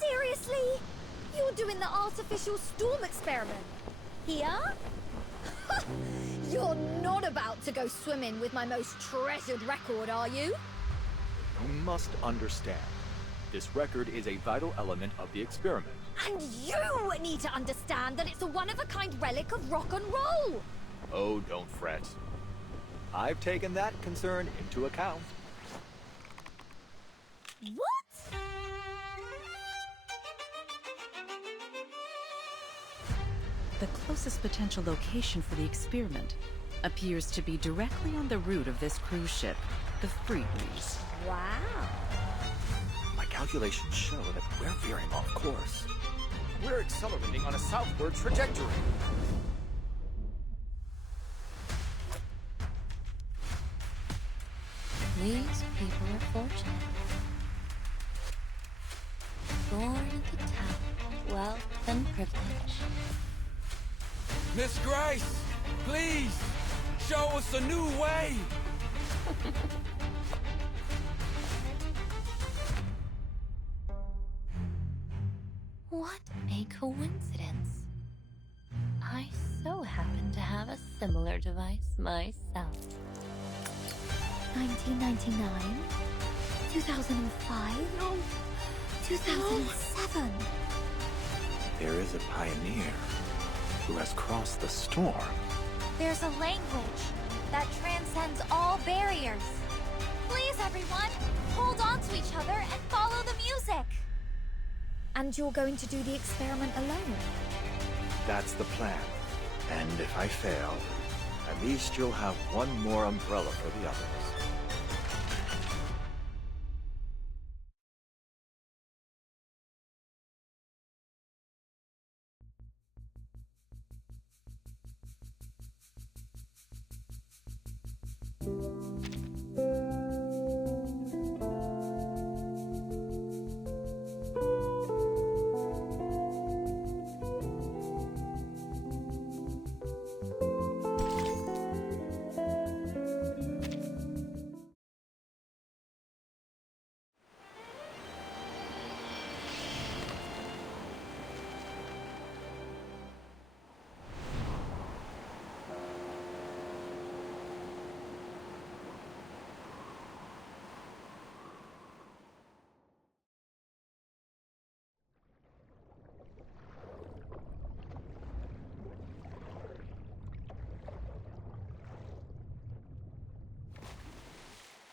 Seriously? You're doing the artificial storm experiment? Here? You're not about to go swimming with my most treasured record, are you? You must understand. This record is a vital element of the experiment. And you need to understand that it's a one-of-a-kind relic of rock and roll! Oh, don't fret. I've taken that concern into account. What? The closest potential location for the experiment appears to be directly on the route of this cruise ship, the Freebreeze. Wow. My calculations show that we're veering off course. We're accelerating on a southward trajectory. These people are fortunate. Born at the top of wealth and privilege. Miss Grace, please, show us a new way. What a coincidence. I so happen to have a similar device myself. 1999? 2005? No. 2007? There is a pioneer who has crossed the storm. There's a language that transcends all barriers. Please, everyone, hold on to each other and follow the music. And you're going to do the experiment alone? That's the plan. And if I fail, at least you'll have one more umbrella for the others.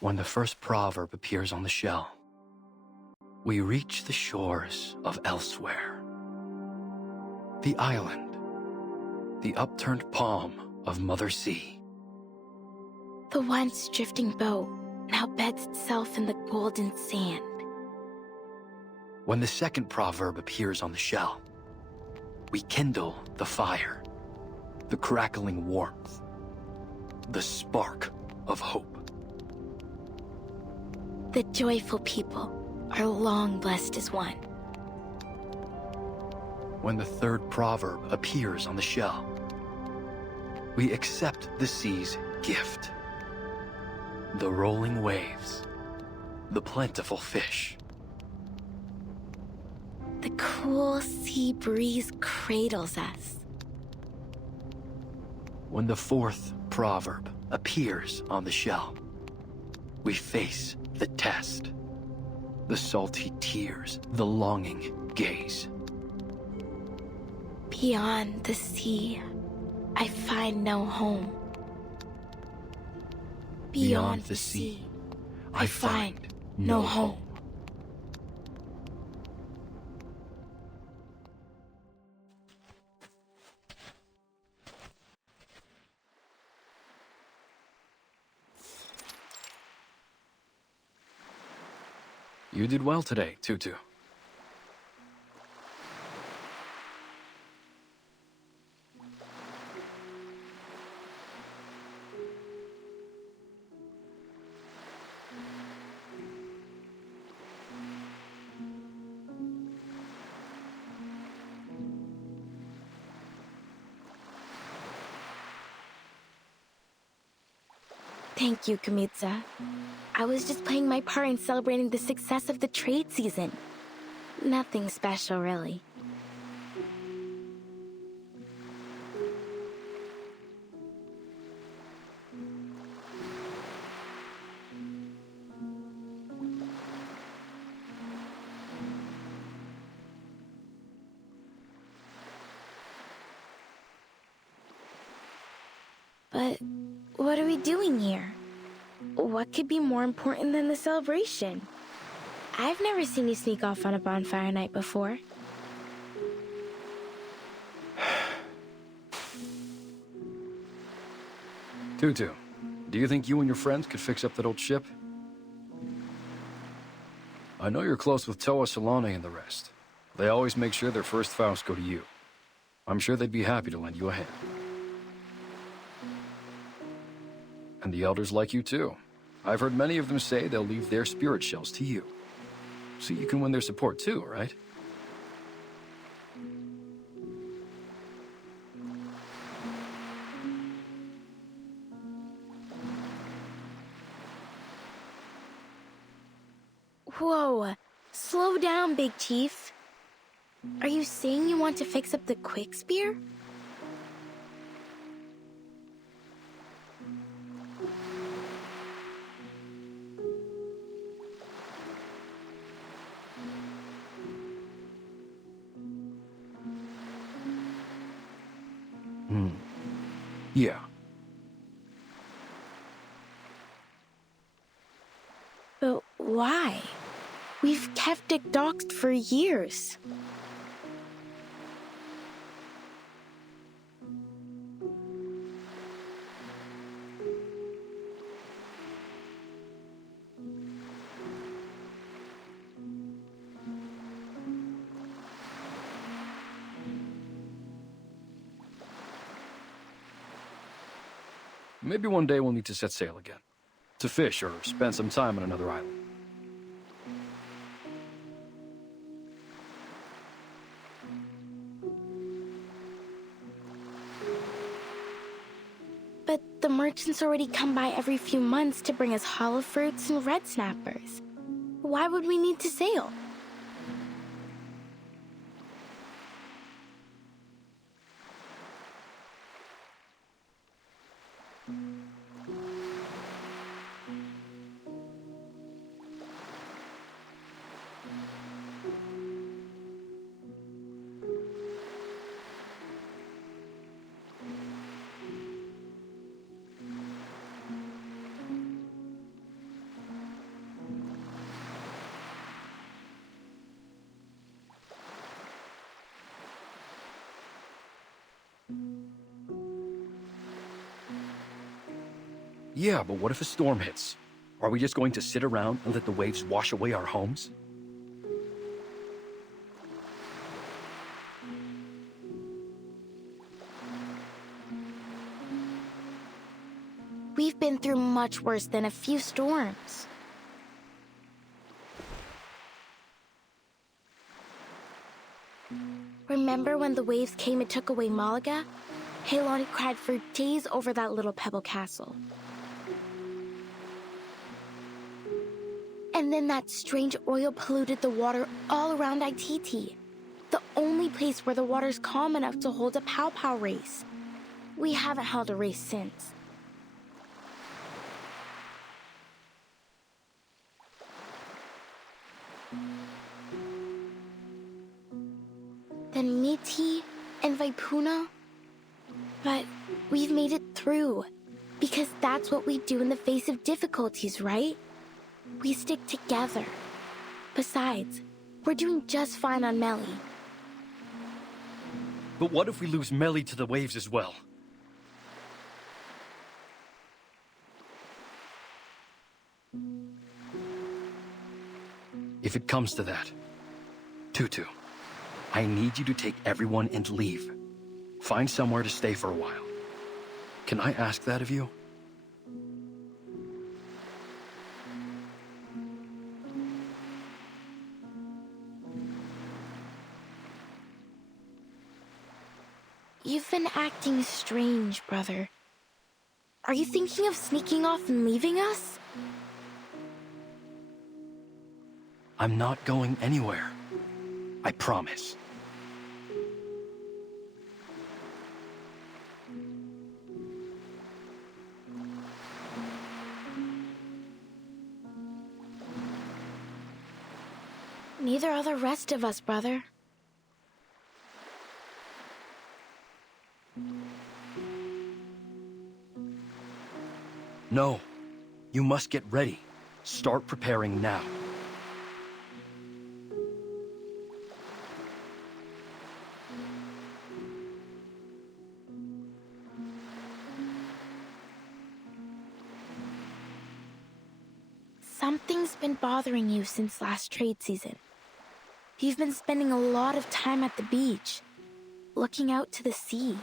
When the first proverb appears on the shell, we reach the shores of elsewhere. The island, the upturned palm of Mother Sea. The once drifting boat now beds itself in the golden sand. When the second proverb appears on the shell, we kindle the fire, the crackling warmth, the spark of hope. The joyful people are long blessed as one. When the third proverb appears on the shell, we accept the sea's gift. The rolling waves, the plentiful fish. The cool sea breeze cradles us. When the fourth proverb appears on the shell, we face the test, the salty tears, the longing gaze. Beyond the sea, I find no home. Beyond the sea, I find no home. You did well today, Tutu. Thank you, Kamitsa. I was just playing my part in celebrating the success of the trade season. Nothing special, really. But what are we doing here? What could be more important than the celebration? I've never seen you sneak off on a bonfire night before. Tutu, do you think you and your friends could fix up that old ship? I know you're close with Toa Solane and the rest. They always make sure their first vows go to you. I'm sure they'd be happy to lend you a hand. And the elders like you too. I've heard many of them say they'll leave their spirit shells to you. So you can win their support too, right? Whoa, slow down, Big Chief. Are you saying you want to fix up the Quick Spear? Yeah. But why? We've kept it docked for years. Maybe one day we'll need to set sail again. To fish or spend some time on another island. But the merchants already come by every few months to bring us hollow fruits and red snappers. Why would we need to sail? Yeah, but what if a storm hits? Are we just going to sit around and let the waves wash away our homes? We've been through much worse than a few storms. Remember when the waves came and took away Malaga? Helani cried for days over that little pebble castle. And then that strange oil polluted the water all around Ititi, the only place where the water's calm enough to hold a pow-pow race. We haven't held a race since. Then Miti and Vaipuna. But we've made it through, because that's what we do in the face of difficulties, right? We stick together. Besides, we're doing just fine on Melly. But what if we lose Melly to the waves as well? If it comes to that, Tutu, I need you to take everyone and leave. Find somewhere to stay for a while. Can I ask that of you? You've been acting strange, brother. Are you thinking of sneaking off and leaving us? I'm not going anywhere. I promise. Neither are the rest of us, brother. No. You must get ready. Start preparing now. Something's been bothering you since last trade season. You've been spending a lot of time at the beach, looking out to the sea.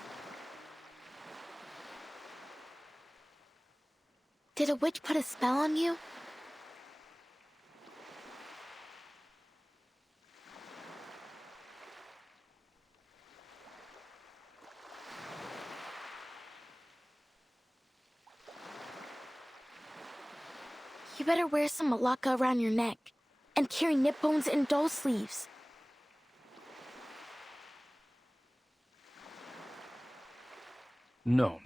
Did a witch put a spell on you? You better wear some malacca around your neck and carry nip bones and doll sleeves. No.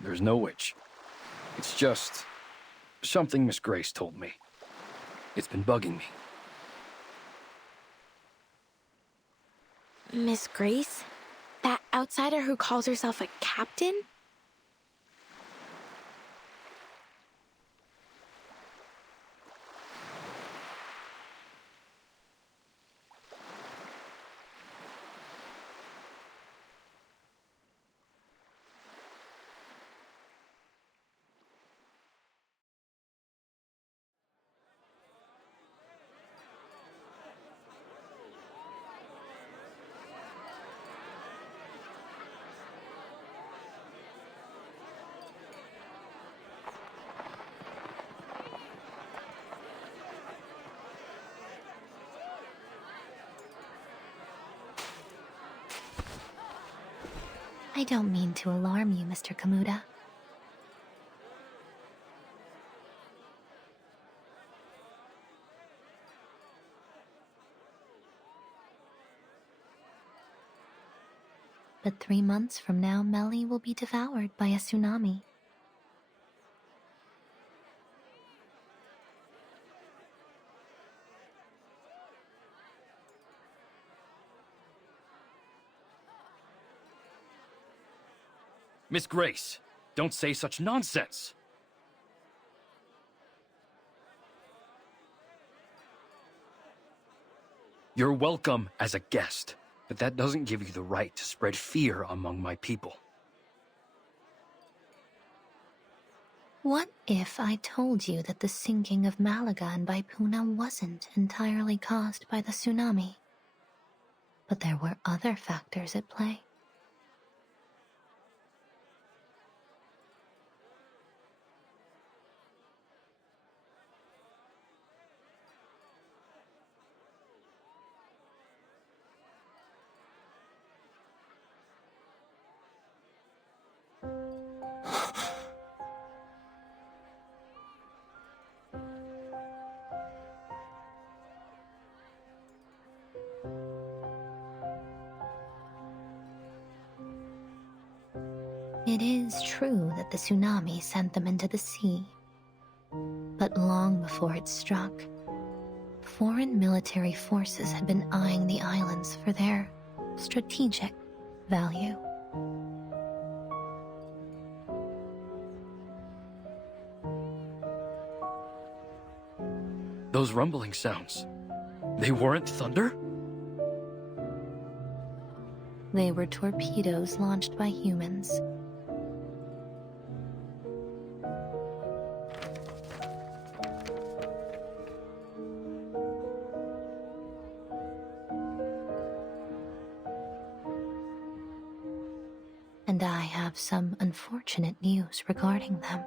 There's no witch. It's just something Miss Grace told me. It's been bugging me. Miss Grace? That outsider who calls herself a captain? I don't mean to alarm you, Mr. Kamuda. But 3 months from now, Melly will be devoured by a tsunami. Miss Grace, don't say such nonsense! You're welcome as a guest, but that doesn't give you the right to spread fear among my people. What if I told you that the sinking of Malaga and Baipuna wasn't entirely caused by the tsunami, but there were other factors at play? It is true that the tsunami sent them into the sea. But long before it struck, foreign military forces had been eyeing the islands for their strategic value. Those rumbling sounds, they weren't thunder? They were torpedoes launched by humans. And I have some unfortunate news regarding them.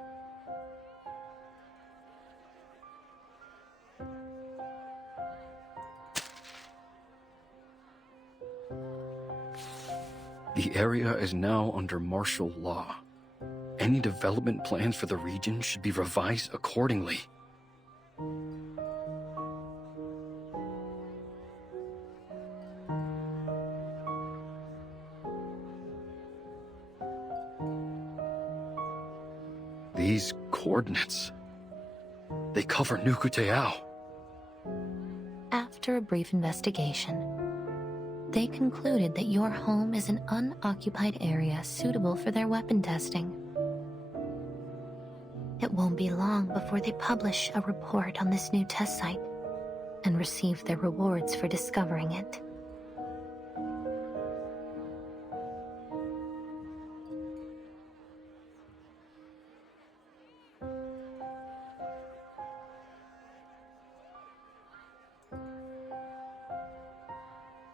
The area is now under martial law. Any development plans for the region should be revised accordingly. These coordinates, they cover Nukuteao. After a brief investigation, they concluded that your home is an unoccupied area suitable for their weapon testing. It won't be long before they publish a report on this new test site and receive their rewards for discovering it.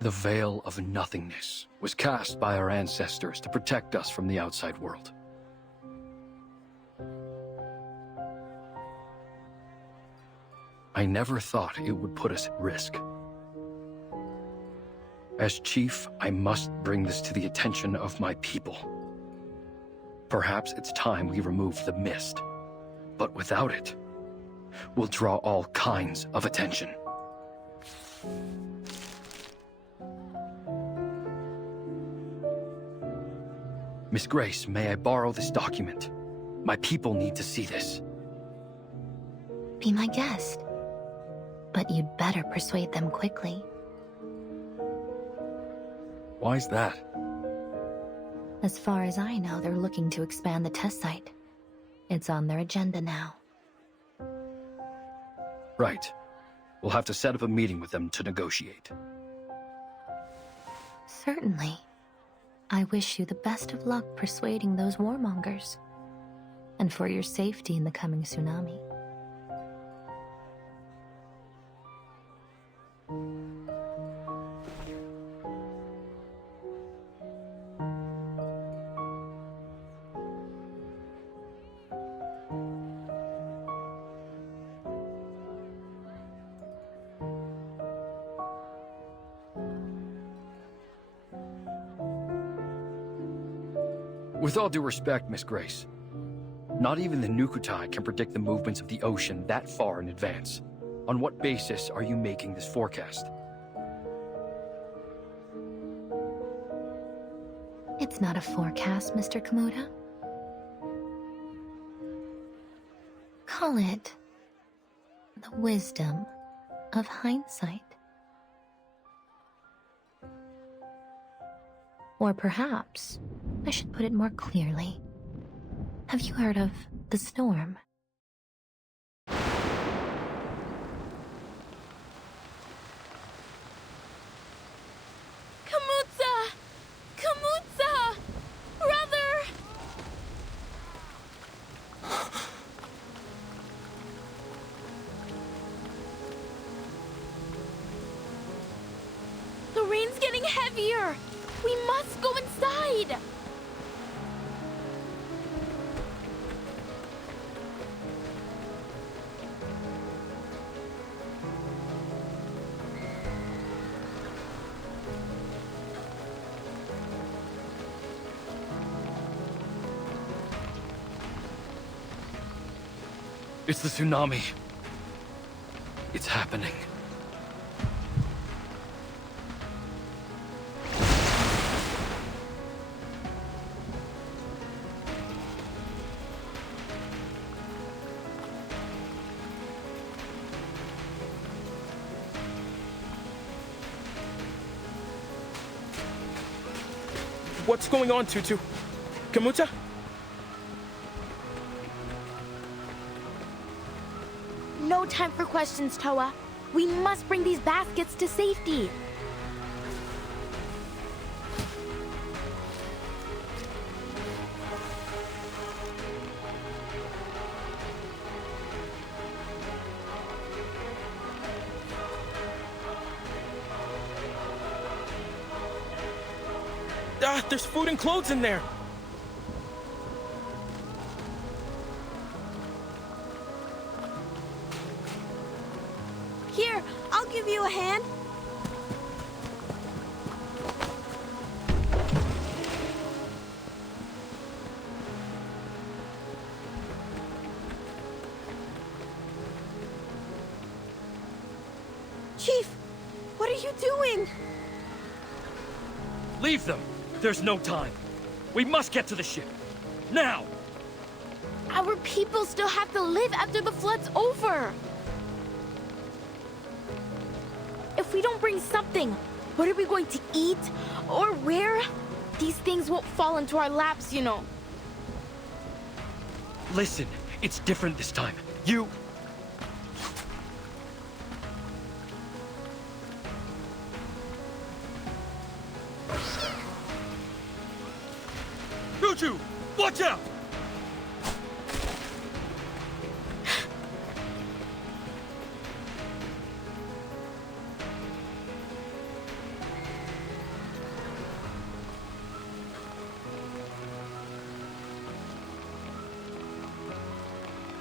The veil of nothingness was cast by our ancestors to protect us from the outside world. I never thought it would put us at risk. As chief, I must bring this to the attention of my people. Perhaps it's time we remove the mist, but without it, we'll draw all kinds of attention. Miss Grace, may I borrow this document? My people need to see this. Be my guest. But you'd better persuade them quickly. Why's that? As far as I know, they're looking to expand the test site. It's on their agenda now. Right. We'll have to set up a meeting with them to negotiate. Certainly. I wish you the best of luck persuading those warmongers. And for your safety in the coming tsunami. With all due respect, Miss Grace, not even the Nukutai can predict the movements of the ocean that far in advance. On what basis are you making this forecast? It's not a forecast, Mr. Kamuta. Call it the wisdom of hindsight. Or perhaps I should put it more clearly. Have you heard of the storm? Kamutsa! Kamutsa! Brother! The rain's getting heavier! We must go inside! It's the tsunami. It's happening. What's going on, Tutu? Kamuta? No time for questions, Toa. We must bring these baskets to safety. There's food and clothes in there. Here, I'll give you a hand. Chief, what are you doing? Leave them! There's no time. We must get to the ship. Now! Our people still have to live after the flood's over. If we don't bring something, what are we going to eat? Or where? These things won't fall into our laps, you know. Listen, It's different this time. You... Chuchu! Watch out!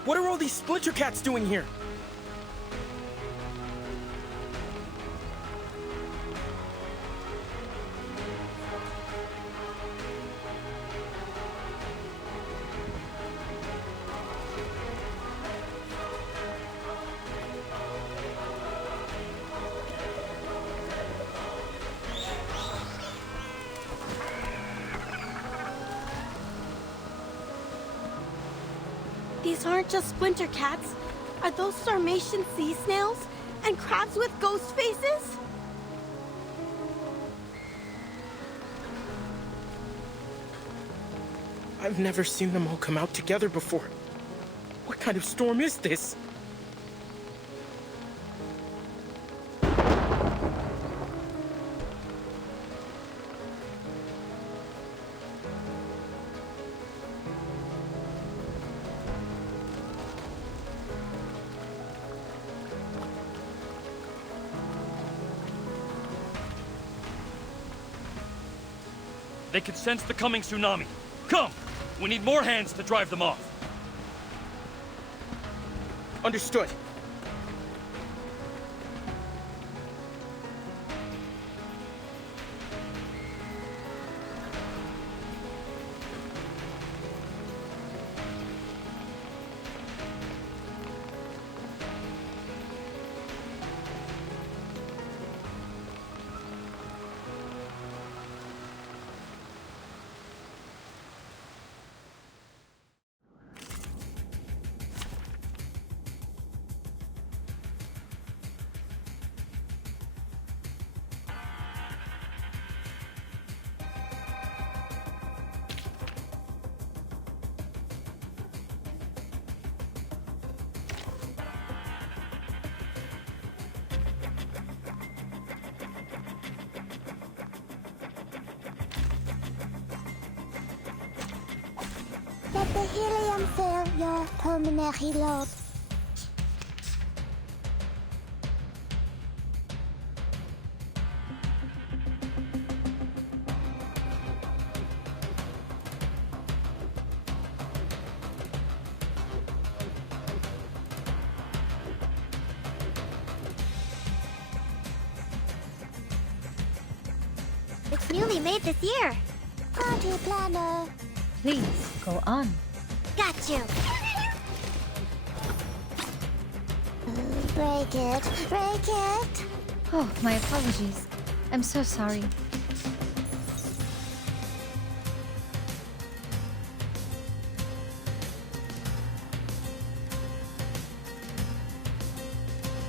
What are all these Splinter Cats doing here? These aren't just Splinter Cats. Are those Sarmatian sea snails? And crabs with ghost faces? I've never seen them all come out together before. What kind of storm is this? They can sense the coming tsunami. Come! We need more hands to drive them off. Understood. Let the helium fill your pulmonary lobe. It's newly made this year. Party planner. Please, go on. Got you. Break it. Break it. Oh, my apologies. I'm so sorry.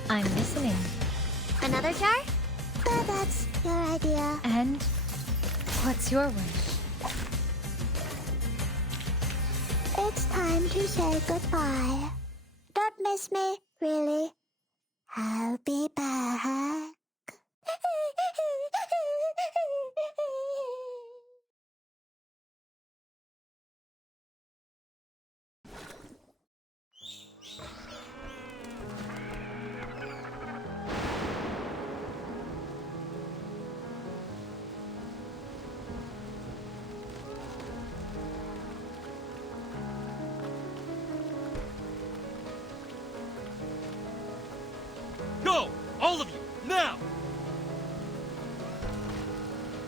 I'm listening. Another jar? That's your idea. And what's your wish? It's time to say goodbye. Don't miss me, really. I'll be back. Go! All of you, now!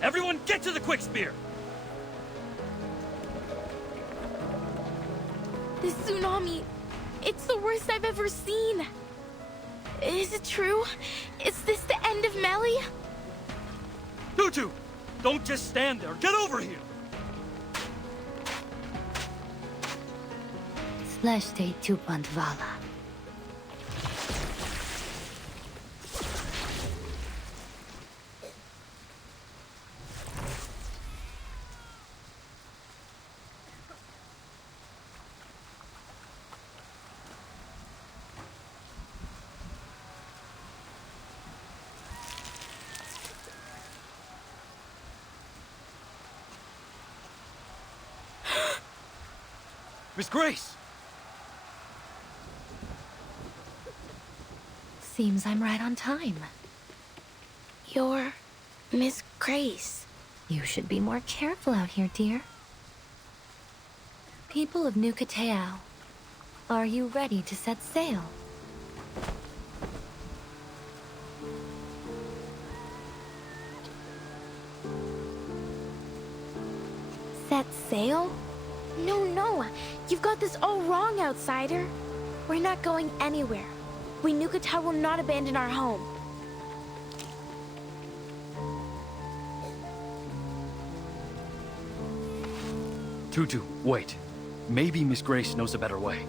Everyone get to the quick spear! This tsunami, it's the worst I've ever seen. Is it true? Is this the end of Melly? Tutu! Don't just stand there, get over here! Slashte Tupandvala. Miss Grace! Seems I'm right on time. You're Miss Grace. You should be more careful out here, dear. People of New Kateao, are you ready to set sail? Set sail? No. You've got this all wrong, outsider. We're not going anywhere. We New Kateao will not abandon our home. Tutu, wait. Maybe Miss Grace knows a better way.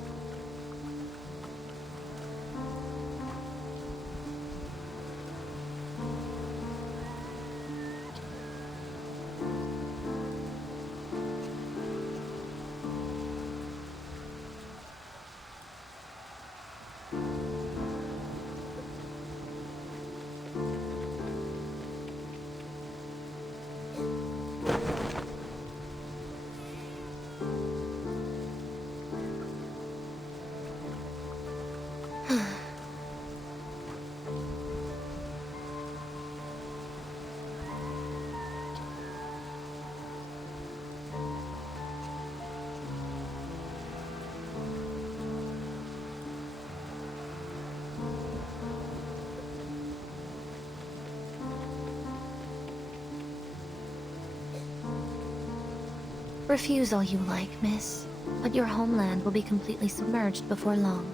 Refuse all you like, miss, but your homeland will be completely submerged before long.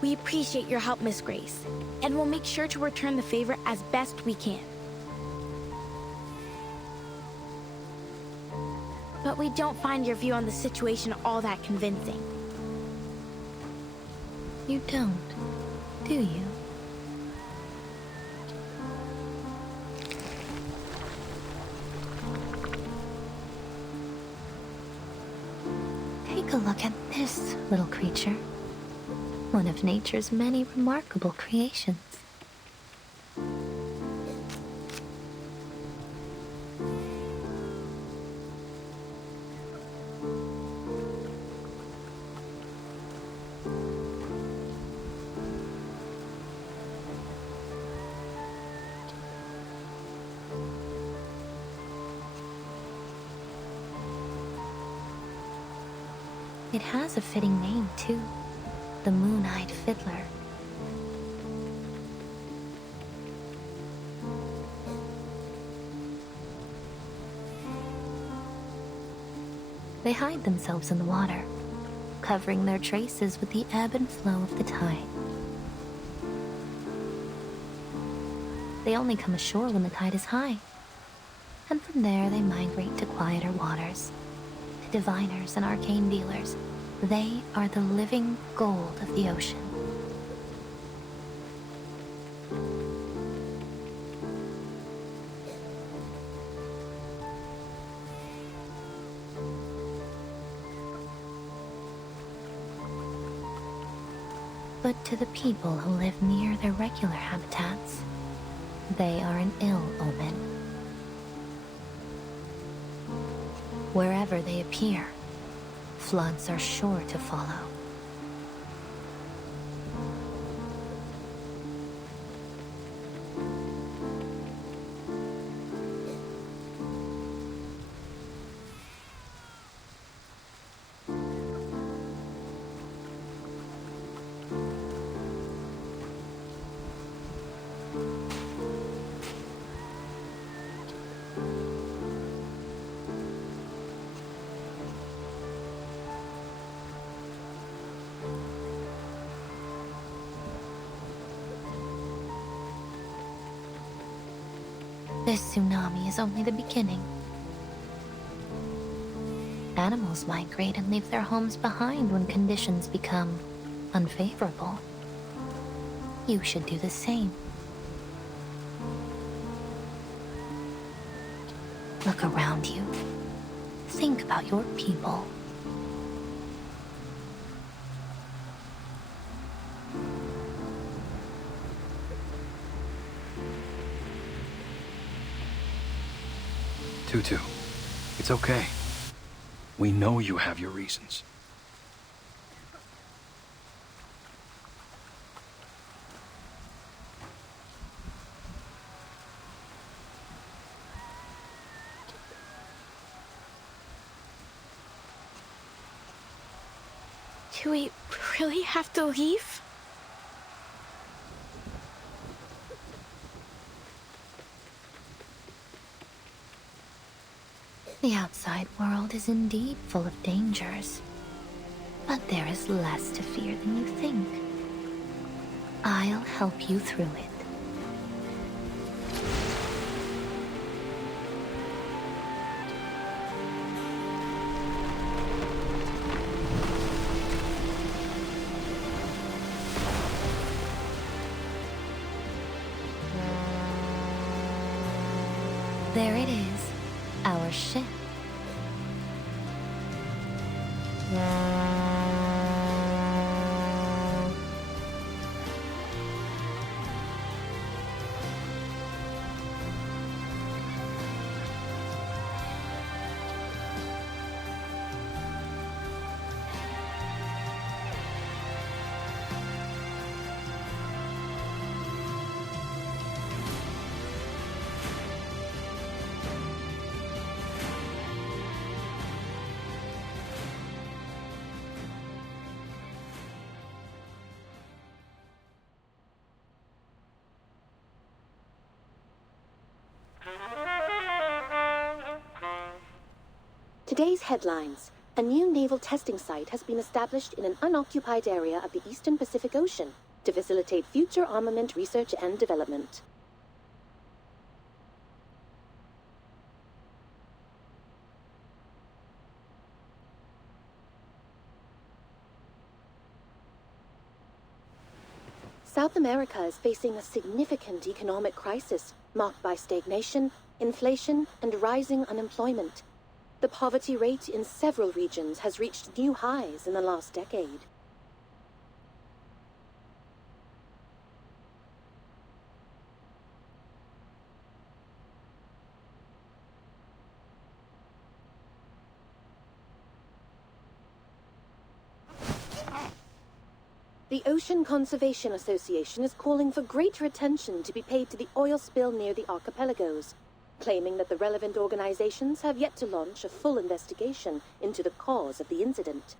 We appreciate your help, Miss Grace, and we'll make sure to return the favor as best we can. But we don't find your view on the situation all that convincing. You don't, do you? Take a look at this little creature. One of nature's many remarkable creations. It has a fitting name, too. The Moon-Eyed Fiddler. They hide themselves in the water, covering their traces with the ebb and flow of the tide. They only come ashore when the tide is high, and from there they migrate to quieter waters. To diviners and arcane dealers, they are the living gold of the ocean. But to the people who live near their regular habitats, they are an ill omen. Wherever they appear, floods are sure to follow. This tsunami is only the beginning. Animals migrate and leave their homes behind when conditions become unfavorable. You should do the same. Look around you. Think about your people. Tutu, it's okay. We know you have your reasons. Do we really have to leave? The outside world is indeed full of dangers, but there is less to fear than you think. I'll help you through it. There it is, our ship. Today's headlines. A new naval testing site has been established in an unoccupied area of the Eastern Pacific Ocean to facilitate future armament research and development. South America is facing a significant economic crisis marked by stagnation, inflation, and rising unemployment. The poverty rate in several regions has reached new highs in the last decade. The Ocean Conservation Association is calling for greater attention to be paid to the oil spill near the archipelagos, claiming that the relevant organizations have yet to launch a full investigation into the cause of the incident.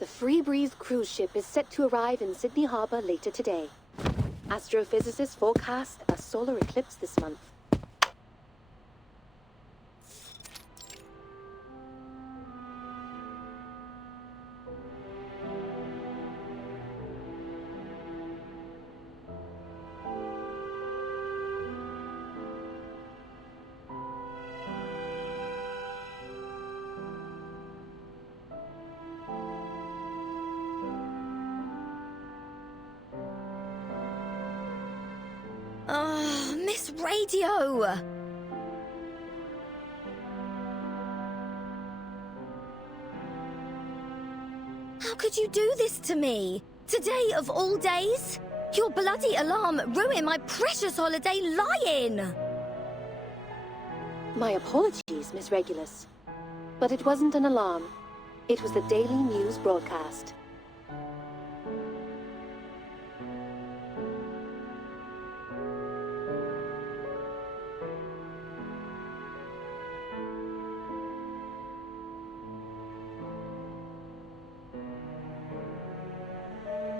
The Free Breeze cruise ship is set to arrive in Sydney Harbor later today. Astrophysicists forecast a solar eclipse this month. Oh, Miss Radio! How could you do this to me? Today of all days? Your bloody alarm ruined my precious holiday lying! My apologies, Miss Regulus. But it wasn't an alarm. It was the daily news broadcast.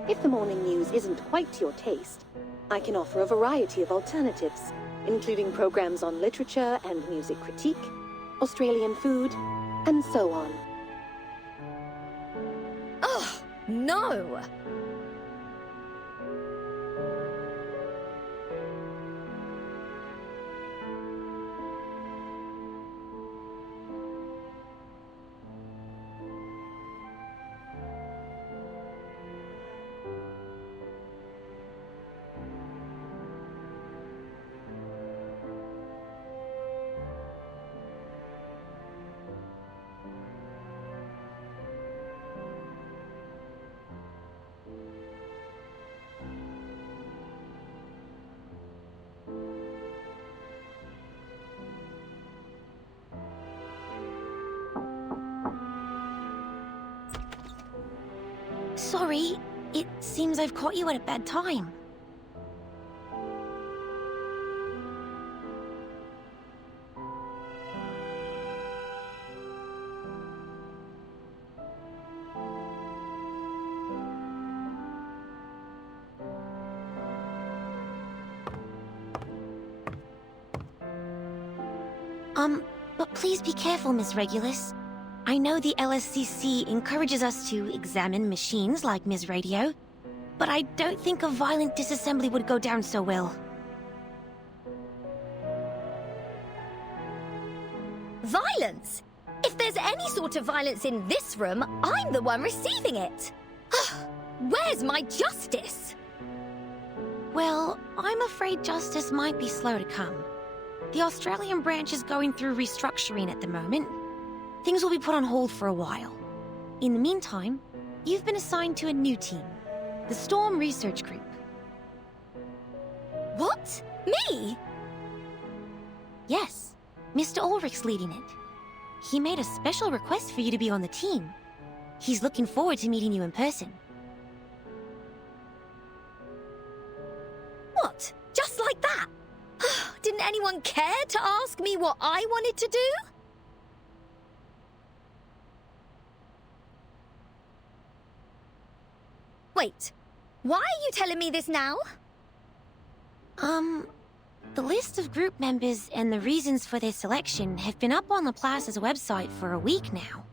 If the morning news isn't quite to your taste, I can offer a variety of alternatives, including programs on literature and music critique, Australian food, and so on. Oh, no! Sorry, it seems I've caught you at a bad time. But please be careful, Miss Regulus. I know the LSCC encourages us to examine machines like Ms. Radio, but I don't think a violent disassembly would go down so well. Violence? If there's any sort of violence in this room, I'm the one receiving it. Where's my justice? Well, I'm afraid justice might be slow to come. The Australian branch is going through restructuring at the moment. Things will be put on hold for a while. In the meantime, you've been assigned to a new team, the Storm Research Group. What? Me? Yes, Mr. Ulrich's leading it. He made a special request for you to be on the team. He's looking forward to meeting you in person. What? Just like that? Didn't anyone care to ask me what I wanted to do? Wait, why are you telling me this now? The list of group members and the reasons for their selection have been up on Laplace's website for a week now.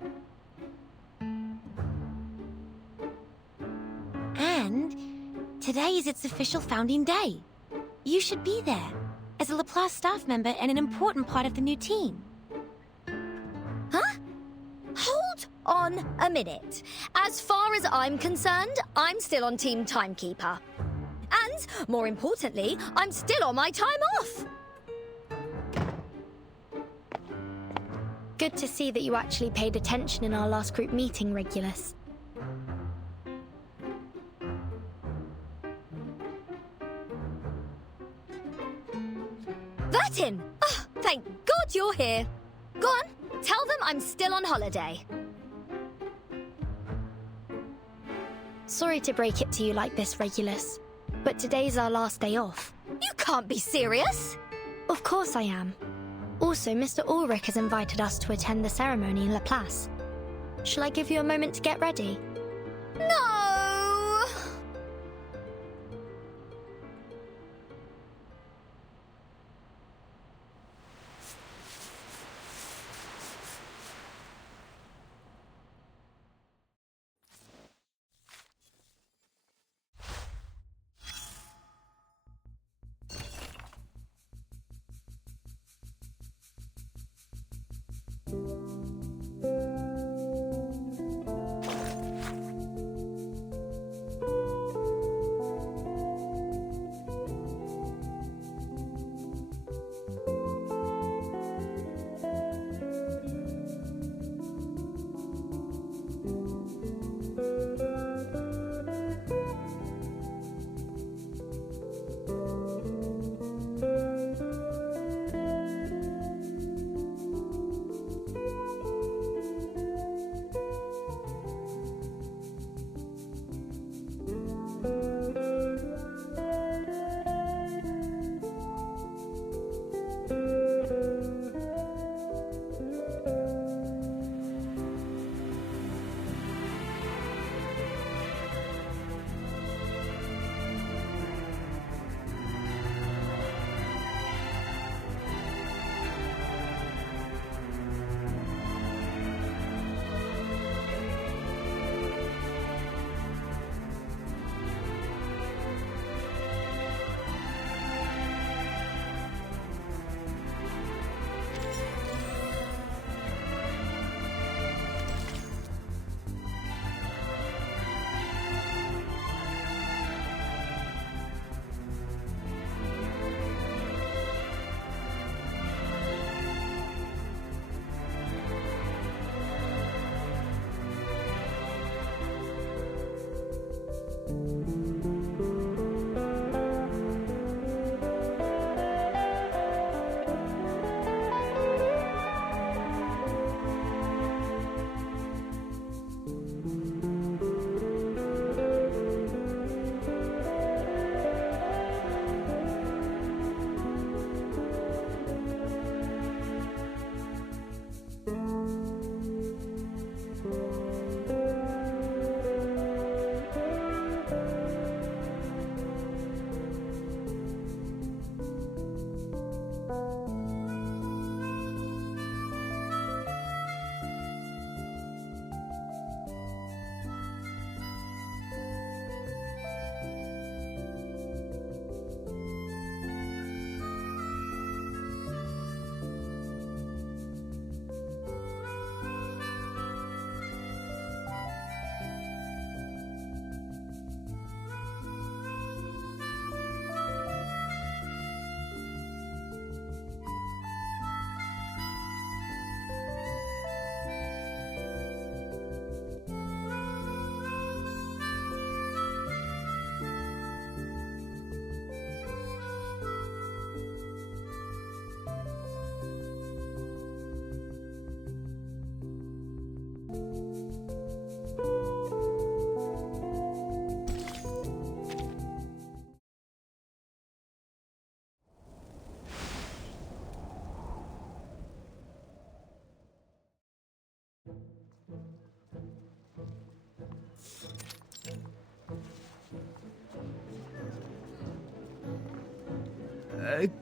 And today is its official founding day. You should be there, as a Laplace staff member and an important part of the new team. Huh? Hold on a minute. As far as I'm concerned, I'm still on Team Timekeeper. And, more importantly, I'm still on my time off. Good to see that you actually paid attention in our last group meeting, Regulus. Vertin! Oh, thank God you're here. Go on, tell them I'm still on holiday. Sorry to break it to you like this, Regulus, but today's our last day off. You can't be serious! Of course I am. Also, Mr. Ulrich has invited us to attend the ceremony in Laplace. Shall I give you a moment to get ready? No!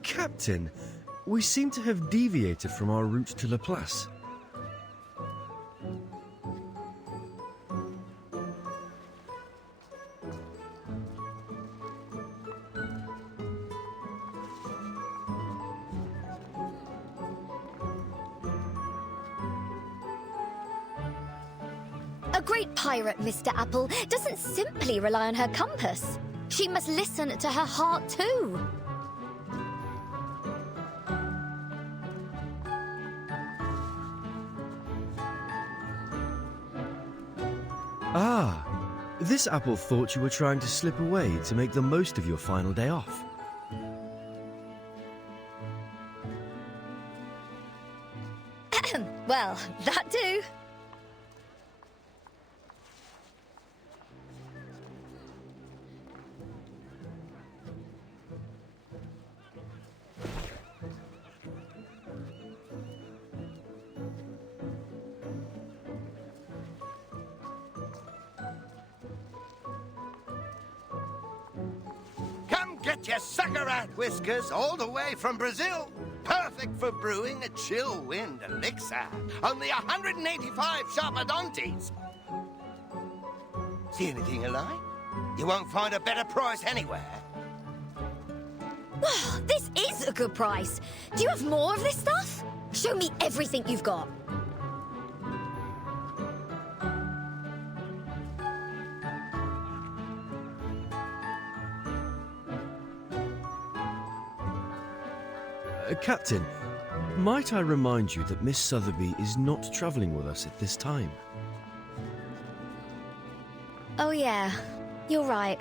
Captain, we seem to have deviated from our route to Laplace. A great pirate, Mr. Apple, doesn't simply rely on her compass. She must listen to her heart too. Ah, this Apple thought you were trying to slip away to make the most of your final day off. Well, that do. Come get your sucker rat whiskers all the way from Brazil. Perfect for brewing a chill wind elixir. Only 185 sharpadontes. See anything you like? You won't find a better price anywhere. Wow, this is a good price. Do you have more of this stuff? Show me everything you've got. Captain, might I remind you that Miss Sotheby is not travelling with us at this time? Oh yeah, you're right.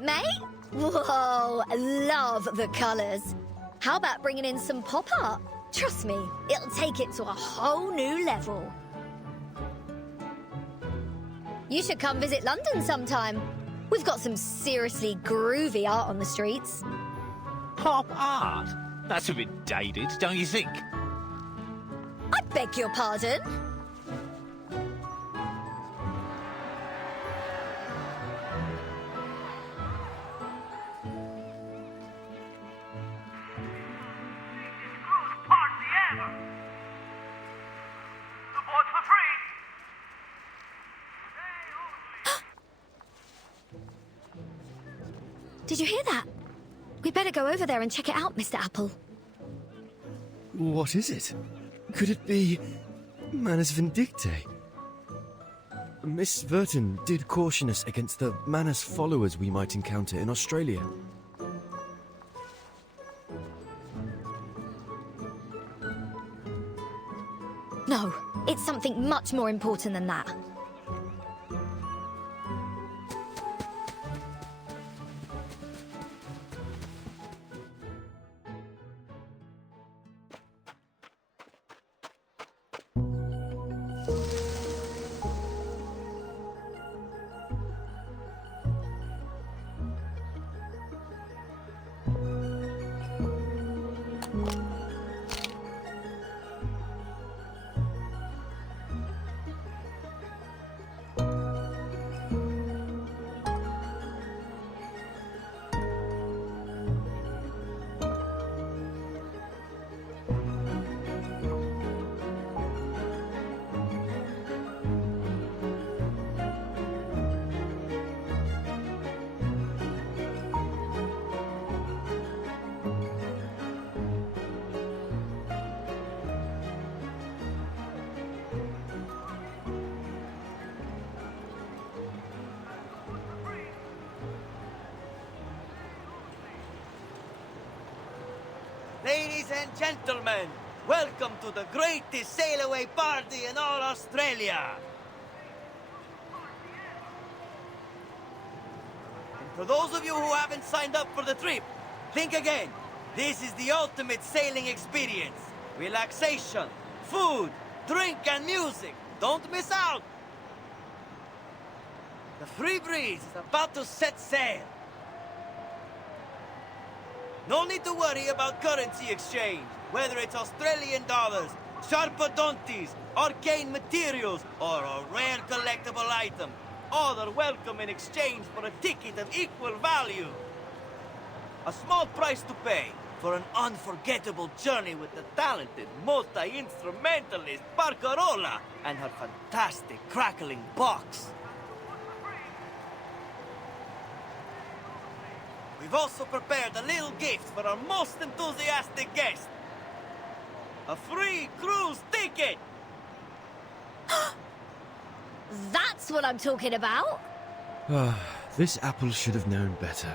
Mate? Whoa, love the colours. How about bringing in some pop art? Trust me, it'll take it to a whole new level. You should come visit London sometime. We've got some seriously groovy art on the streets. Pop art? That's a bit dated, don't you think? I beg your pardon? Did you hear that? We better go over there and check it out, Mr. Apple. What is it? Could it be Manus Vindictae? Miss Verton did caution us against the Manus followers we might encounter in Australia. No, it's something much more important than that. Ladies and gentlemen, welcome to the greatest sail-away party in all Australia. And for those of you who haven't signed up for the trip, think again. This is the ultimate sailing experience. relaxation, food, drink, and music. Don't miss out! The Free Breeze is about to set sail. No need to worry about currency exchange, whether it's Australian dollars, Sharpadontes, arcane materials, or a rare collectible item. All are welcome in exchange for a ticket of equal value. A small price to pay for an unforgettable journey with the talented multi-instrumentalist Barcarola and her fantastic crackling box. We've also prepared a little gift for our most enthusiastic guest. A free cruise ticket! That's what I'm talking about! This apple should have known better.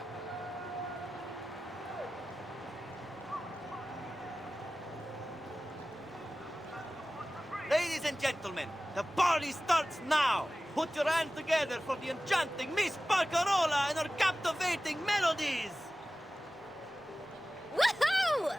Ladies and gentlemen, the party starts now! Put your hands together for the enchanting Miss Barcarola and her captivating melodies! Woohoo!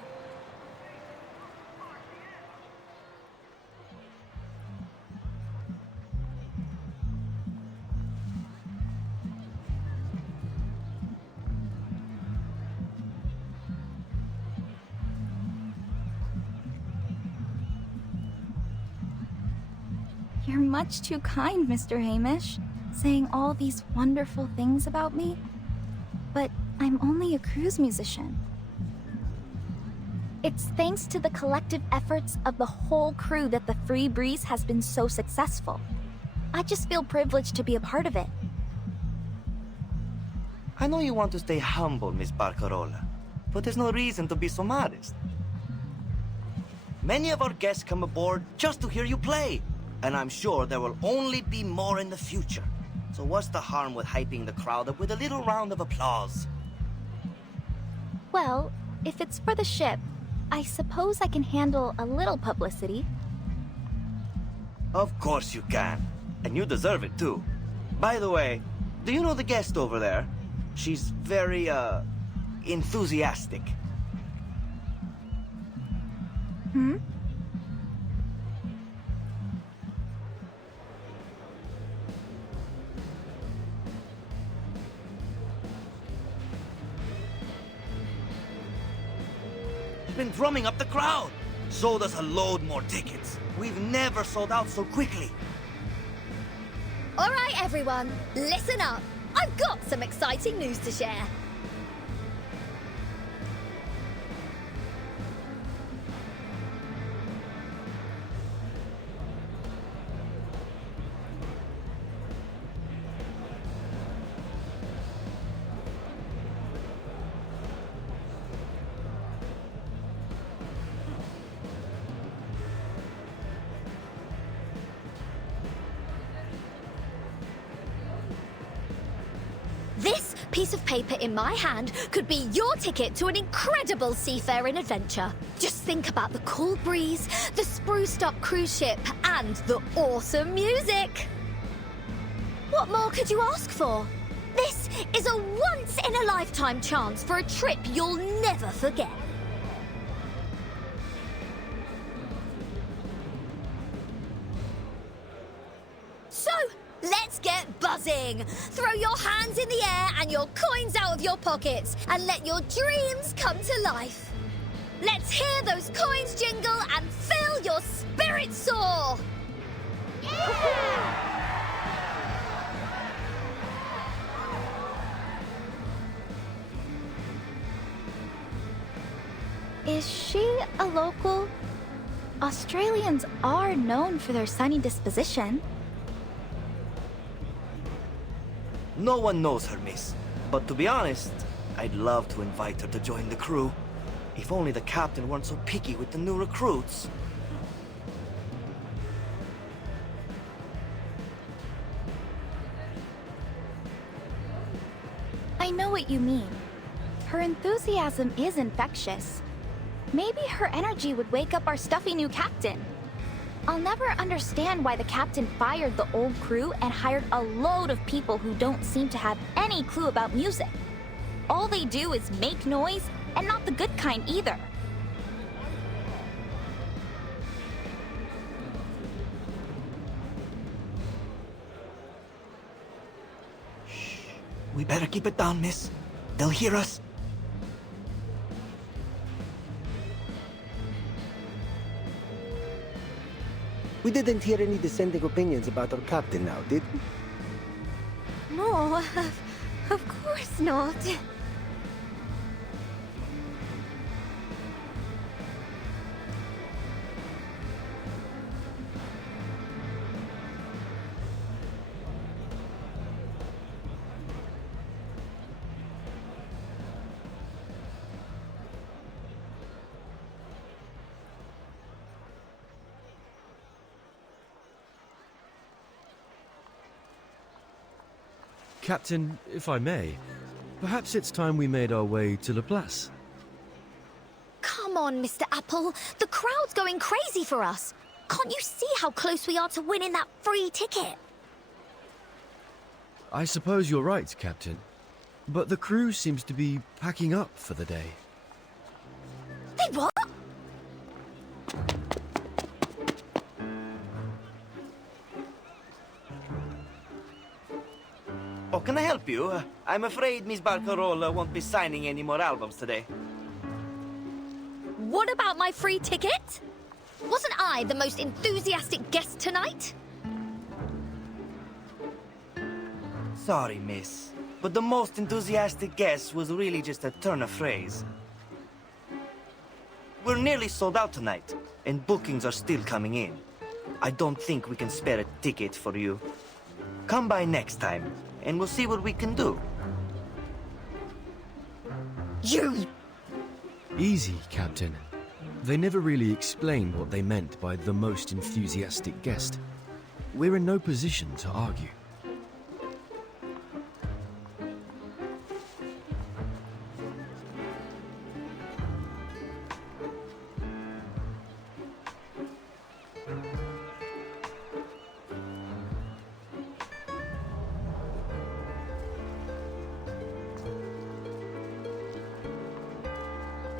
You're much too kind, Mr. Hamish, saying all these wonderful things about me. But I'm only a cruise musician. It's thanks to the collective efforts of the whole crew that the Free Breeze has been so successful. I just feel privileged to be a part of it. I know you want to stay humble, Miss Barcarola, but there's no reason to be so modest. Many of our guests come aboard just to hear you play. And I'm sure there will only be more in the future. So what's the harm with hyping the crowd up with a little round of applause? Well, if it's for the ship, I suppose I can handle a little publicity. Of course you can. And you deserve it too. By the way, do you know the guest over there? She's very, enthusiastic. Hmm? Been drumming up the crowd. Sold us a load more tickets. We've never sold out so quickly. All right, everyone, listen up. I've got some exciting news to share. This piece of paper in my hand could be your ticket to an incredible seafaring adventure. Just think about the cool breeze, the spruced up cruise ship, and the awesome music. What more could you ask for? This is a once-in-a-lifetime chance for a trip you'll never forget. So, let's get buzzing! Throw your hands in the air and your coins out of your pockets and let your dreams come to life. Let's hear those coins jingle and fill your spirit soar! Yeah! Is she a local? Australians are known for their sunny disposition. No one knows her, miss. But to be honest, I'd love to invite her to join the crew. If only the captain weren't so picky with the new recruits. I know what you mean. Her enthusiasm is infectious. Maybe her energy would wake up our stuffy new captain. I'll never understand why the captain fired the old crew and hired a load of people who don't seem to have any clue about music. All they do is make noise, and not the good kind either. We better keep it down, miss. They'll hear us. We didn't hear any dissenting opinions about our captain now, did we? No, of course not. Captain, if I may, perhaps it's time we made our way to La Place. Come on, Mr. Apple. The crowd's going crazy for us. Can't you see how close we are to winning that free ticket? I suppose you're right, Captain. But the crew seems to be packing up for the day. They what? Oh, can I help you? I'm afraid Miss Barcarola won't be signing any more albums today. What about my free ticket? Wasn't I the most enthusiastic guest tonight? Sorry, miss. But the most enthusiastic guess was really just a turn of phrase. We're nearly sold out tonight, and bookings are still coming in. I don't think we can spare a ticket for you. Come by next time, and we'll see what we can do. You! Easy, Captain. They never really explained what they meant by the most enthusiastic guest. We're in no position to argue.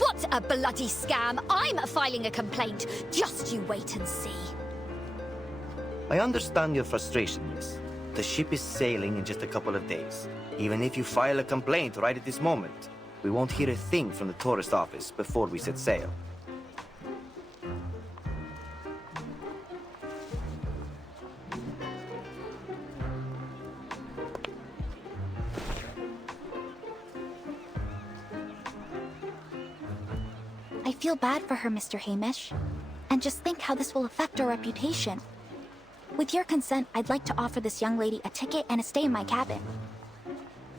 What a bloody scam! I'm filing a complaint. Just you wait and see. I understand your frustration, miss. The ship is sailing in just a couple of days. Even if you file a complaint right at this moment, we won't hear a thing from the tourist office before we set sail. I feel bad for her, Mr. Hamish. And just think how this will affect our reputation. With your consent, I'd like to offer this young lady a ticket and a stay in my cabin.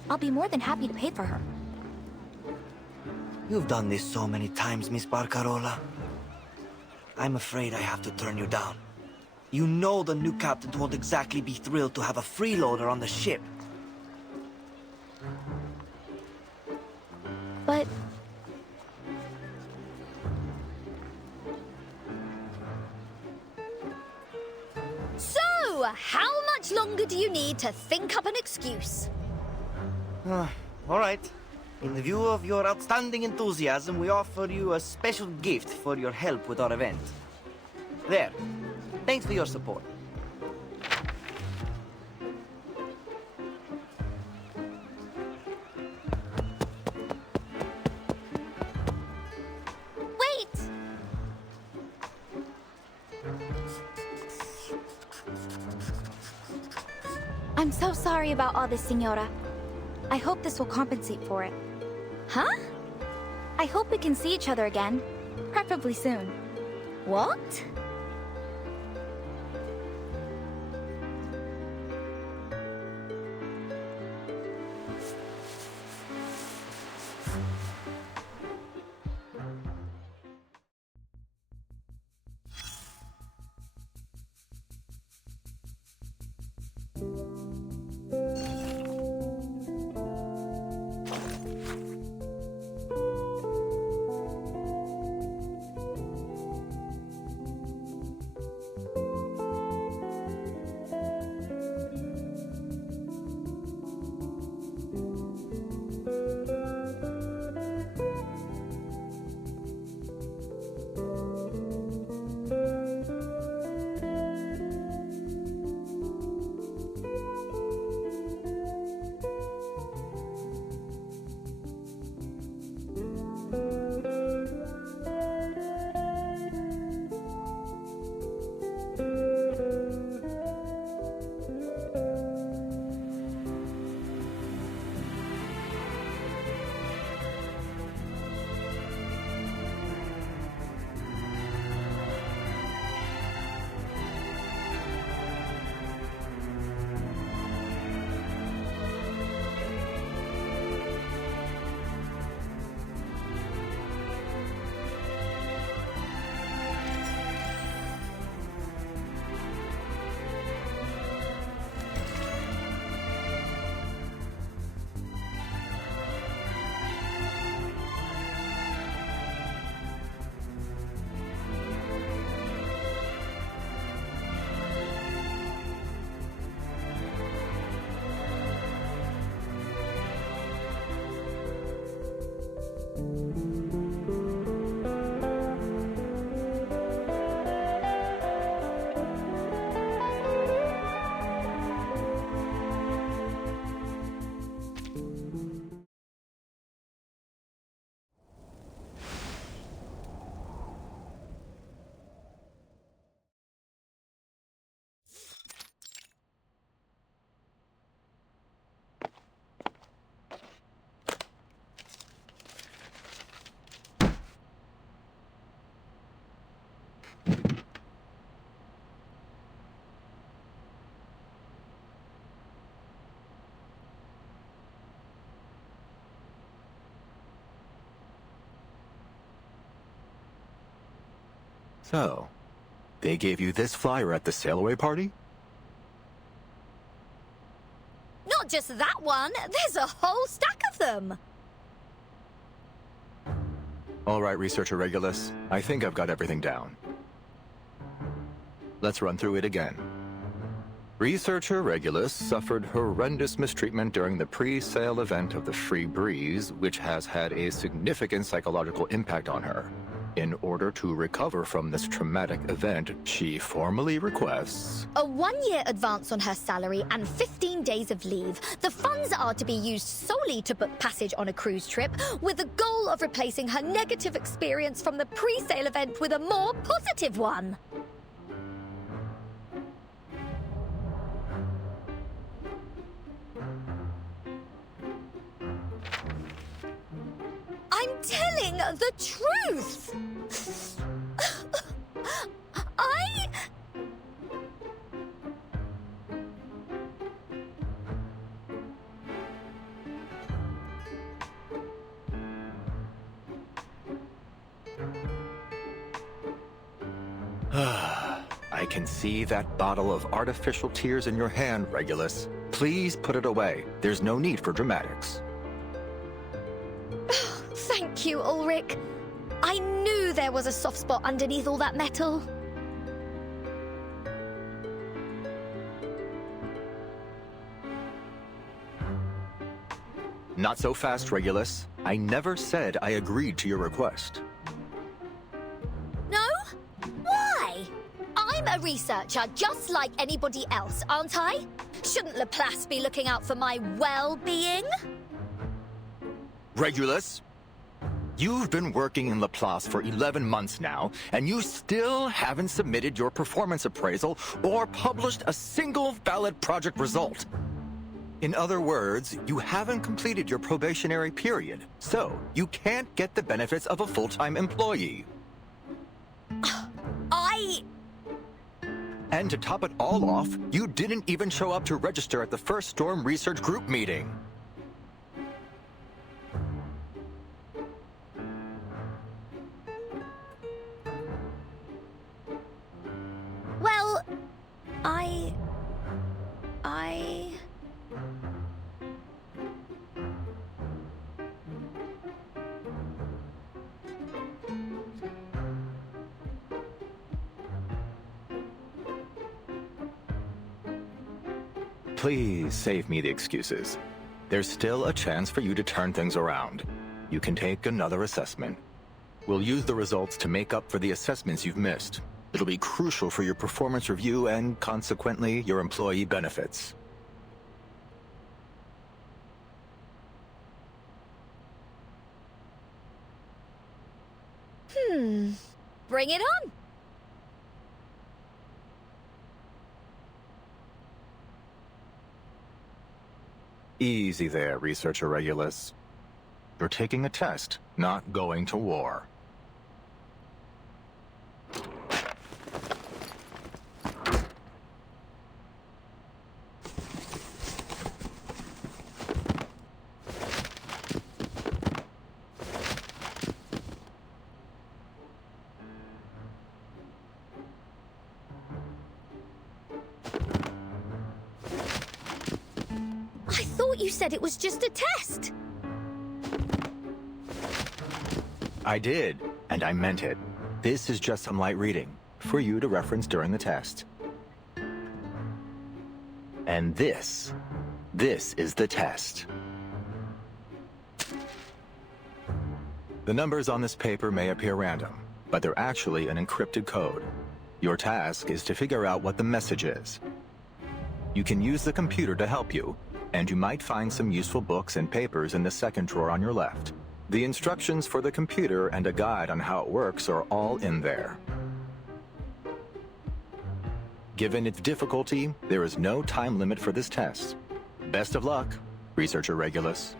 I'll be more than happy to pay for her. You've done this so many times, Miss Barcarola. I'm afraid I have to turn you down. You know the new captain won't exactly be thrilled to have a freeloader on the ship. But... So, how much longer do you need to think up an excuse? All right. In the view of your outstanding enthusiasm, we offer you a special gift for your help with our event. There. Thanks for your support. Wait! I'm so sorry about all this, Senora. I hope this will compensate for it. Huh? I hope we can see each other again. Preferably soon. What? So, they gave you this flyer at the sail-away party? Not just that one, there's a whole stack of them. All right, Researcher Regulus. I think I've got everything down. Let's run through it again. Researcher Regulus suffered horrendous mistreatment during the pre-sale event of the Free Breeze, which has had a significant psychological impact on her. In order to recover from this traumatic event, she formally requests a 1-year advance on her salary and 15 days of leave. The funds are to be used solely to book passage on a cruise trip, with the goal of replacing her negative experience from the pre-sale event with a more positive one. I'm telling the truth! I can see that bottle of artificial tears in your hand, Regulus. Please put it away. There's no need for dramatics. Thank you, Ulrich. I knew there was a soft spot underneath all that metal. Not so fast, Regulus. I never said I agreed to your request. No? Why? I'm a researcher just like anybody else, aren't I? Shouldn't Laplace be looking out for my well-being? Regulus, you've been working in Laplace for 11 months now, and you still haven't submitted your performance appraisal or published a single valid project result. In other words, you haven't completed your probationary period, so you can't get the benefits of a full-time employee. And to top it all off, you didn't even show up to register at the first Storm Research Group meeting. Well, Please save me the excuses. There's still a chance for you to turn things around. You can take another assessment. We'll use the results to make up for the assessments you've missed. It'll be crucial for your performance review and, consequently, your employee benefits. Bring it on! Easy there, Researcher Regulus. You're taking a test, not going to war. You said it was just a test. I did, and I meant it. This is just some light reading, for you to reference during the test. And this is the test. The numbers on this paper may appear random, but they're actually an encrypted code. Your task is to figure out what the message is. You can use the computer to help you, and you might find some useful books and papers in the second drawer on your left. The instructions for the computer and a guide on how it works are all in there. Given its difficulty, there is no time limit for this test. Best of luck, Researcher Regulus.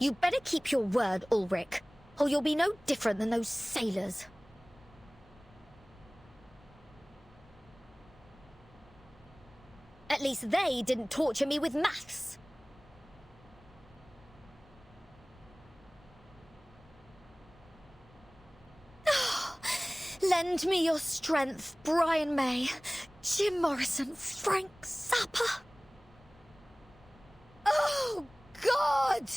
You better keep your word, Ulrich. or you'll be no different than those sailors. At least they didn't torture me with maths. Lend me your strength, Brian May, Jim Morrison, Frank Zappa. Oh, God!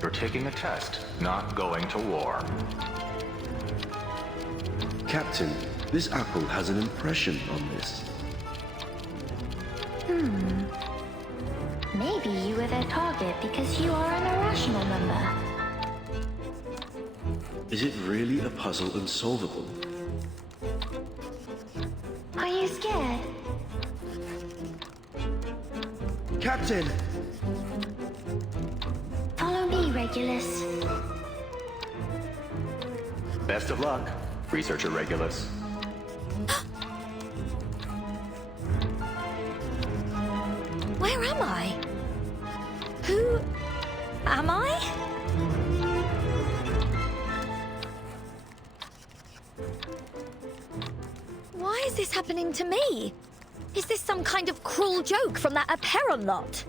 You're taking a test, not going to war. Captain, this apple has an impression on this. Maybe you were their target because you are an irrational member. Is it really a puzzle unsolvable? Are you scared? Captain! Follow me, Regulus. Best of luck, Researcher Regulus. Where am I? Who am I? Why is this happening to me? Is this some kind of cruel joke from that Aperon lot?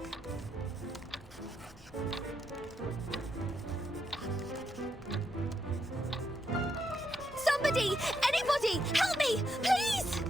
Somebody! Anybody! Help me! Please!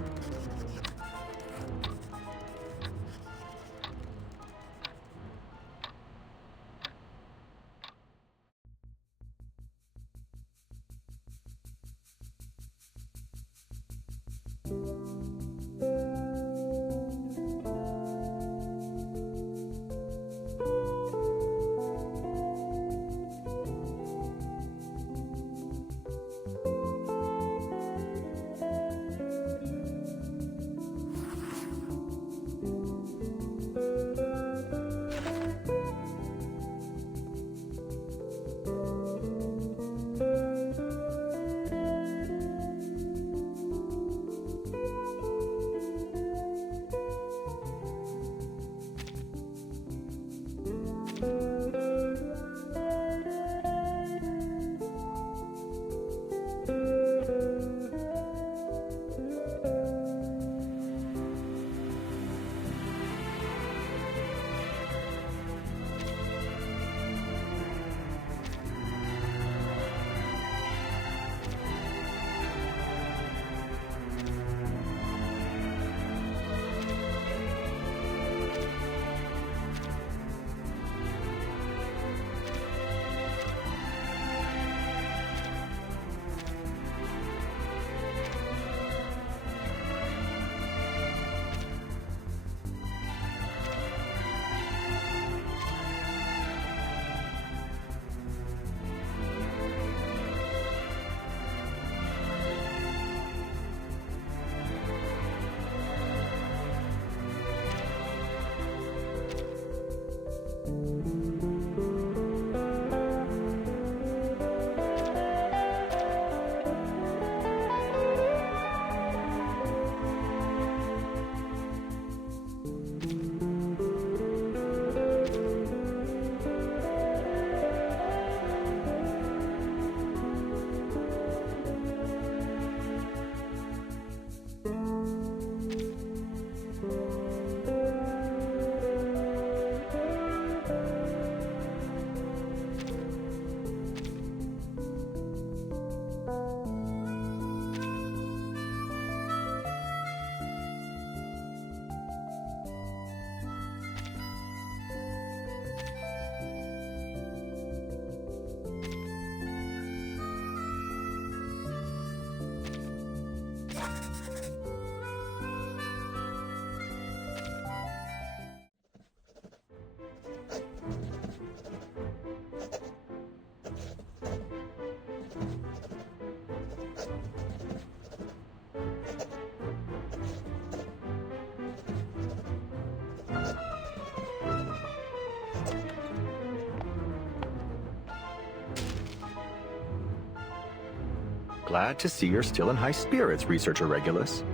Glad to see you're still in high spirits, Researcher Regulus.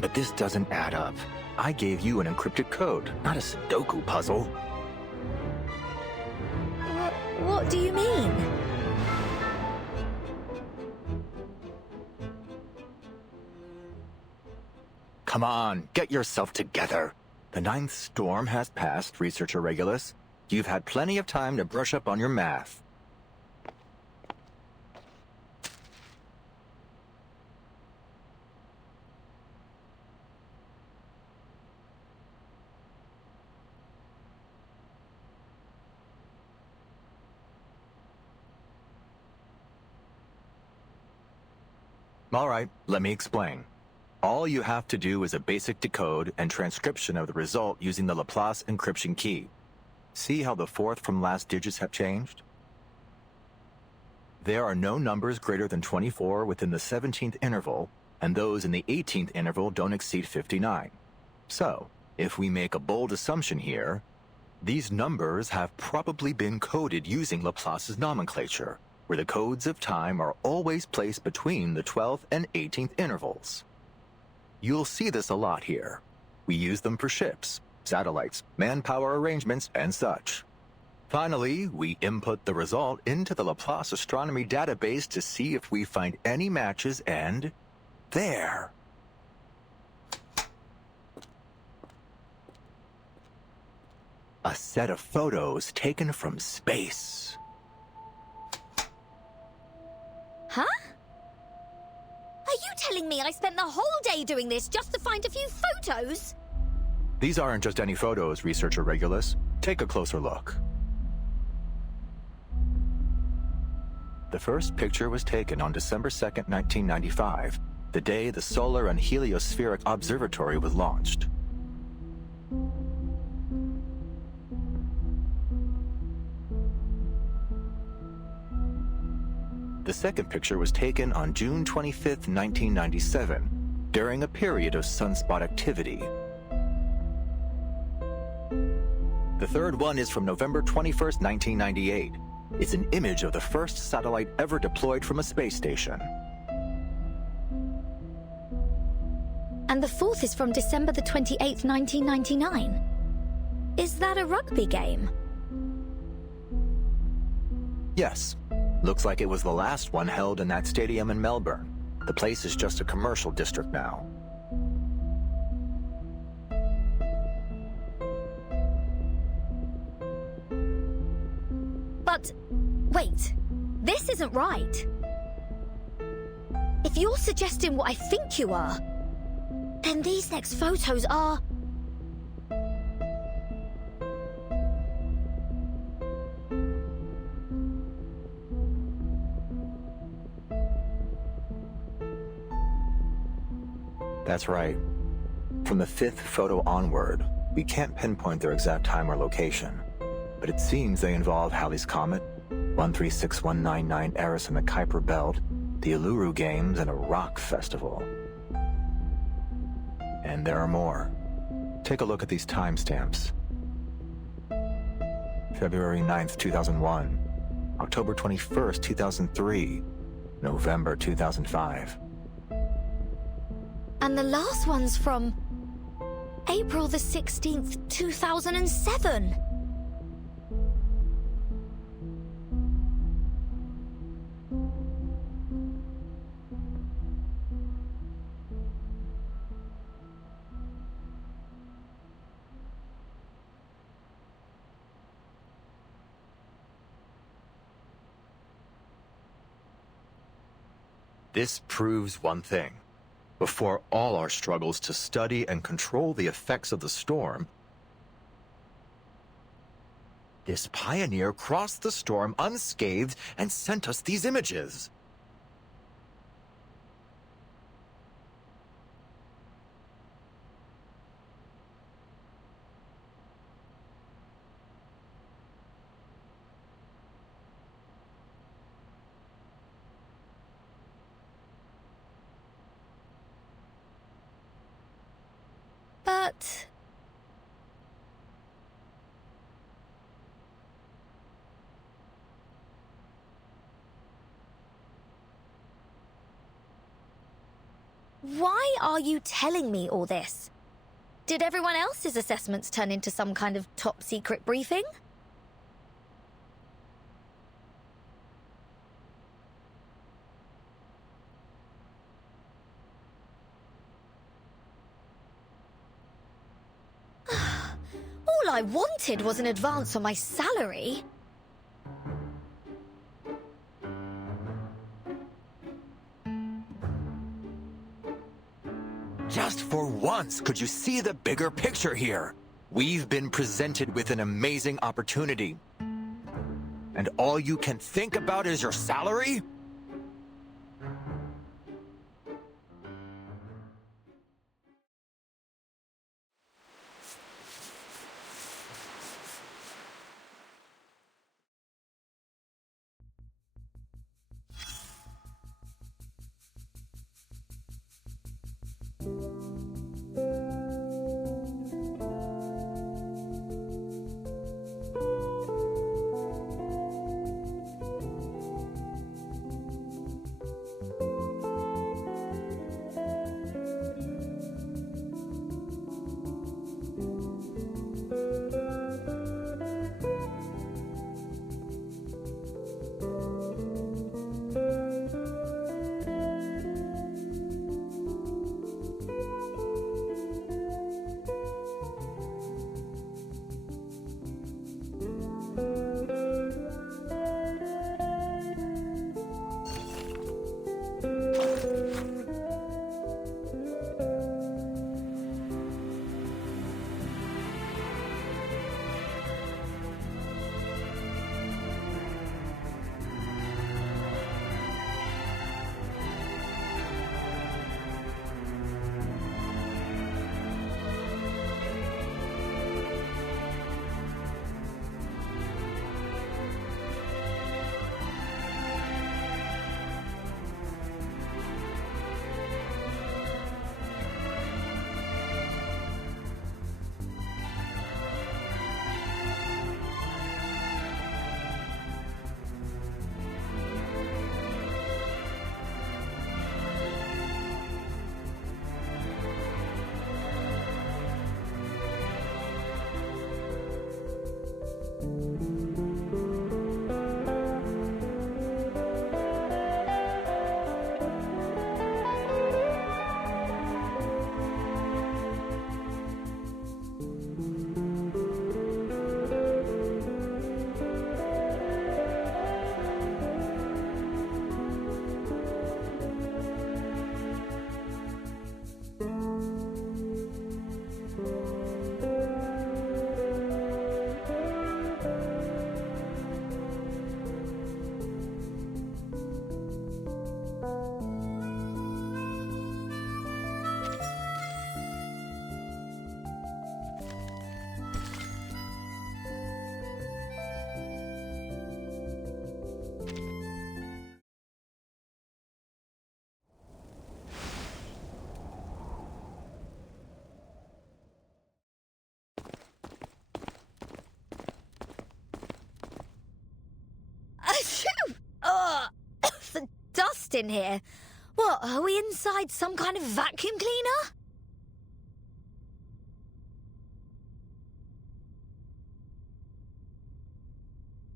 But this doesn't add up. I gave you an encrypted code, not a Sudoku puzzle. What do you mean? Come on, get yourself together. The 9th storm has passed, Researcher Regulus. You've had plenty of time to brush up on your math. All right, let me explain. All you have to do is a basic decode and transcription of the result using the Laplace encryption key. See how the 4th from last digits have changed? There are no numbers greater than 24 within the 17th interval, and those in the 18th interval don't exceed 59. So, if we make a bold assumption here, these numbers have probably been coded using Laplace's nomenclature, where the codes of time are always placed between the 12th and 18th intervals. You'll see this a lot here. We use them for ships, satellites, manpower arrangements, and such. Finally, we input the result into the Laplace astronomy database to see if we find any matches, and there. A set of photos taken from space. Huh? Are you telling me I spent the whole day doing this just to find a few photos? These aren't just any photos, Researcher Regulus. Take a closer look. The first picture was taken on December 2nd, 1995, the day the Solar and Heliospheric Observatory was launched. The second picture was taken on June 25th, 1997, during a period of sunspot activity. The third one is from November 21st, 1998. It's an image of the first satellite ever deployed from a space station. And the fourth is from December the 28th, 1999. Is that a rugby game? Yes. Looks like it was the last one held in that stadium in Melbourne. The place is just a commercial district now. But, wait. This isn't right. If you're suggesting what I think you are, then these next photos are... That's right. From the 5th photo onward, we can't pinpoint their exact time or location, but it seems they involve Halley's Comet, 136199 Eris and the Kuiper Belt, the Uluru Games, and a rock festival. And there are more. Take a look at these timestamps. February 9th, 2001, October 21st, 2003, November 2005. And the last one's from April the 16th, 2007. This proves one thing. Before all our struggles to study and control the effects of the storm, this pioneer crossed the storm unscathed and sent us these images. But... Why are you telling me all this? Did everyone else's assessments turn into some kind of top-secret briefing? All I wanted was an advance on my salary. Just for once, could you see the bigger picture here? We've been presented with an amazing opportunity. And all you can think about is your salary? The dust in here. What, are we inside some kind of vacuum cleaner?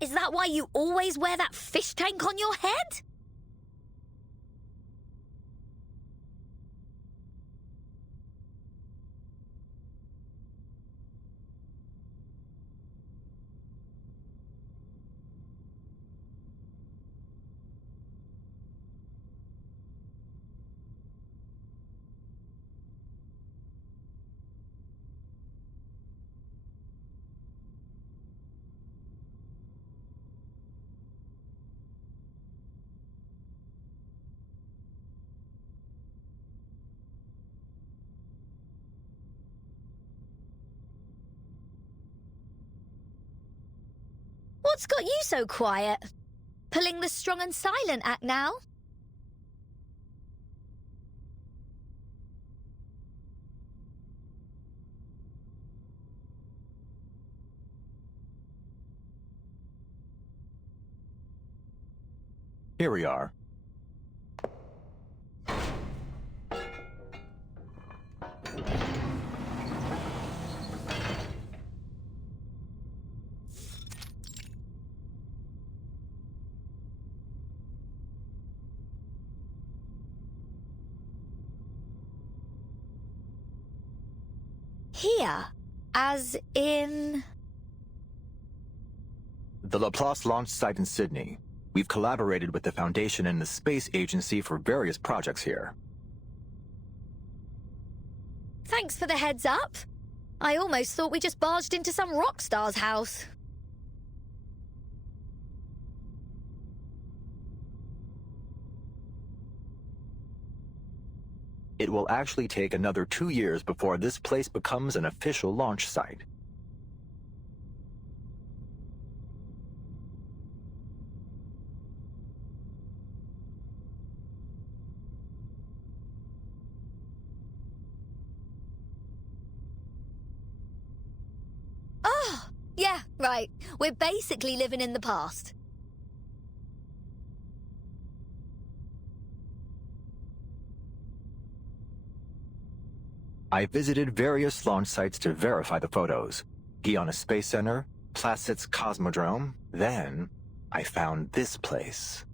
Is that why you always wear that fish tank on your head? What's got you so quiet? Pulling the strong and silent act now? Here we are. Here? As in... The Laplace launch site in Sydney. We've collaborated with the Foundation and the Space Agency for various projects here. Thanks for the heads up. I almost thought we just barged into some rock star's house. It will actually take another 2 years before this place becomes an official launch site. Oh, yeah, right. We're basically living in the past. I visited various launch sites to verify the photos. Guiana Space Center, Placet's Cosmodrome. Then, I found this place.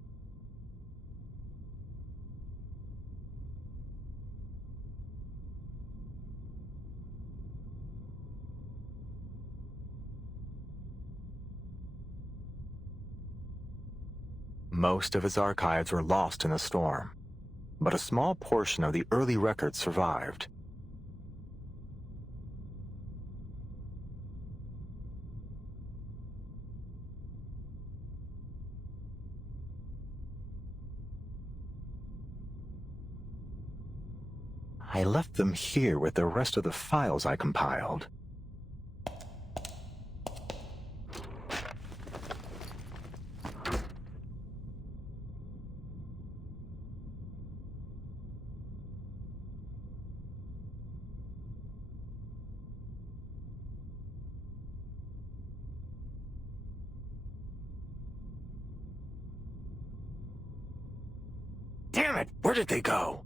Most of its archives were lost in the storm, but a small portion of the early records survived. I left them here with the rest of the files I compiled. Damn it! Where did they go?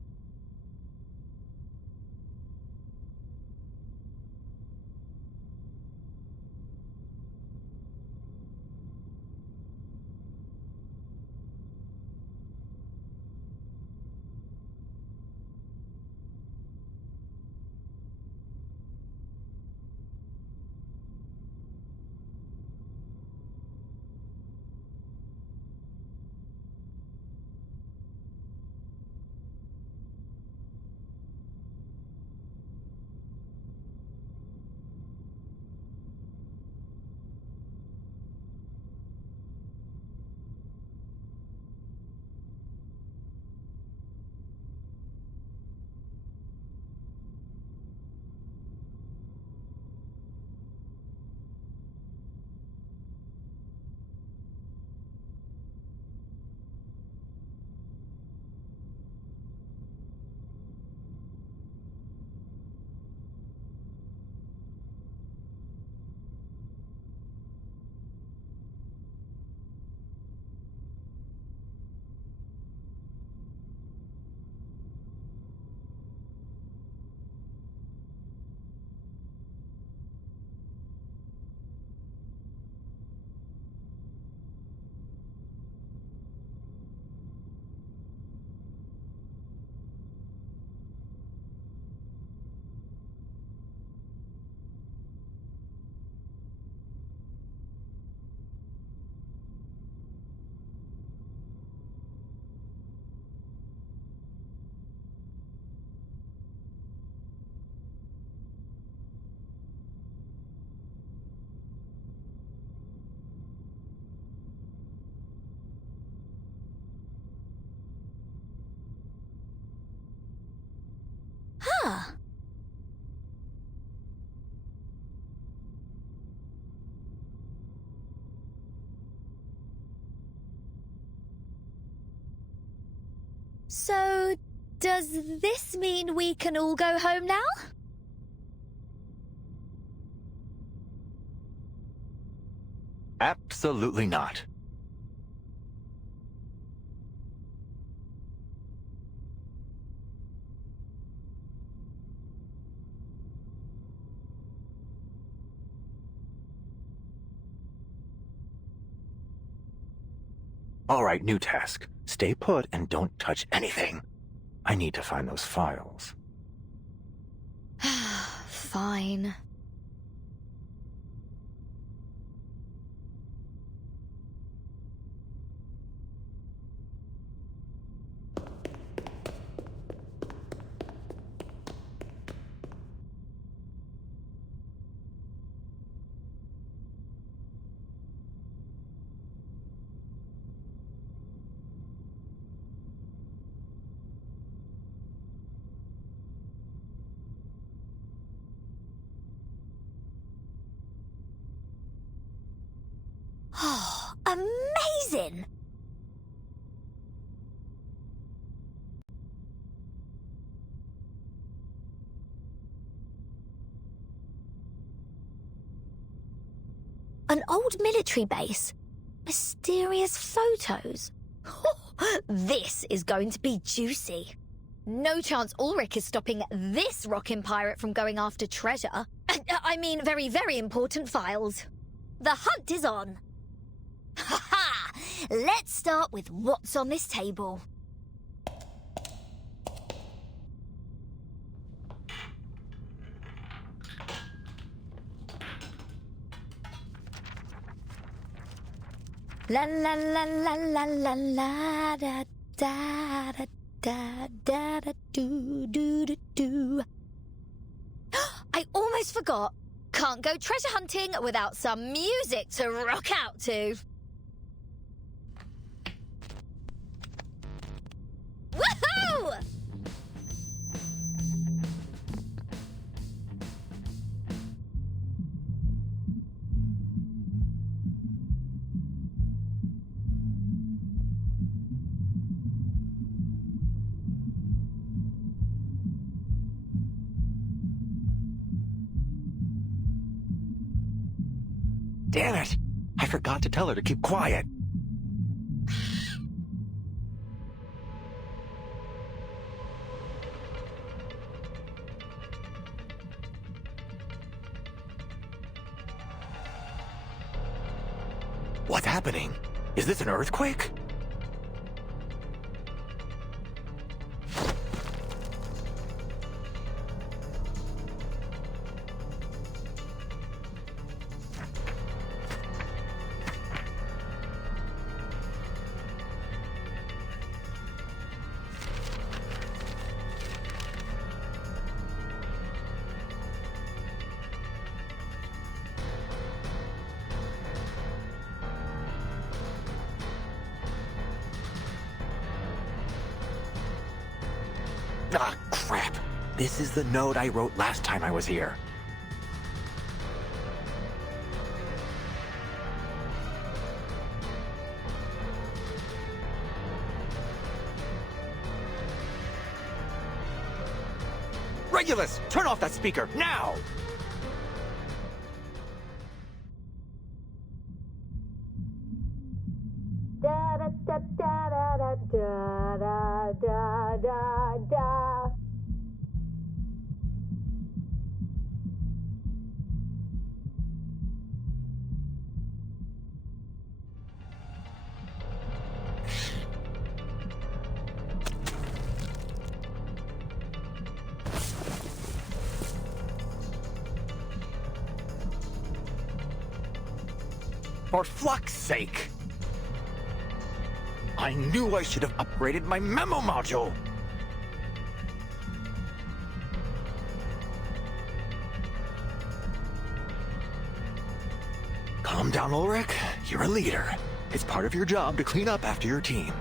Huh. So, does this mean we can all go home now? Absolutely not. All right, new task. Stay put and don't touch anything. I need to find those files. fine. Oh, amazing! An old military base? Mysterious photos? This is going to be juicy. No chance Ulrich is stopping this rockin' pirate from going after treasure. I mean, very, very important files. The hunt is on. Ha ha! Let's start with what's on this table. La la la la la la la da da da da da da do do do do. I almost forgot. Can't go treasure hunting without some music to rock out to. Woohoo! Damn it! I forgot to tell her to keep quiet. What's happening? Is this an earthquake? Ah, crap. This is the note I wrote last time I was here. Regulus, turn off that speaker, now! Da da da da da da da da da da. For fuck's sake! I knew I should have upgraded my memo module! Calm down, Ulrich. You're a leader. It's part of your job to clean up after your team.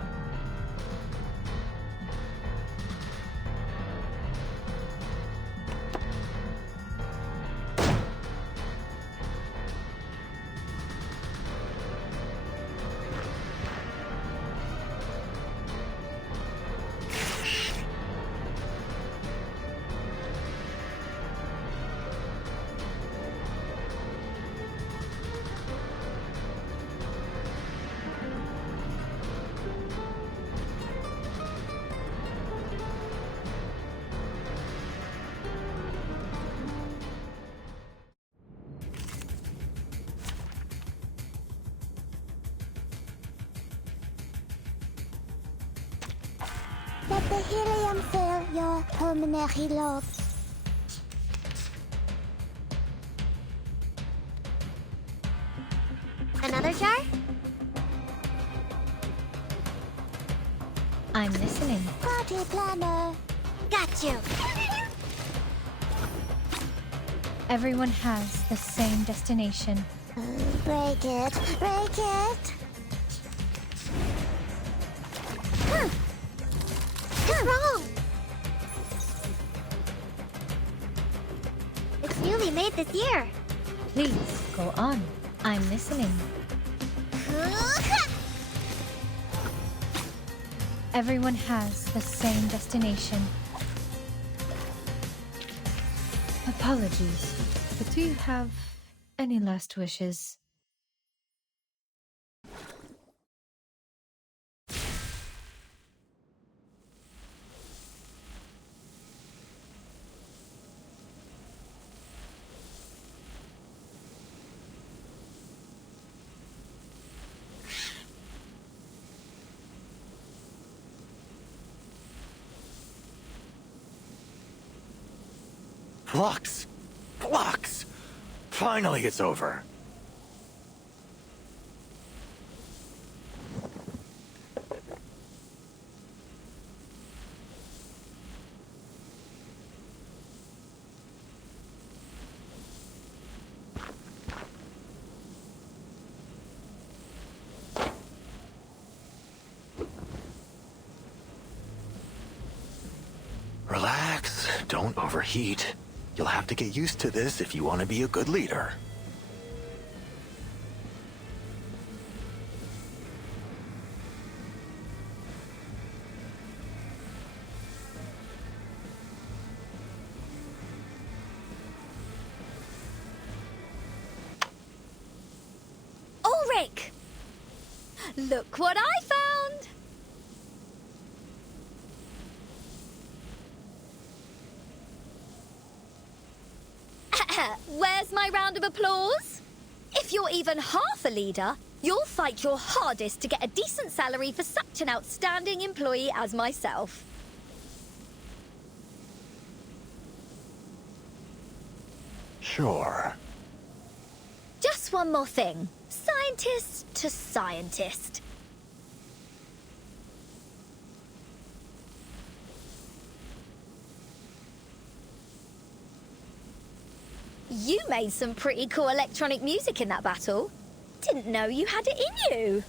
Let the helium fill your pulmonary lobes. Another jar? I'm listening. Party planner. Got you. Everyone has the same destination. Break it. Break it. What's wrong? It's newly made this year. Please, go on. I'm listening. Everyone has the same destination. Apologies, but do you have any last wishes? Flux! Flux! Finally it's over. Relax, don't overheat. You'll have to get used to this if you want to be a good leader. Ulrich! Look what I found! Where's my round of applause? If you're even half a leader, you'll fight your hardest to get a decent salary for such an outstanding employee as myself. Sure. Just one more thing. Scientist to scientist. You made some pretty cool electronic music in that battle. Didn't know you had it in you.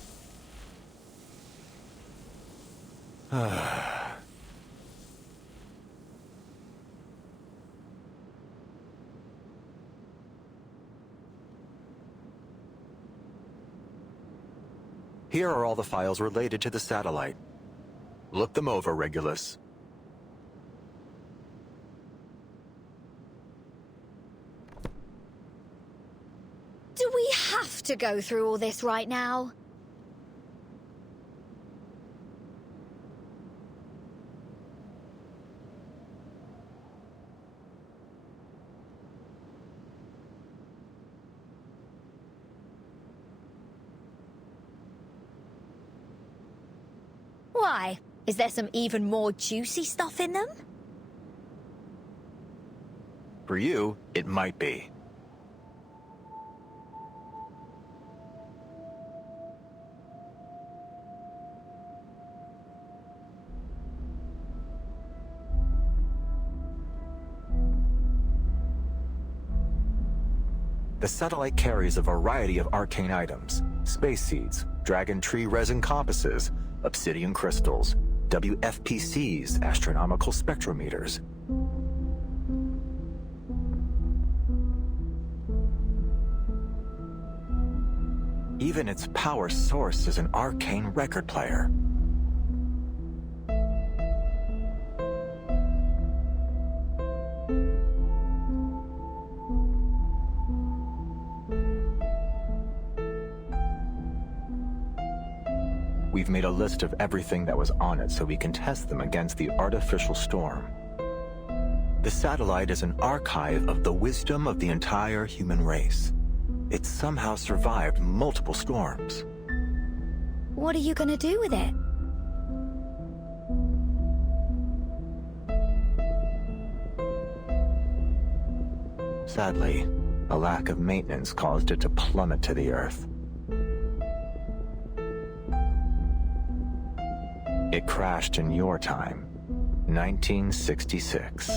Here are all the files related to the satellite. Look them over, Regulus. Do we have to go through all this right now? Why? Is there some even more juicy stuff in them? For you, it might be. The satellite carries a variety of arcane items: space seeds, dragon tree resin compasses, obsidian crystals, WFPCs, astronomical spectrometers. Even its power source is an arcane record player. We've made a list of everything that was on it so we can test them against the artificial storm. The satellite is an archive of the wisdom of the entire human race. It somehow survived multiple storms. What are you gonna do with it? Sadly, a lack of maintenance caused it to plummet to the Earth. It crashed in your time, 1966.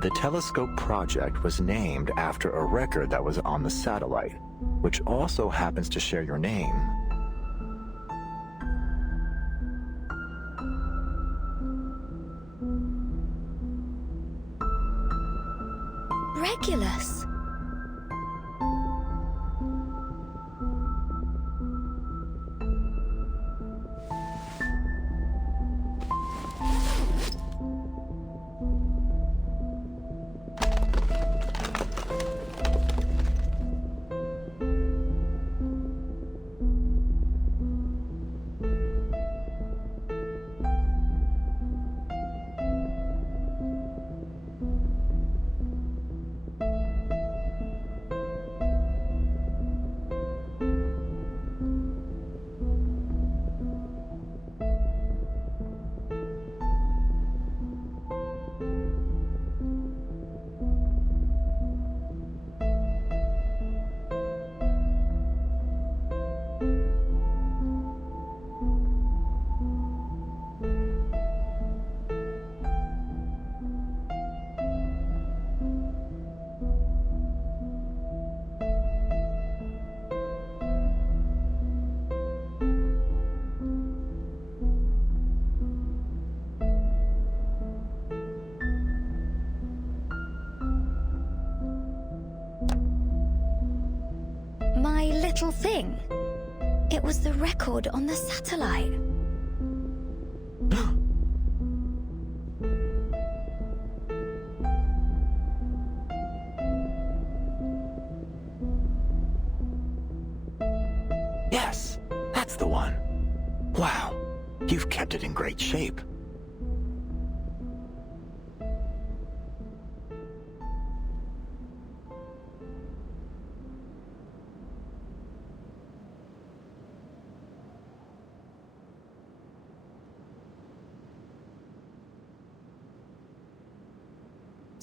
The telescope project was named after a record that was on the satellite, which also happens to share your name. Regulus. My little thing. It was the record on the satellite. Yes, that's the one. Wow, you've kept it in great shape.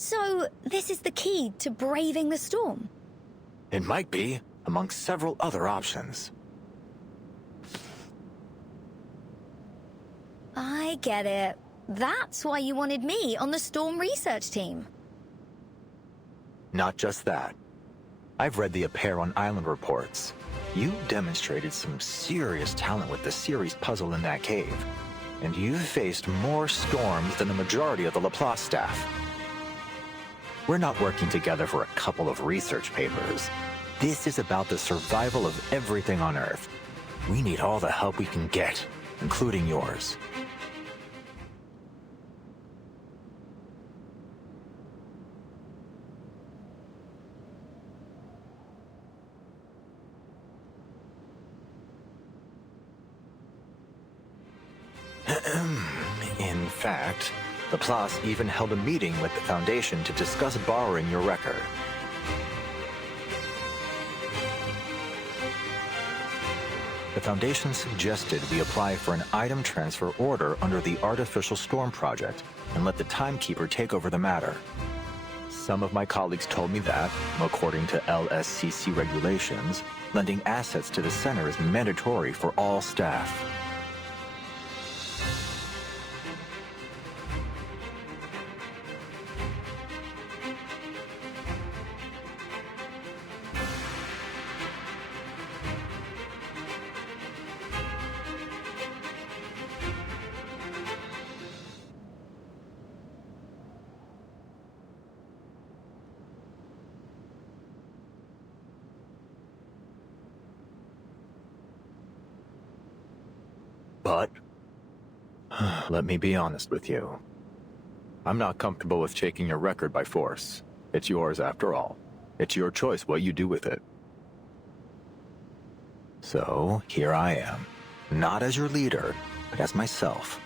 So, this is the key to braving the storm? It might be, amongst several other options. I get it. That's why you wanted me on the storm research team. Not just that. I've read the Appear on Island reports. You demonstrated some serious talent with the Ceres puzzle in that cave. And you've faced more storms than the majority of the Laplace staff. We're not working together for a couple of research papers. This is about the survival of everything on Earth. We need all the help we can get, including yours. In fact, Laplace even held a meeting with the Foundation to discuss borrowing your record. The Foundation suggested we apply for an item transfer order under the Artificial Storm Project and let the Timekeeper take over the matter. Some of my colleagues told me that, according to LSCC regulations, lending assets to the center is mandatory for all staff. But, let me be honest with you. I'm not comfortable with taking your record by force. It's yours after all. It's your choice what you do with it. So, here I am. Not as your leader, but as myself.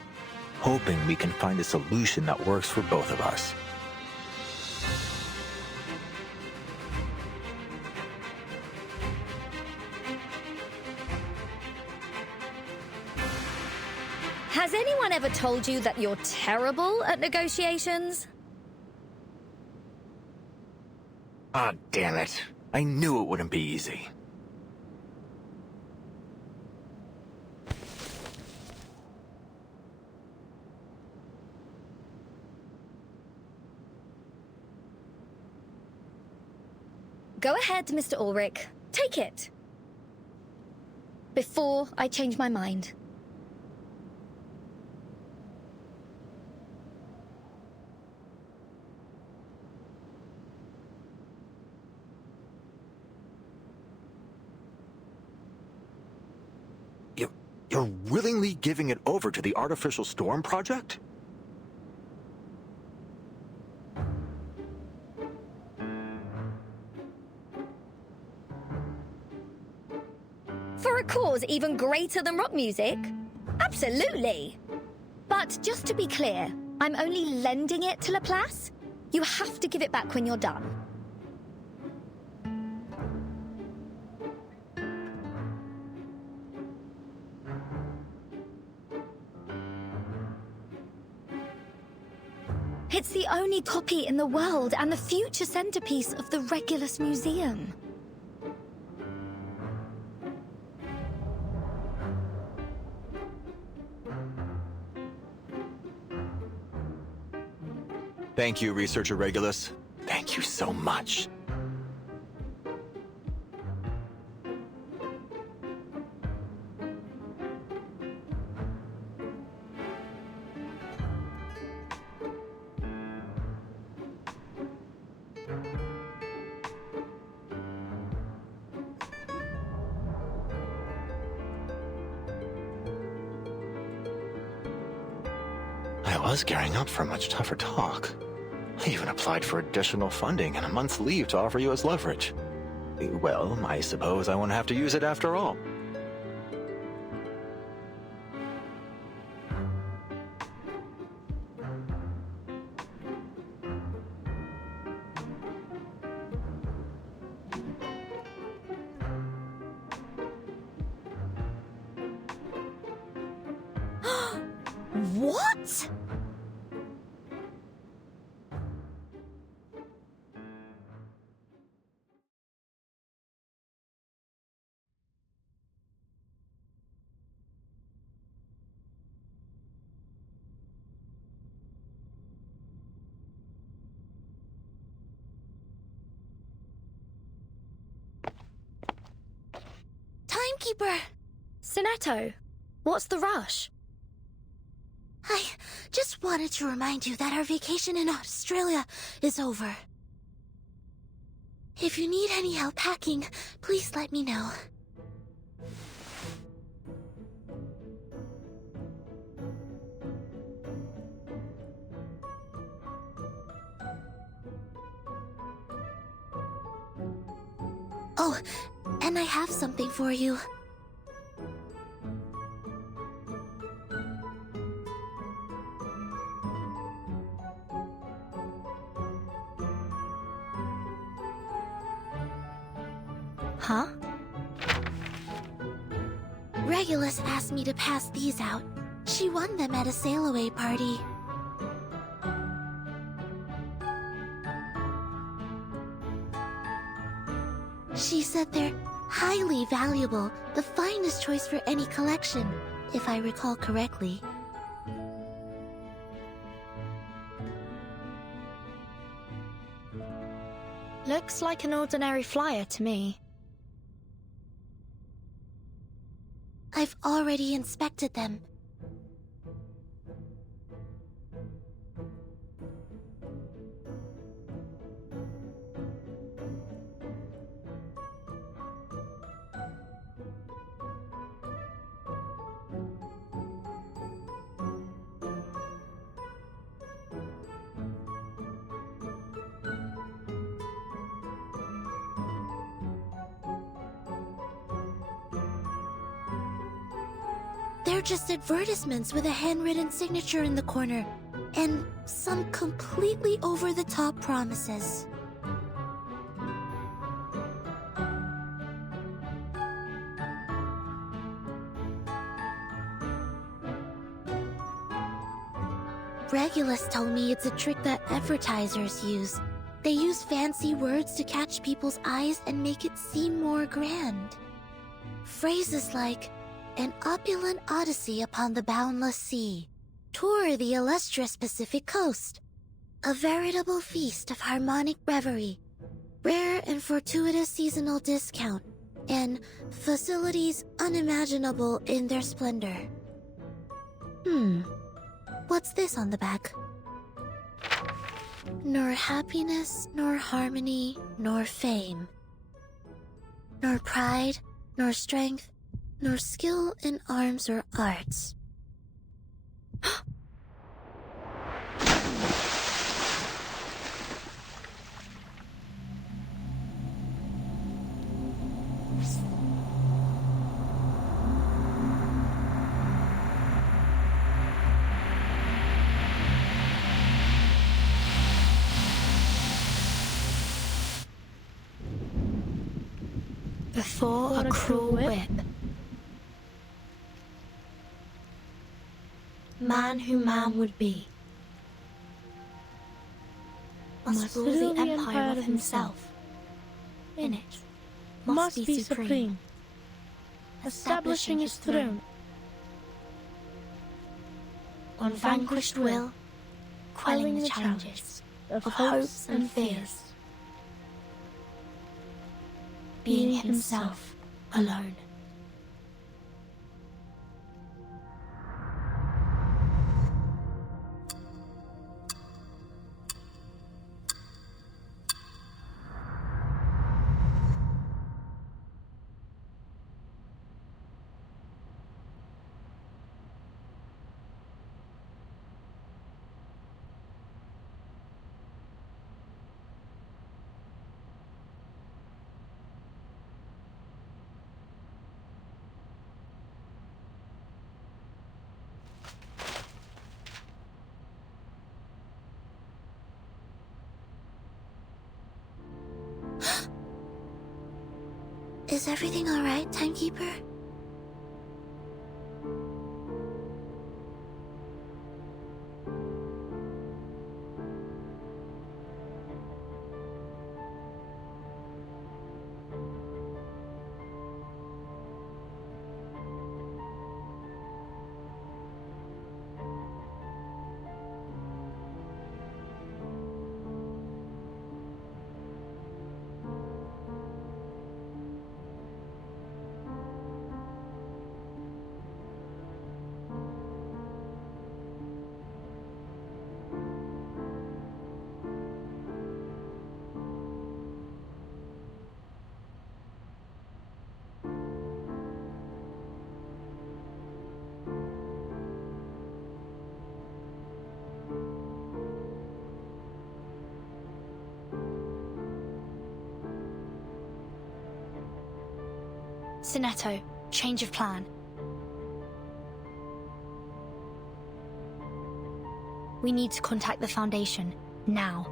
Hoping we can find a solution that works for both of us. Has anyone ever told you that you're terrible at negotiations? Ah, damn it. I knew it wouldn't be easy. Go ahead, Mr. Ulrich. Take it. Before I change my mind. You're willingly giving it over to the Artificial Storm Project? For a cause even greater than rock music? Absolutely! But just to be clear, I'm only lending it to Laplace. You have to give it back when you're done. It's the only copy in the world and the future centerpiece of the Regulus Museum. Thank you, Researcher Regulus. Thank you so much. I was gearing up for a much tougher talk. I even applied for additional funding and a month's leave to offer you as leverage. Well, I suppose I won't have to use it after all. What? Timekeeper! Sonetto, what's the rush? I just wanted to remind you that our vacation in Australia is over. If you need any help packing, please let me know. Oh, and I have something for you. Huh? Regulus asked me to pass these out. She won them at a sail-away party. She said they're highly valuable, the finest choice for any collection, if I recall correctly. Looks like an ordinary flyer to me. I've already inspected them. They're just advertisements with a handwritten signature in the corner, and some completely over-the-top promises. Regulus told me it's a trick that advertisers use. They use fancy words to catch people's eyes and make it seem more grand. Phrases like, an opulent odyssey upon the boundless sea, tour the illustrious Pacific coast, a veritable feast of harmonic reverie, rare and fortuitous seasonal discount, and facilities unimaginable in their splendor. What's this on the back? Nor happiness, nor harmony, nor fame. Nor pride, nor strength, nor skill in arms or arts. Before a cruel whip, man who man would be must rule the empire of himself. In it must be supreme, establishing his throne. On vanquished will, quelling the challenges of hopes and fears. Being himself alone. Is everything alright, Timekeeper? Sinetto, change of plan. We need to contact the Foundation, now.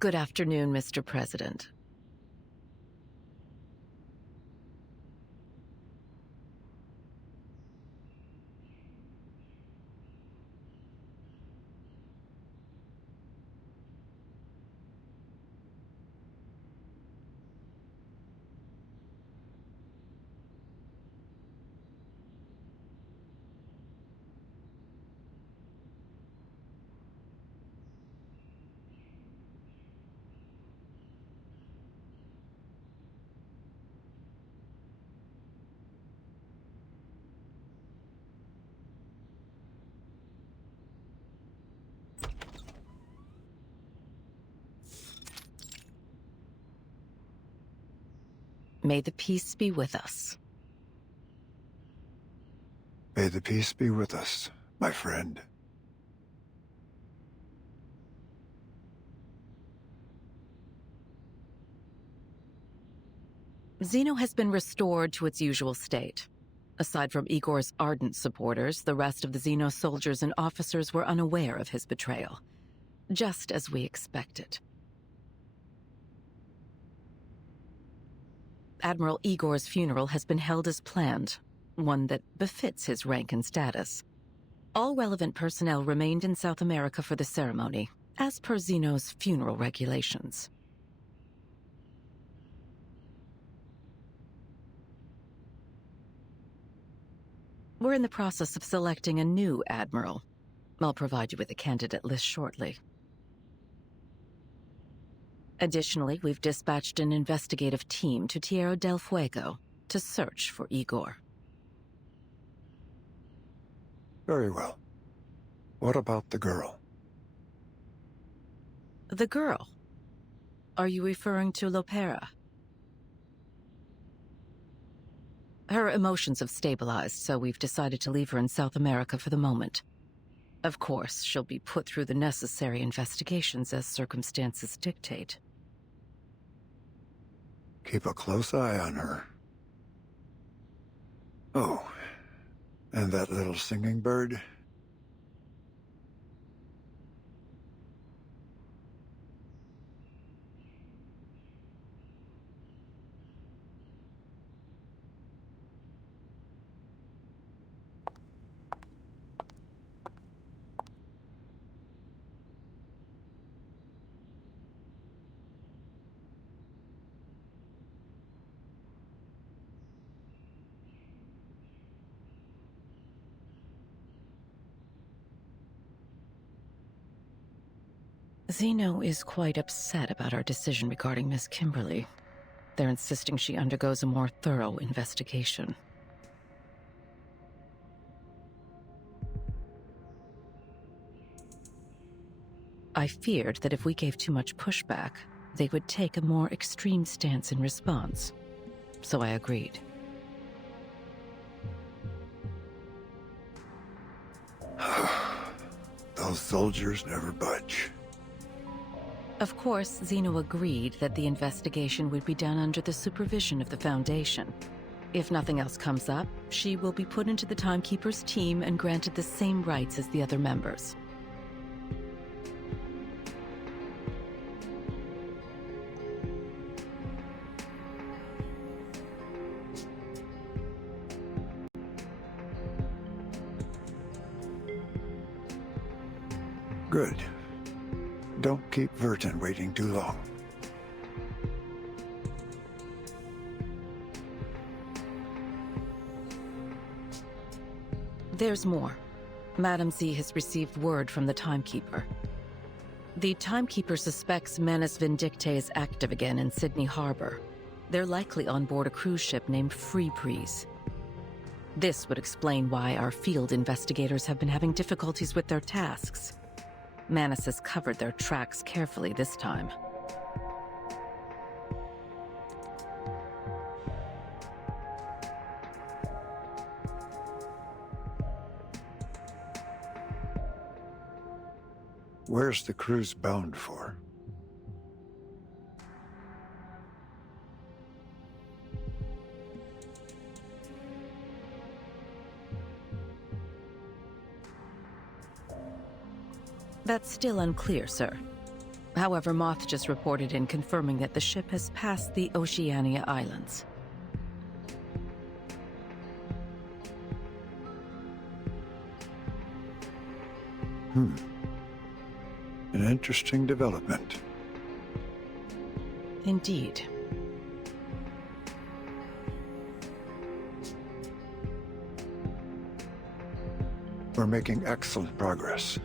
Good afternoon, Mr. President. May the peace be with us. May the peace be with us, my friend. Xeno has been restored to its usual state. Aside from Igor's ardent supporters, the rest of the Xeno soldiers and officers were unaware of his betrayal. Just as we expected. Admiral Igor's funeral has been held as planned, one that befits his rank and status. All relevant personnel remained in South America for the ceremony, as per Xeno's funeral regulations. We're in the process of selecting a new admiral. I'll provide you with a candidate list shortly. Additionally, we've dispatched an investigative team to Tierra del Fuego to search for Igor. Very well. What about the girl? The girl? Are you referring to Lopera? Her emotions have stabilized, so we've decided to leave her in South America for the moment. Of course, she'll be put through the necessary investigations as circumstances dictate. Keep a close eye on her. Oh, and that little singing bird? Xeno is quite upset about our decision regarding Miss Kimberly. They're insisting she undergoes a more thorough investigation. I feared that if we gave too much pushback, they would take a more extreme stance in response. So I agreed. Those soldiers never budge. Of course, Xeno agreed that the investigation would be done under the supervision of the Foundation. If nothing else comes up, she will be put into the Timekeeper's team and granted the same rights as the other members. Good. Don't keep Vertin waiting too long. There's more. Madam Z has received word from the Timekeeper. The Timekeeper suspects Manus Vindictae is active again in Sydney Harbor. They're likely on board a cruise ship named Free Breeze. This would explain why our field investigators have been having difficulties with their tasks. Manus has covered their tracks carefully this time. Where's the cruise bound for? That's still unclear, sir. However, Moth just reported in confirming that the ship has passed the Oceania Islands. An interesting development. Indeed. We're making excellent progress.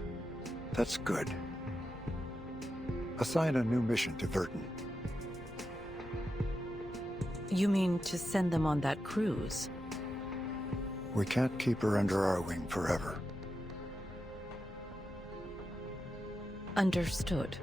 That's good. Assign a new mission to Verton. You mean to send them on that cruise? We can't keep her under our wing forever. Understood.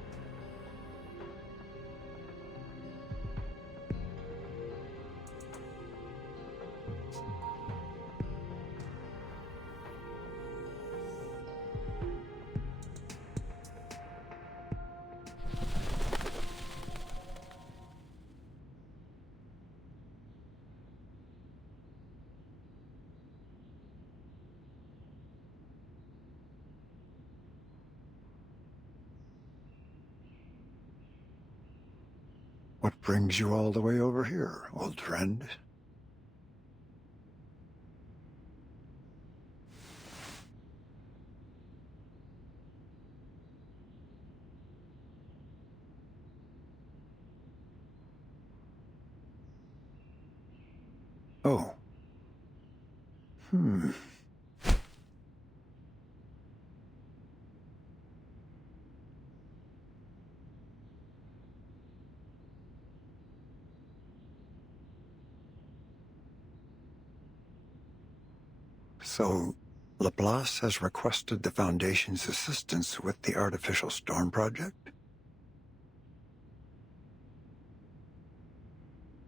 What brings you all the way over here, old friend? Oh. So, Laplace has requested the Foundation's assistance with the Artificial Storm Project?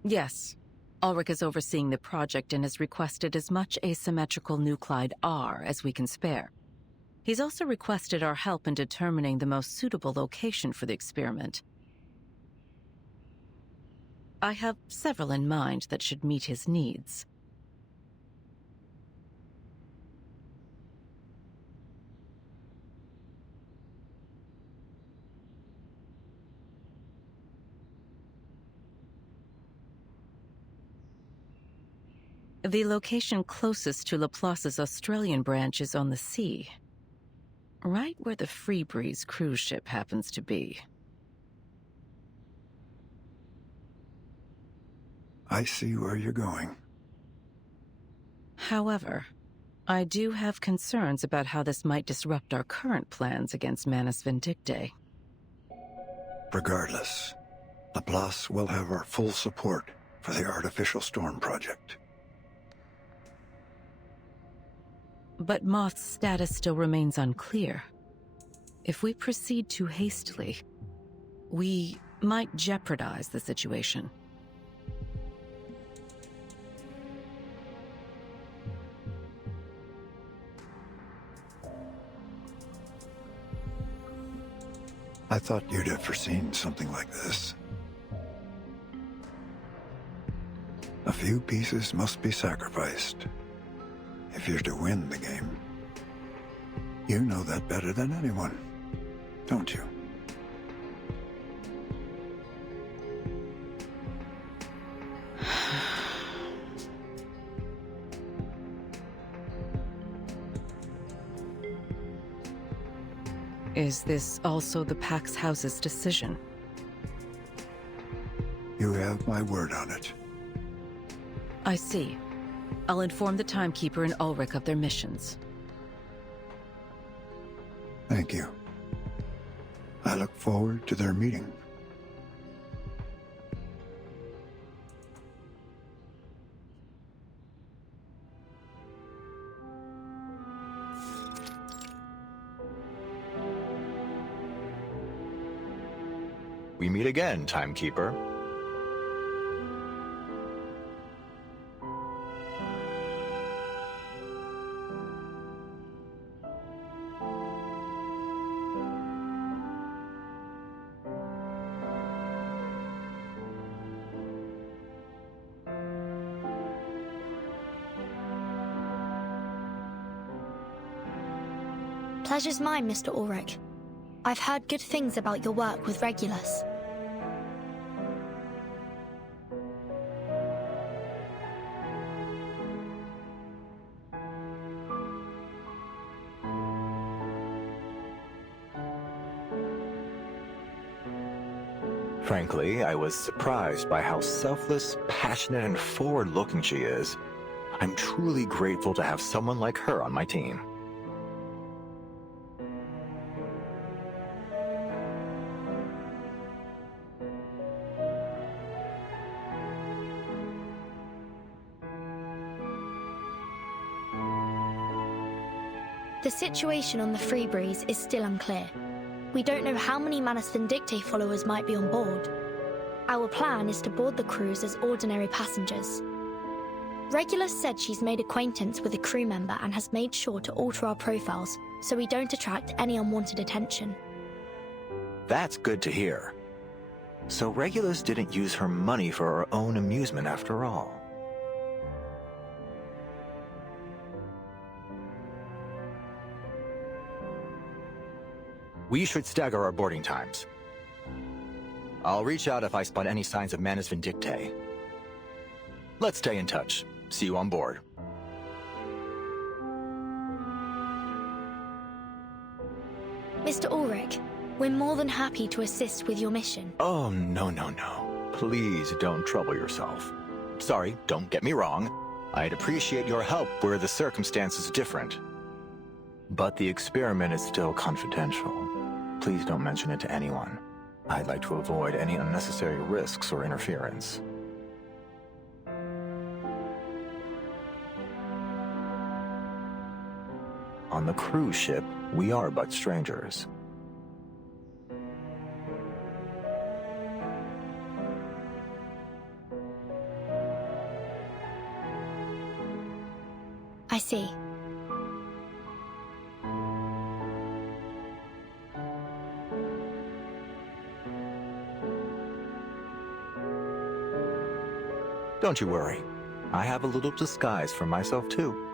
Yes. Ulrich is overseeing the project and has requested as much asymmetrical nuclide R as we can spare. He's also requested our help in determining the most suitable location for the experiment. I have several in mind that should meet his needs. The location closest to Laplace's Australian branch is on the sea, right where the Freebreeze cruise ship happens to be. I see where you're going. However, I do have concerns about how this might disrupt our current plans against Manus Vindictae. Regardless, Laplace will have our full support for the Artificial Storm Project. But Moth's status still remains unclear. If we proceed too hastily, we might jeopardize the situation. I thought you'd have foreseen something like this. A few pieces must be sacrificed if you're to win the game. You know that better than anyone, don't you? Is this also the Pax House's decision? You have my word on it. I see. I'll inform the Timekeeper and Ulrich of their missions. Thank you. I look forward to their meeting. We meet again, Timekeeper. Pleasure's mine, Mr. Ulrich. I've heard good things about your work with Regulus. Frankly, I was surprised by how selfless, passionate, and forward-looking she is. I'm truly grateful to have someone like her on my team. The situation on the Freebreeze is still unclear. We don't know how many Manus Vindictae followers might be on board. Our plan is to board the cruise as ordinary passengers. Regulus said she's made acquaintance with a crew member and has made sure to alter our profiles so we don't attract any unwanted attention. That's good to hear. So Regulus didn't use her money for her own amusement after all. We should stagger our boarding times. I'll reach out if I spot any signs of Manus Vindictae. Let's stay in touch. See you on board. Mr. Ulrich, we're more than happy to assist with your mission. Oh, no. Please don't trouble yourself. Sorry, don't get me wrong. I'd appreciate your help were the circumstances different. But the experiment is still confidential. Please don't mention it to anyone. I'd like to avoid any unnecessary risks or interference. On the cruise ship, we are but strangers. I see. Don't you worry. I have a little disguise for myself too.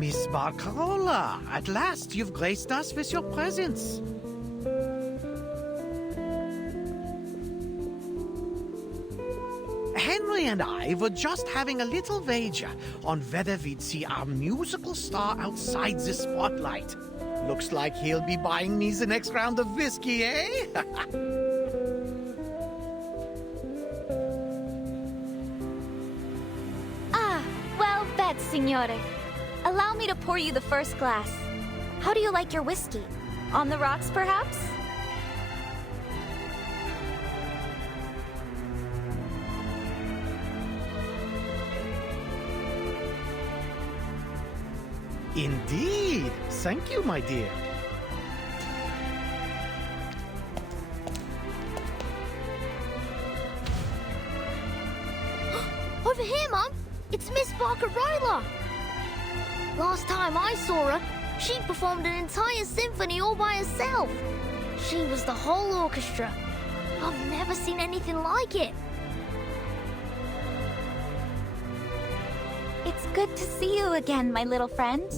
Miss Barcarola, at last you've graced us with your presence. Henry and I were just having a little wager on whether we'd see our musical star outside the spotlight. Looks like he'll be buying me the next round of whiskey, eh? Well bet, signore. Allow me to pour you the first glass. How do you like your whiskey? On the rocks, perhaps? Indeed. Thank you, my dear. Over here, Mum! It's Miss Barcarola! Last time I saw her, she performed an entire symphony all by herself. She was the whole orchestra. I've never seen anything like it. It's good to see you again, my little friend.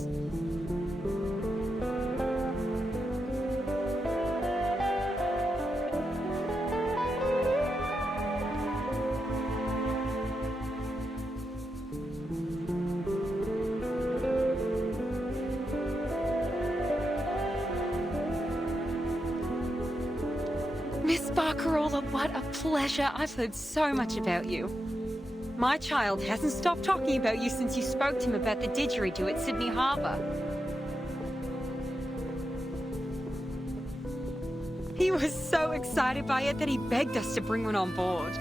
Miss Barcarola, what a pleasure. I've heard so much about you. My child hasn't stopped talking about you since you spoke to him about the didgeridoo at Sydney Harbour. He was so excited by it that he begged us to bring one on board.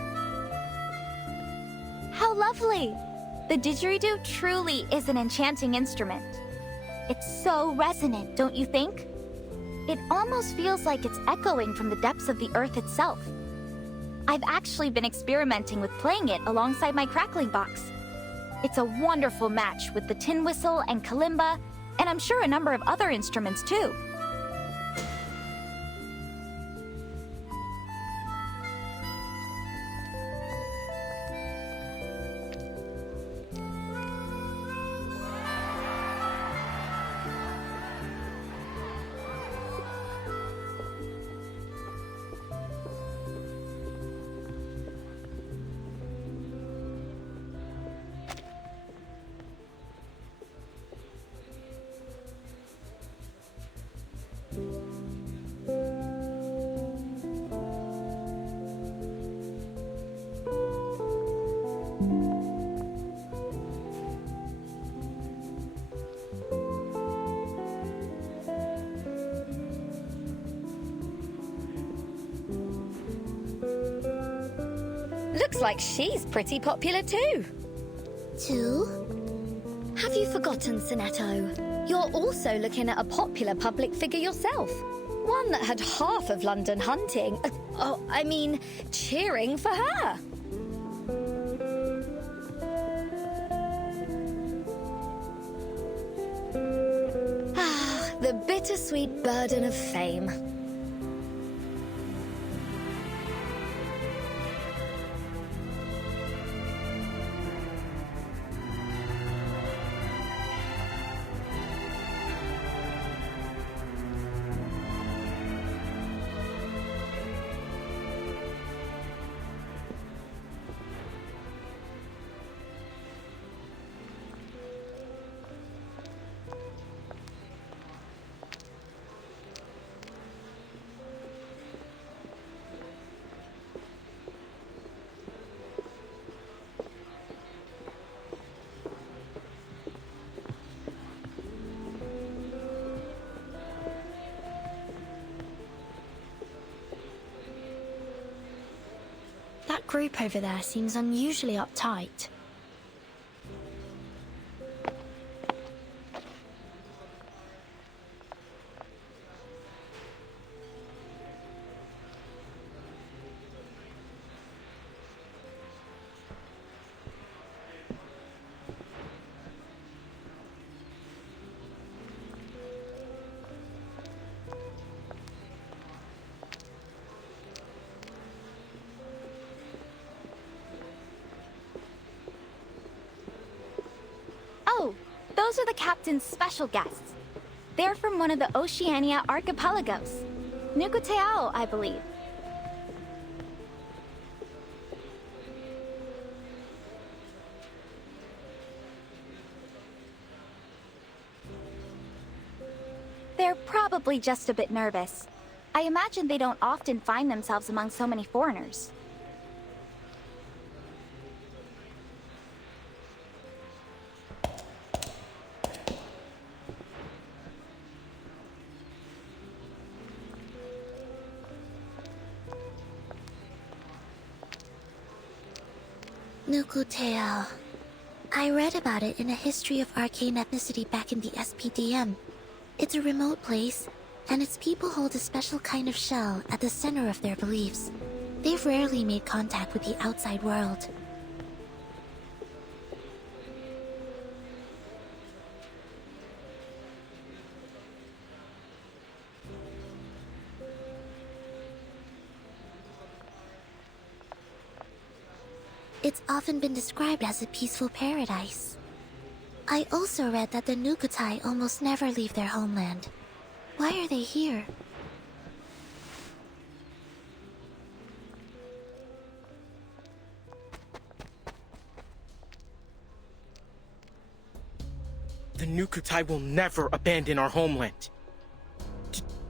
How lovely! The didgeridoo truly is an enchanting instrument. It's so resonant, don't you think? It almost feels like it's echoing from the depths of the earth itself. I've actually been experimenting with playing it alongside my crackling box. It's a wonderful match with the tin whistle and kalimba, and I'm sure a number of other instruments too. Looks like she's pretty popular too. Too? Have you forgotten, Sonetto? You're also looking at a popular public figure yourself. One that had half of London hunting. Cheering for her. The bittersweet burden of fame. group over there seems unusually uptight. Oh, those are the captain's special guests. They're from one of the Oceania archipelagos. Nukuteao, I believe. They're probably just a bit nervous. I imagine they don't often find themselves among so many foreigners. Nukuteao. I read about it in a history of arcane ethnicity back in the SPDM. It's a remote place, and its people hold a special kind of shell at the center of their beliefs. They've rarely made contact with the outside world. It's often been described as a peaceful paradise. I also read that the Nukutai almost never leave their homeland. Why are they here? The Nukutai will never abandon our homeland.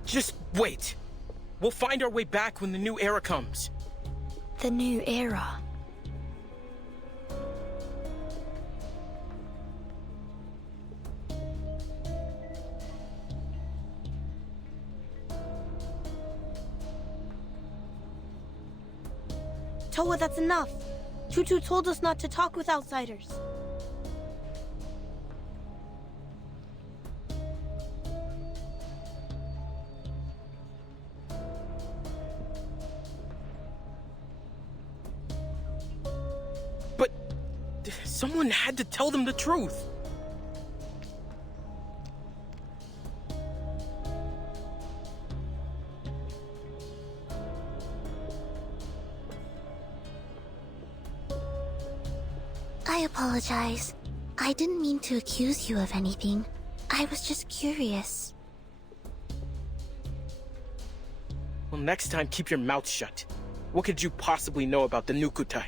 Just wait. We'll find our way back when the new era comes. The new era. Toa, that's enough. Tutu told us not to talk with outsiders. But someone had to tell them the truth. I apologize. I didn't mean to accuse you of anything. I was just curious. Well, next time, keep your mouth shut. What could you possibly know about the Nukutai?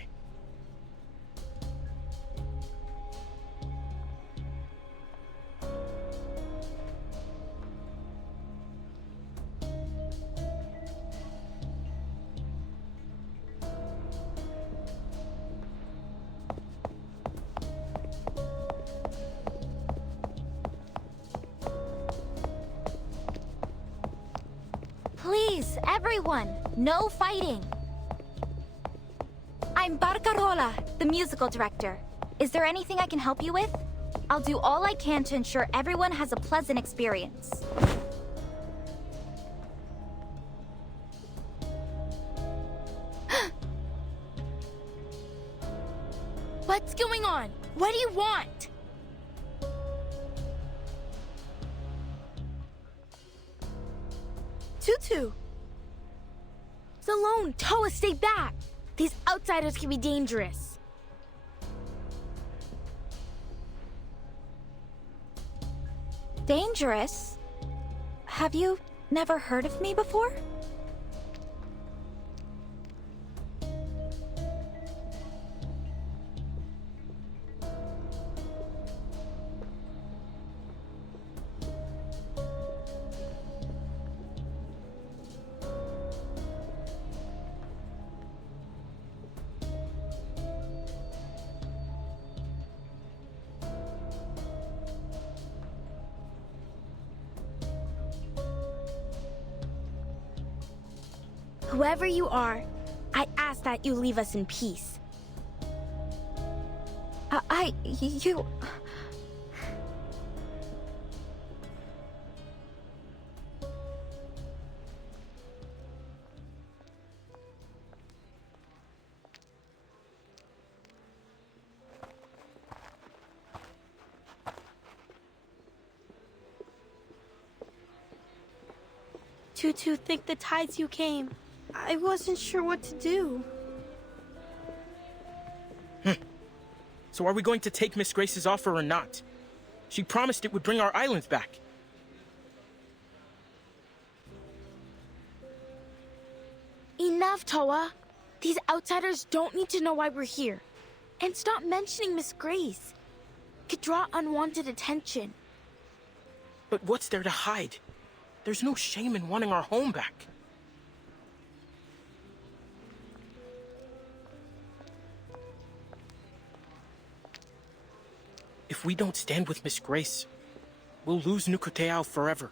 Please, everyone, no fighting. I'm Barcarola, the musical director. Is there anything I can help you with? I'll do all I can to ensure everyone has a pleasant experience. What's going on? What do you want? Tutu! It's alone! Toa, stay back! These outsiders can be dangerous. Dangerous? Have you never heard of me before? Whoever you are, I ask ask that you leave us in peace. You... Tutu, thank the tides you came. I wasn't sure what to do. So are we going to take Miss Grace's offer or not? She promised it would bring our islands back. Enough, Toa. These outsiders don't need to know why we're here. And stop mentioning Miss Grace. Could draw unwanted attention. But what's there to hide? There's no shame in wanting our home back. If we don't stand with Miss Grace, we'll lose Nukuteao forever.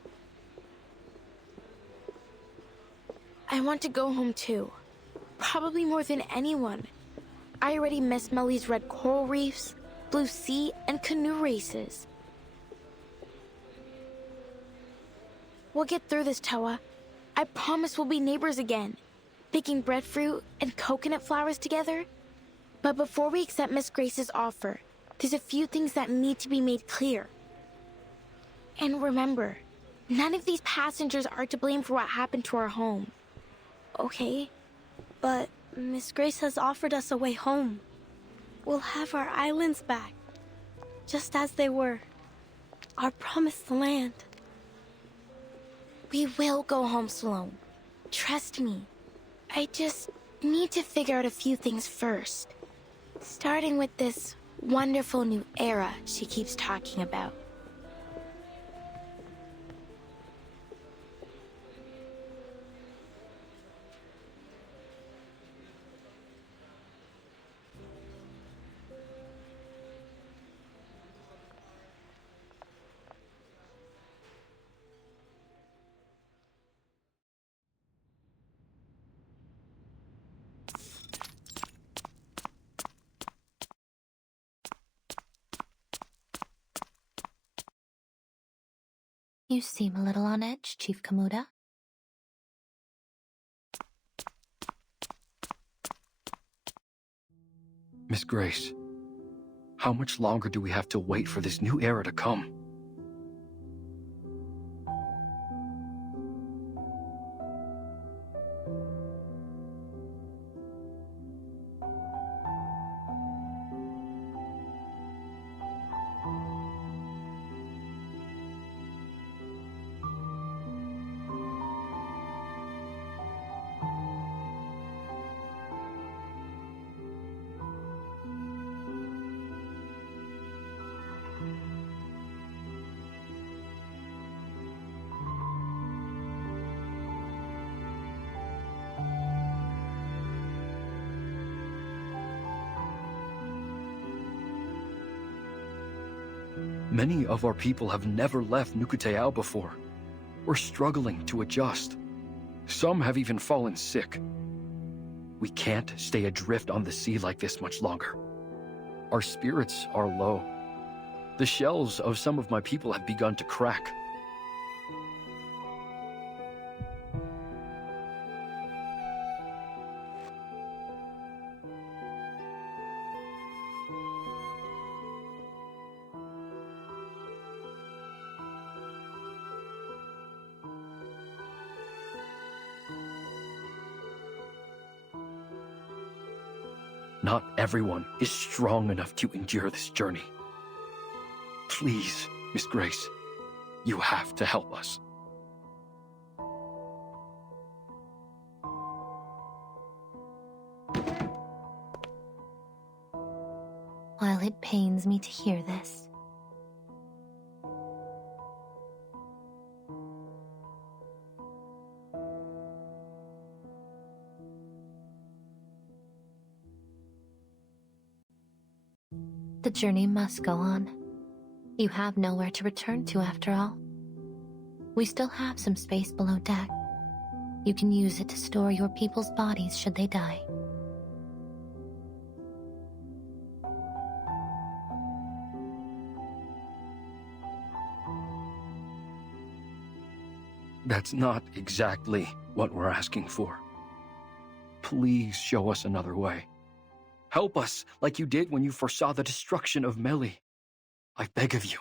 I want to go home too. Probably more than anyone. I already miss Melly's red coral reefs, blue sea, and canoe races. We'll get through this, Toa. I promise we'll be neighbors again, picking breadfruit and coconut flowers together. But before we accept Miss Grace's offer, there's a few things that need to be made clear. And remember, none of these passengers are to blame for what happened to our home. Okay? But Miss Grace has offered us a way home. We'll have our islands back, just as they were. Our promised land. We will go home, Sloane. Trust me. I just need to figure out a few things first. Starting with this wonderful new era she keeps talking about. You seem a little on edge, Chief Kamuda. Miss Grace, how much longer do we have to wait for this new era to come? Many of our people have never left Nukuteao before. We're struggling to adjust. Some have even fallen sick. We can't stay adrift on the sea like this much longer. Our spirits are low. The shells of some of my people have begun to crack. Not everyone is strong enough to endure this journey. Please, Miss Grace, you have to help us. While it pains me to hear this, the journey must go on. You have nowhere to return to after all. We still have some space below deck. You can use it to store your people's bodies should they die. That's not exactly what we're asking for. Please show us another way. Help us like you did when you foresaw the destruction of Meli. I beg of you.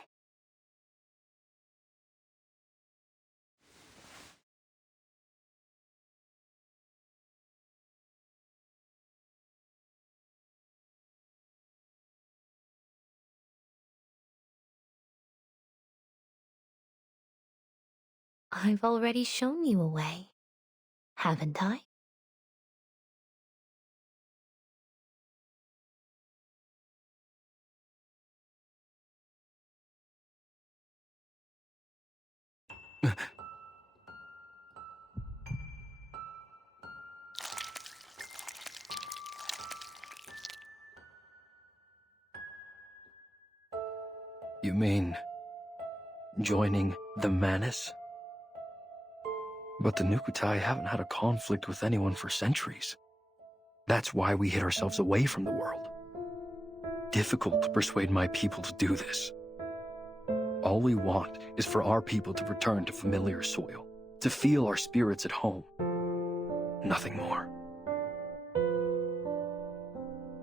I've already shown you a way, haven't I? You mean joining the Manus? But the Nukutai haven't had a conflict with anyone for centuries. That's why we hid ourselves away from the world. Difficult to persuade my people to do this. All we want is for our people to return to familiar soil, to feel our spirits at home. Nothing more.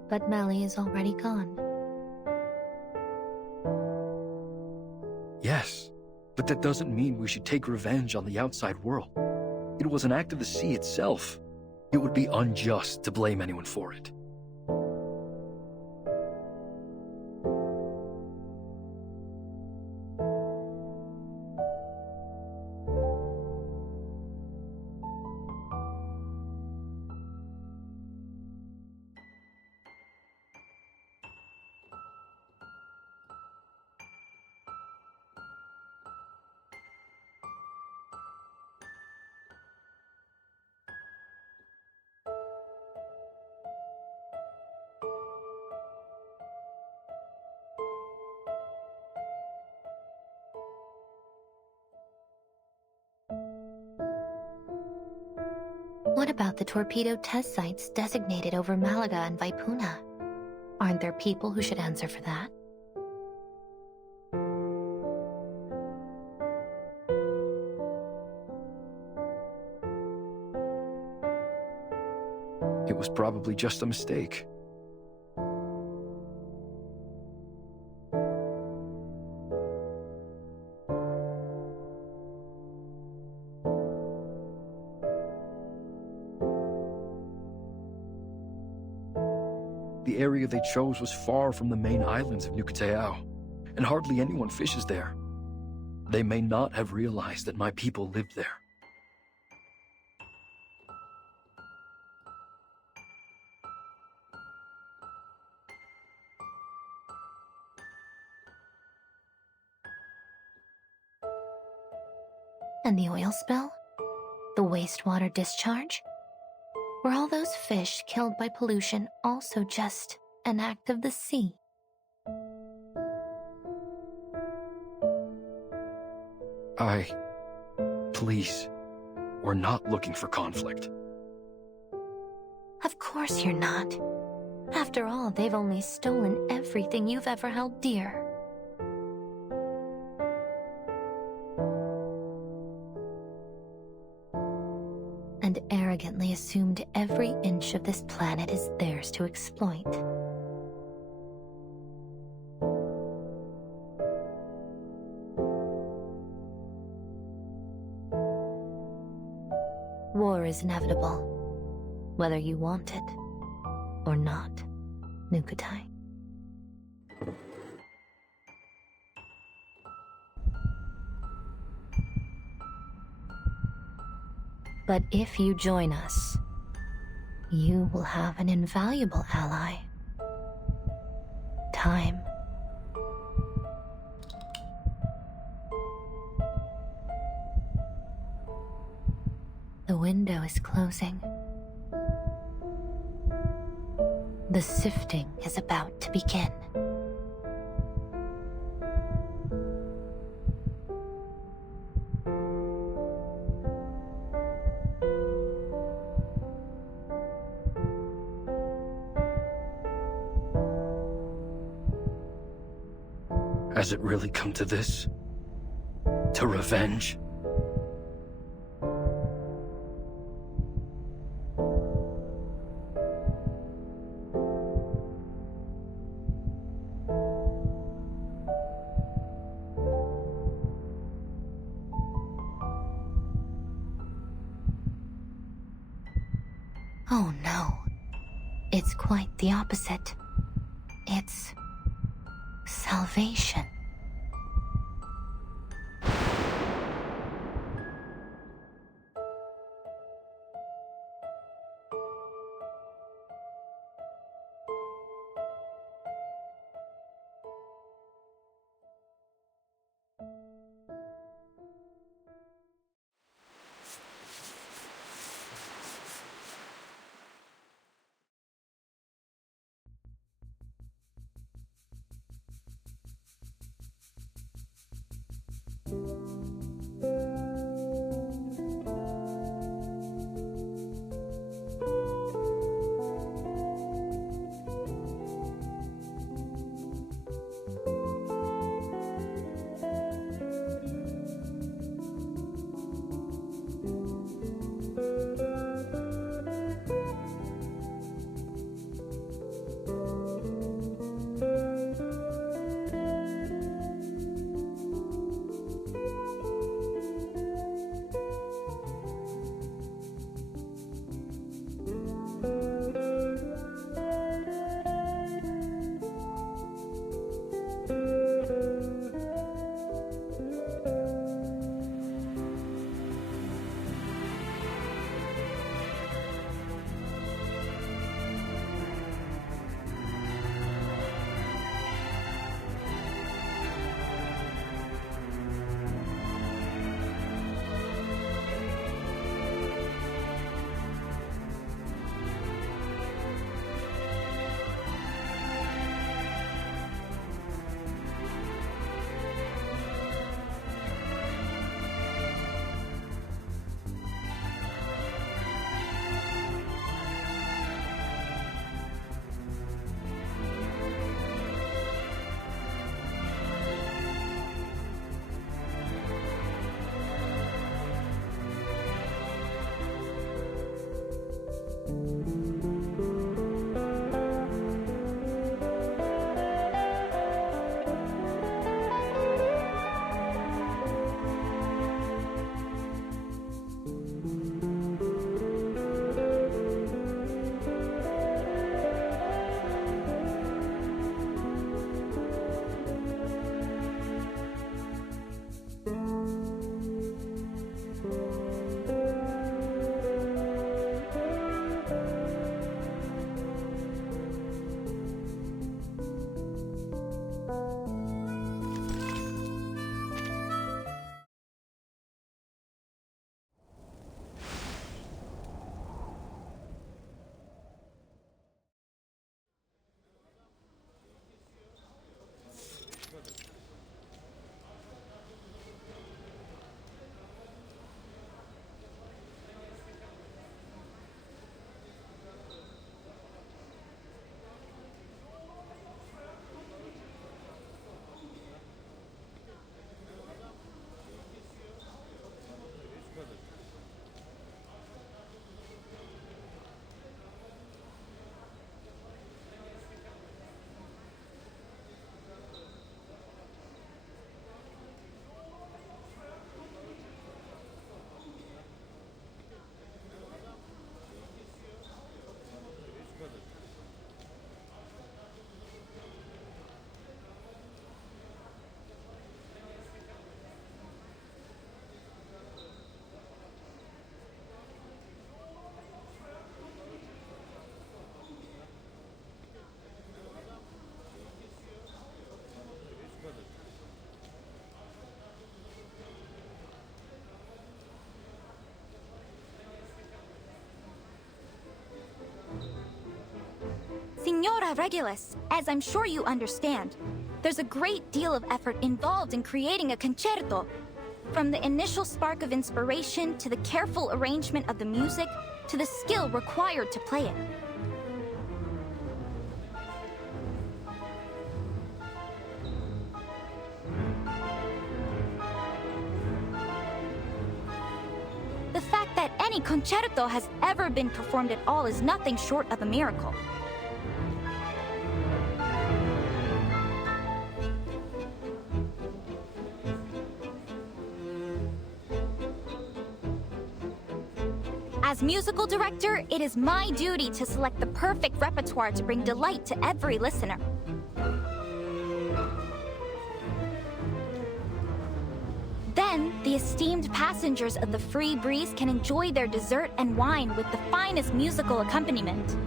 But Meli is already gone. Yes, but that doesn't mean we should take revenge on the outside world. It was an act of the sea itself. It would be unjust to blame anyone for it. What about the torpedo test sites designated over Malaga and Vaipuna? Aren't there people who should answer for that? It was probably just a mistake. The area they chose was far from the main islands of Nukuteao, and hardly anyone fishes there. They may not have realized that my people lived there. And the oil spill? The wastewater discharge? Were all those fish killed by pollution also just an act of the sea? Please, we're not looking for conflict. Of course you're not. After all, they've only stolen everything you've ever held dear. And arrogantly assumed every inch of this planet is theirs to exploit. War is inevitable, whether you want it or not, Nukutai. But if you join us, you will have an invaluable ally. Time. The window is closing. The sifting is about to begin. Has it really come to this? To revenge? It's quite the opposite. It's salvation. Signora Regulus, as I'm sure you understand, there's a great deal of effort involved in creating a concerto. From the initial spark of inspiration, to the careful arrangement of the music, to the skill required to play it. The fact that any concerto has ever been performed at all is nothing short of a miracle. As musical director, it is my duty to select the perfect repertoire to bring delight to every listener. Then, the esteemed passengers of the Free Breeze can enjoy their dessert and wine with the finest musical accompaniment.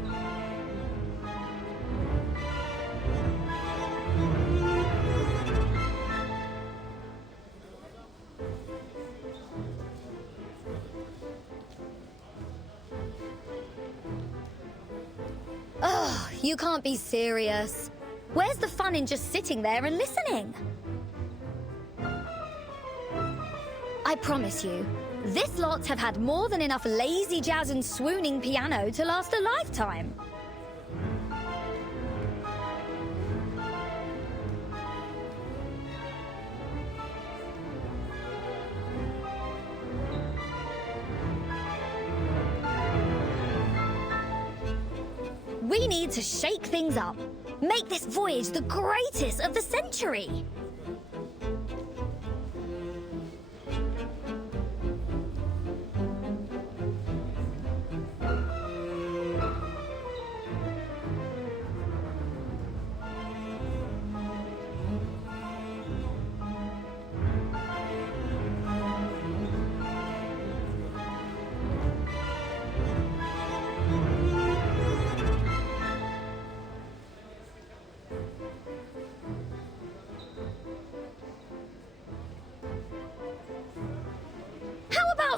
Oh, you can't be serious. Where's the fun in just sitting there and listening? I promise you, this lot have had more than enough lazy jazz and swooning piano to last a lifetime. We need to shake things up. Make this voyage the greatest of the century.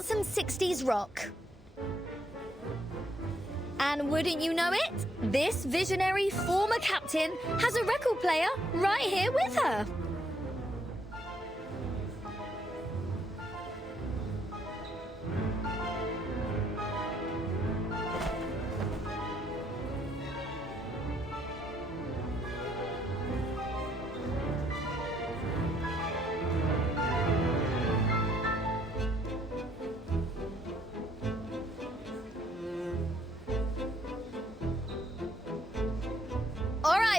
Some 60s rock. And wouldn't you know it, this visionary former captain has a record player right here with her.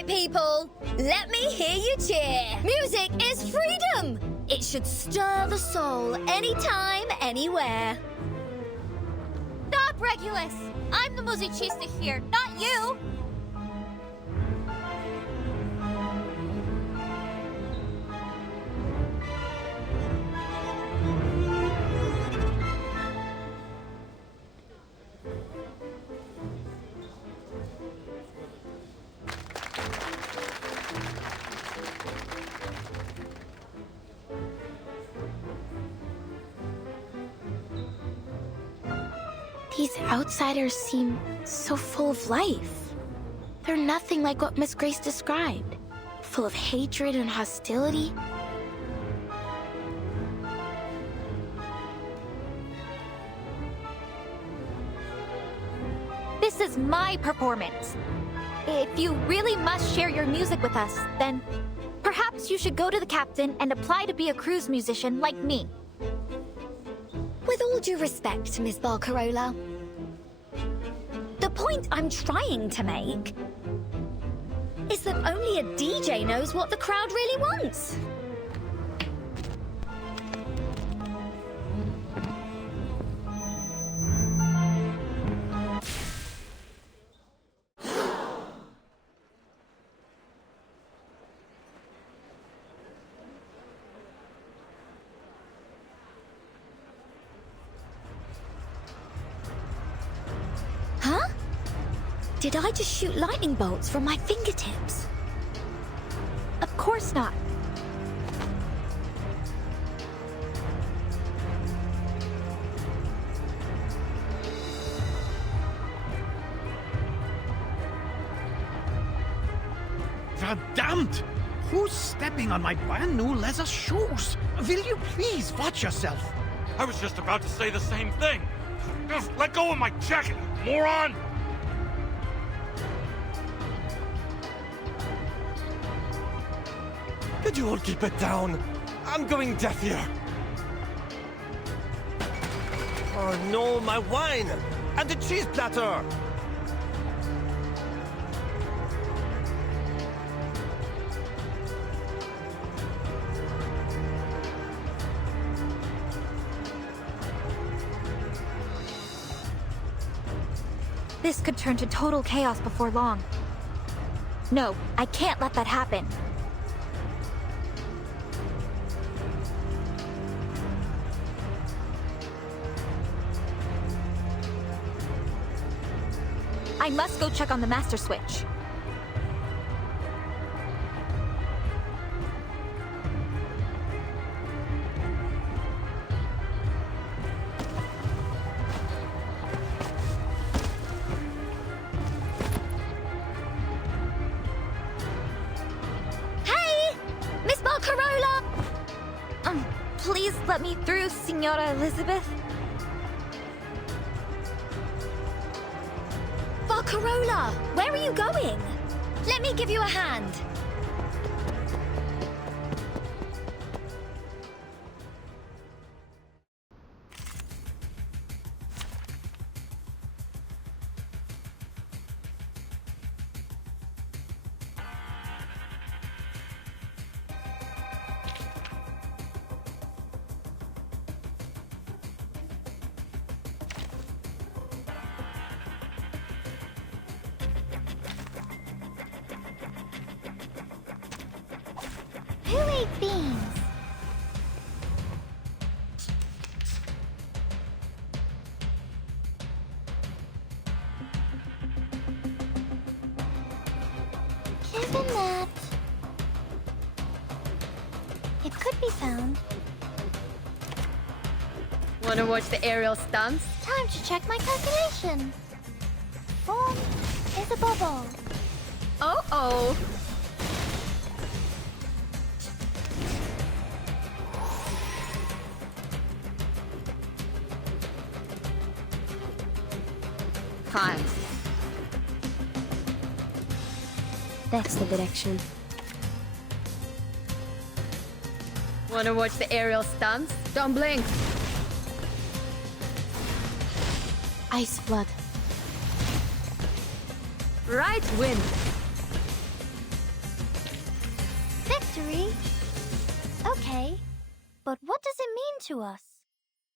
People, let me hear you cheer. Music is freedom. It should stir the soul anytime, anywhere. Stop, Regulus! I'm the musicista here, not you! These outsiders seem so full of life. They're nothing like what Miss Grace described. Full of hatred and hostility. This is my performance. If you really must share your music with us, then perhaps you should go to the captain and apply to be a cruise musician like me. With all due respect, Miss Barcarola, the point I'm trying to make is that only a DJ knows what the crowd really wants. Huh? Did I just shoot lightning bolts from my fingertips? Of course not. Verdammt! Who's stepping on my brand new leather shoes? Will you please watch yourself? I was just about to say the same thing. Just let go of my jacket, moron! Could you all keep it down? I'm going deaf here. Oh no, my wine! And the cheese platter! This could turn to total chaos before long. No, I can't let that happen. I must go check on the master switch. Hey! Miss Barcarola! Please let me through, Signora Elizabeth. Barcarola, where are you going? Let me give you a hand. Who ate beans? Isn't that... It could be found. Wanna watch the aerial stunts? Time to check my calculation. Form is a bubble. Oh. Fine. That's the direction. Wanna watch the aerial stunts? Don't blink. Ice flood. Right wind. Victory? Okay, but what does it mean to us?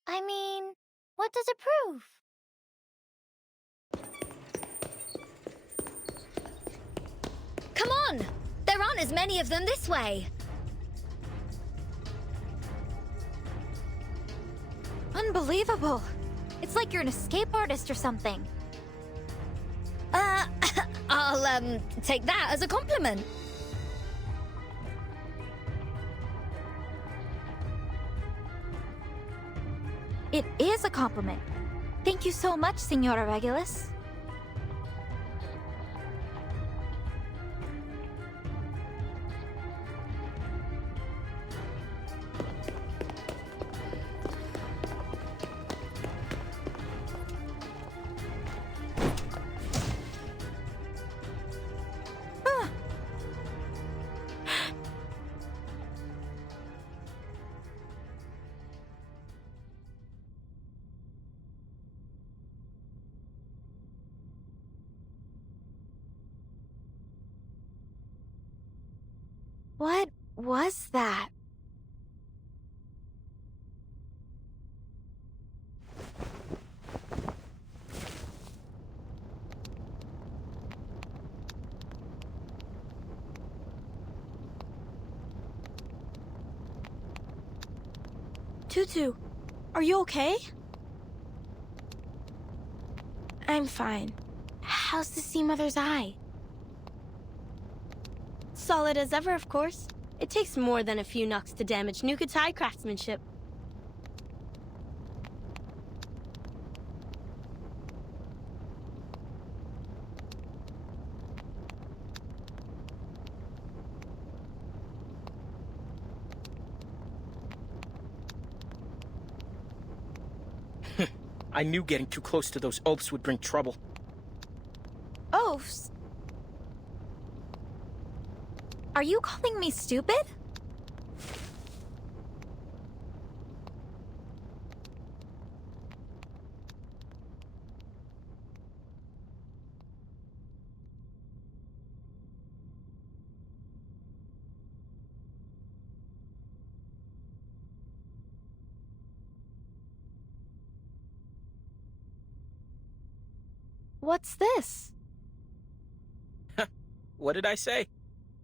I mean, what does it prove? Come on! There aren't as many of them this way. Unbelievable. It's like you're an escape artist or something. I'll, take that as a compliment. It is a compliment. Thank you so much, Signora Regulus. What was that? Tutu, are you okay? I'm fine. How's the Sea Mother's eye? Solid as ever, of course. It takes more than a few knocks to damage Nukatai craftsmanship. I knew getting too close to those oafs would bring trouble. Oafs? Are you calling me stupid? What's this? What did I say?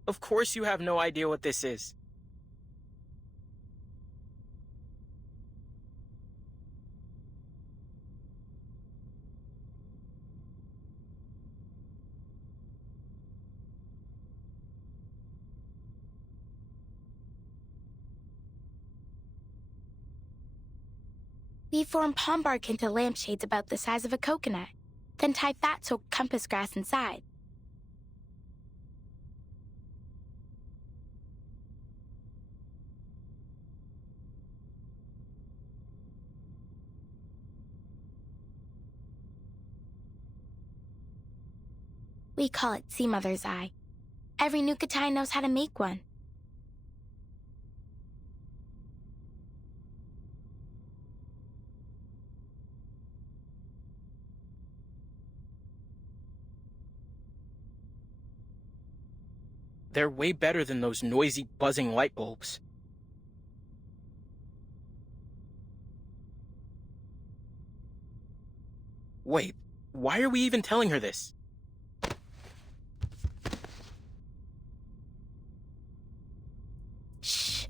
Of course you have no idea what this is. We form palm bark into lampshades about the size of a coconut, then tie fat-soaked compass grass inside. We call it Sea Mother's Eye. Every Nukatai knows how to make one. They're way better than those noisy, buzzing light bulbs. Wait, why are we even telling her this? Shh.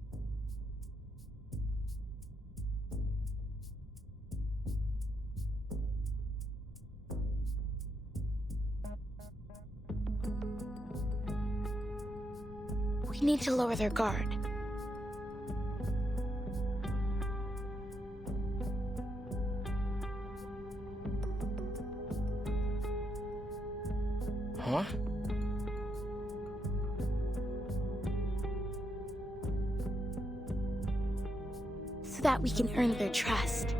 We need to lower their guard. Huh? So that we can earn their trust.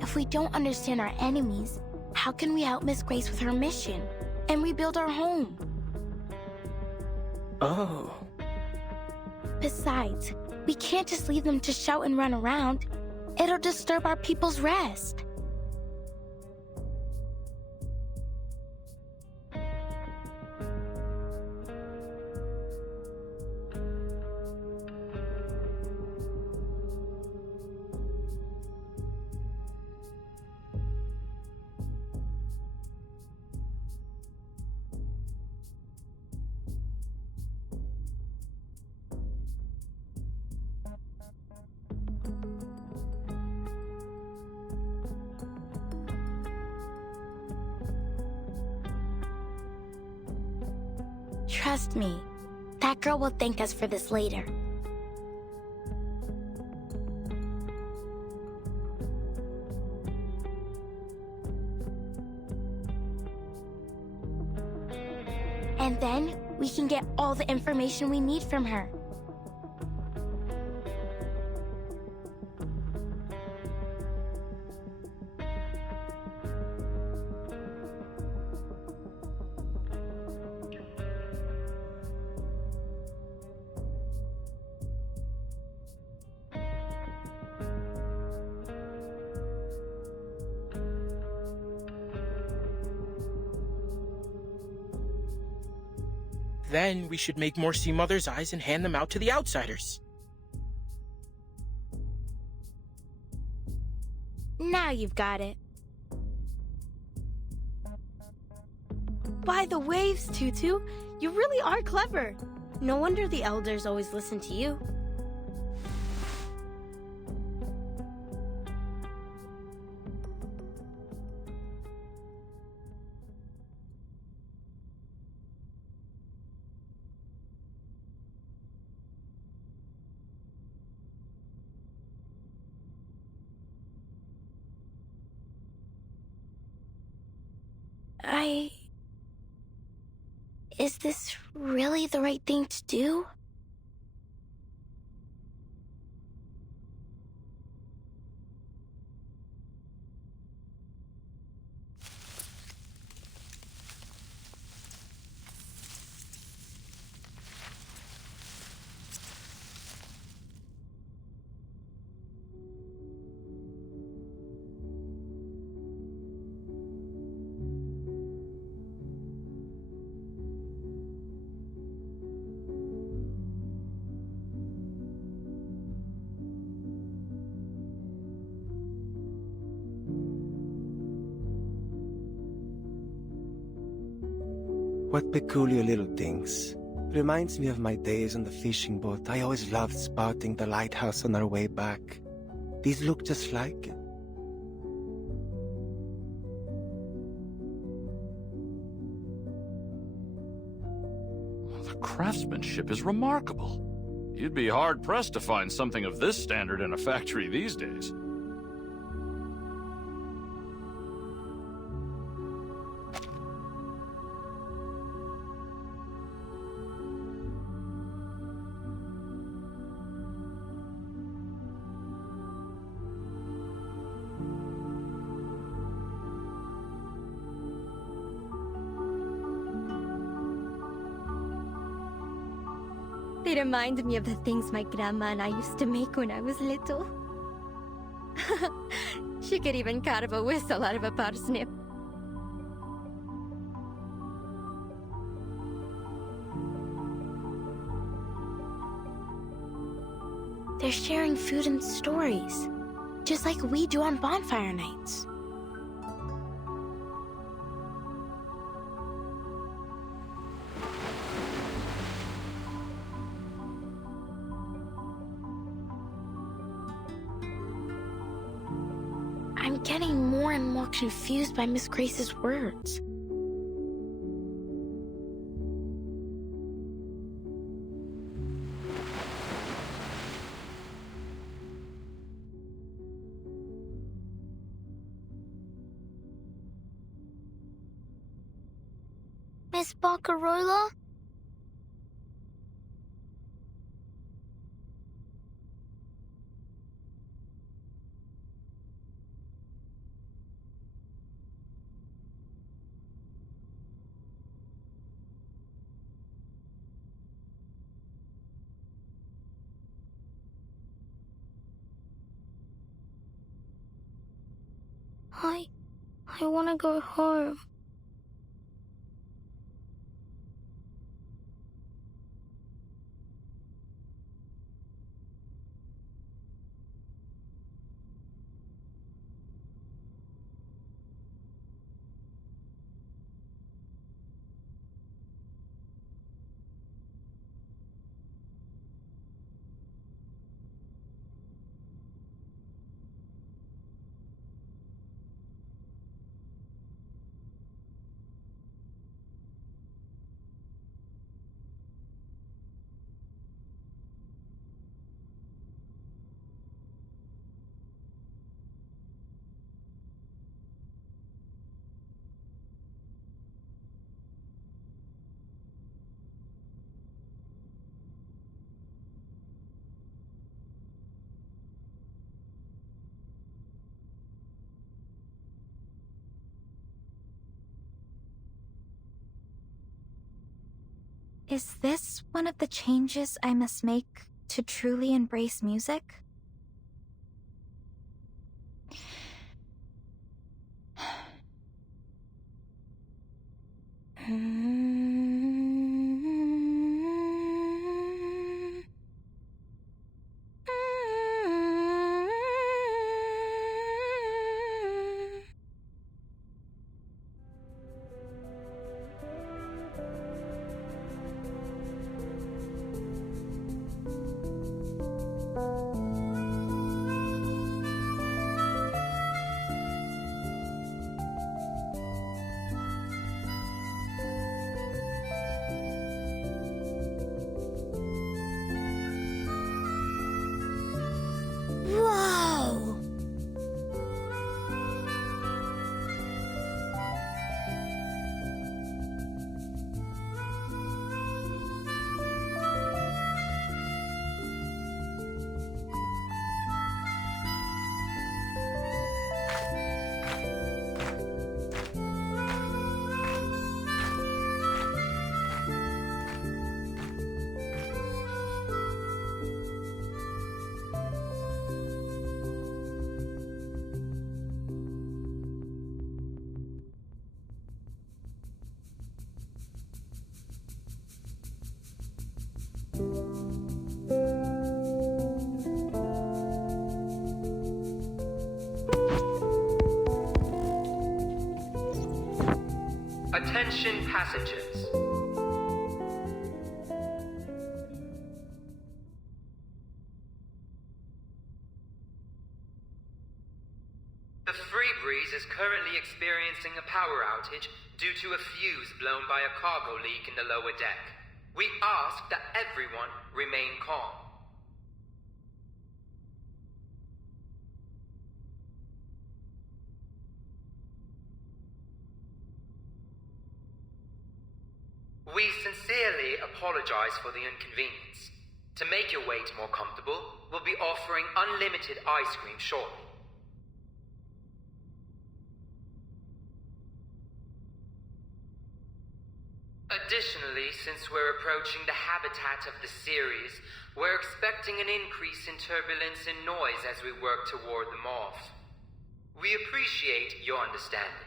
If we don't understand our enemies, how can we help Miss Grace with her mission and rebuild our home? Oh. Besides, we can't just leave them to shout and run around. It'll disturb our people's rest. Trust me, that girl will thank us for this later. And then, we can get all the information we need from her. Then we should make more Sea Mother's Eyes and hand them out to the outsiders. Now you've got it. By the waves, Tutu, you really are clever. No wonder the elders always listen to you. Is this really the right thing to do? What peculiar little things. Reminds me of my days on the fishing boat. I always loved spotting the lighthouse on our way back. These look just like it. The craftsmanship is remarkable. You'd be hard-pressed to find something of this standard in a factory these days. They remind me of the things my grandma and I used to make when I was little. She could even carve a whistle out of a parsnip. They're sharing food and stories, just like we do on bonfire nights. I'm getting more and more confused by Miss Grace's words. Miss Barcarola? I want to go home. Is this one of the changes I must make to truly embrace music? Whoa! Attention passengers. The Freebreeze is currently experiencing a power outage due to a fuse blown by a cargo leak in the lower deck. We ask that everyone remain calm. We sincerely apologize for the inconvenience. To make your wait more comfortable, we'll be offering unlimited ice cream shortly. Additionally, since we're approaching the habitat of the Ceres, we're expecting an increase in turbulence and noise as we work to ward them off. We appreciate your understanding.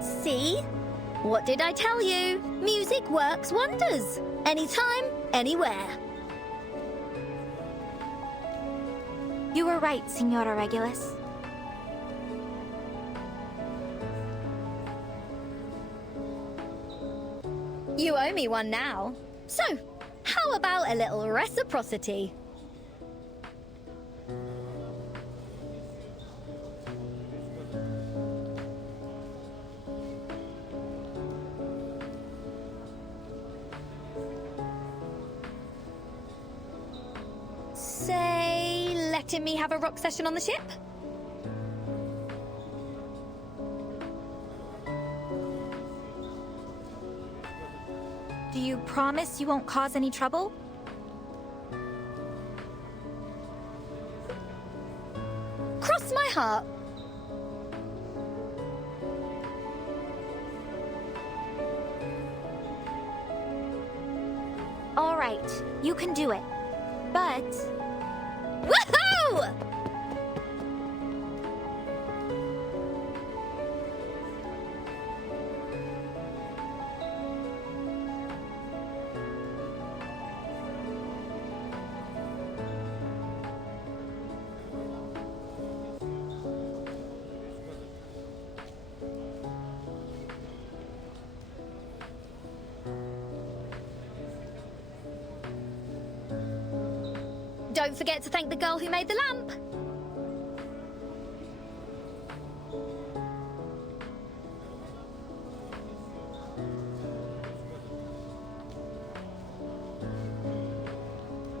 See? What did I tell you? Music works wonders. Anytime, anywhere. You were right, Signora Regulus. You owe me one now. So, how about a little reciprocity? Say, letting me have a rock session on the ship? Do you promise you won't cause any trouble? Cross my heart. All right, you can do it. But... Woohoo! Don't forget to thank the girl who made the lamp.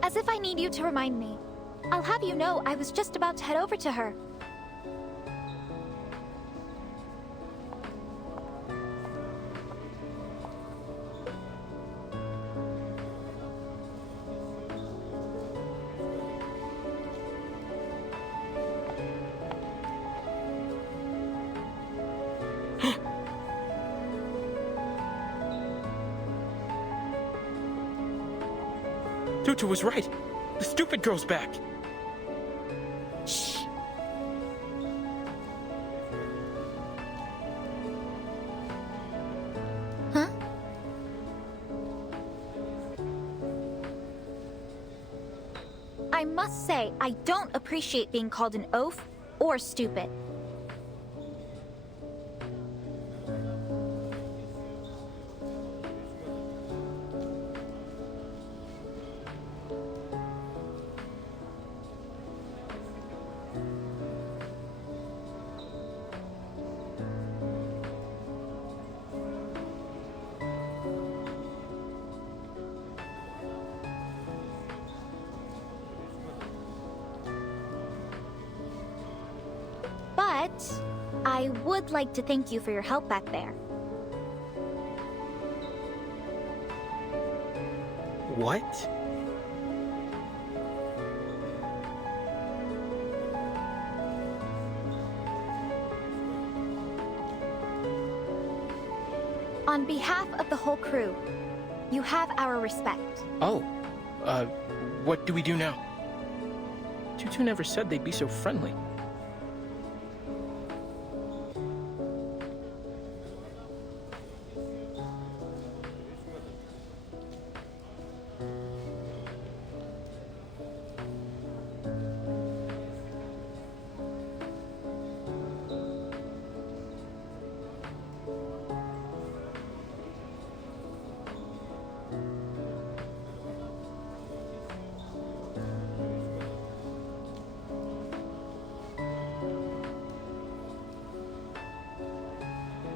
As if I need you to remind me. I'll have you know I was just about to head over to her. Tutu was right. The stupid girl's back. Shh. Huh? I must say, I don't appreciate being called an oaf or stupid. I would like to thank you for your help back there. What? On behalf of the whole crew, you have our respect. Oh, what do we do now? Tutu never said they'd be so friendly.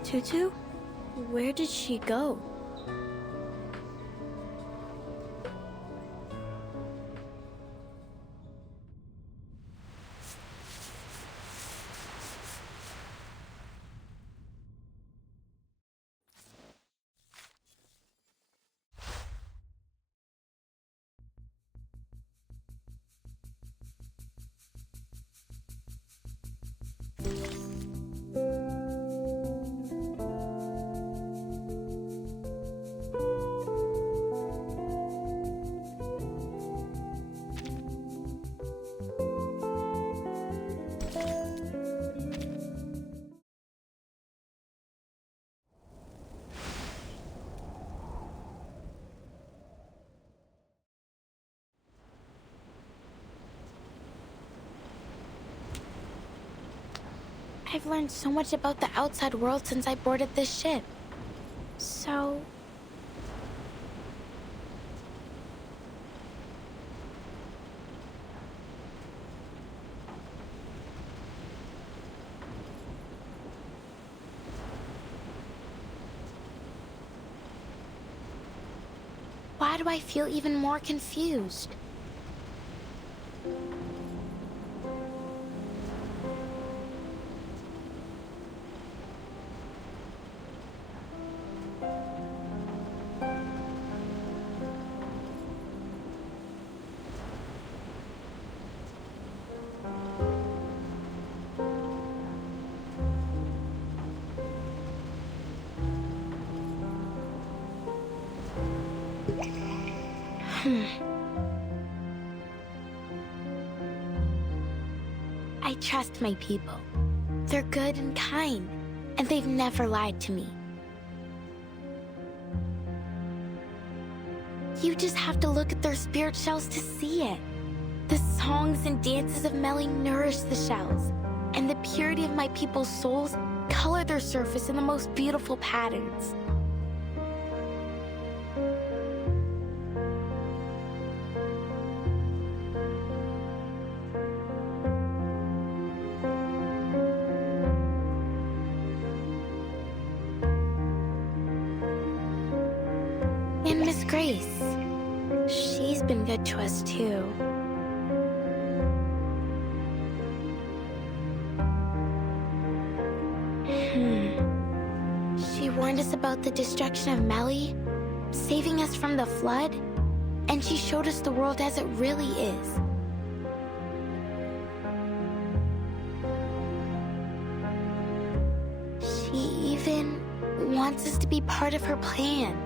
Tutu? Where did she go? I've learned so much about the outside world since I boarded this ship. So... why do I feel even more confused? I trust my people. They're good and kind, and they've never lied to me. You just have to look at their spirit shells to see it. The songs and dances of Melly nourish the shells, and the purity of my people's souls color their surface in the most beautiful patterns. And Miss Grace, she's been good to us too. She warned us about the destruction of Melly, saving us from the flood, and she showed us the world as it really is. She even wants us to be part of her plan.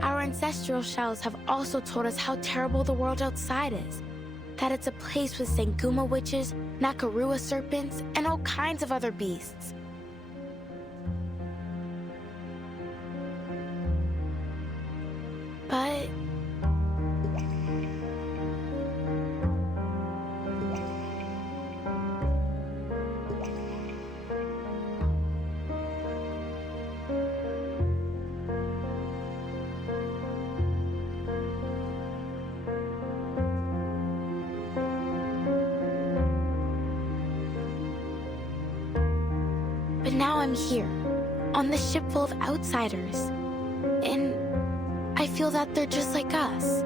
Our ancestral shells have also told us how terrible the world outside is. That it's a place with Sanguma witches, Nakarua serpents, and all kinds of other beasts. But... But now I'm here, on this ship full of outsiders, and I feel that they're just like us.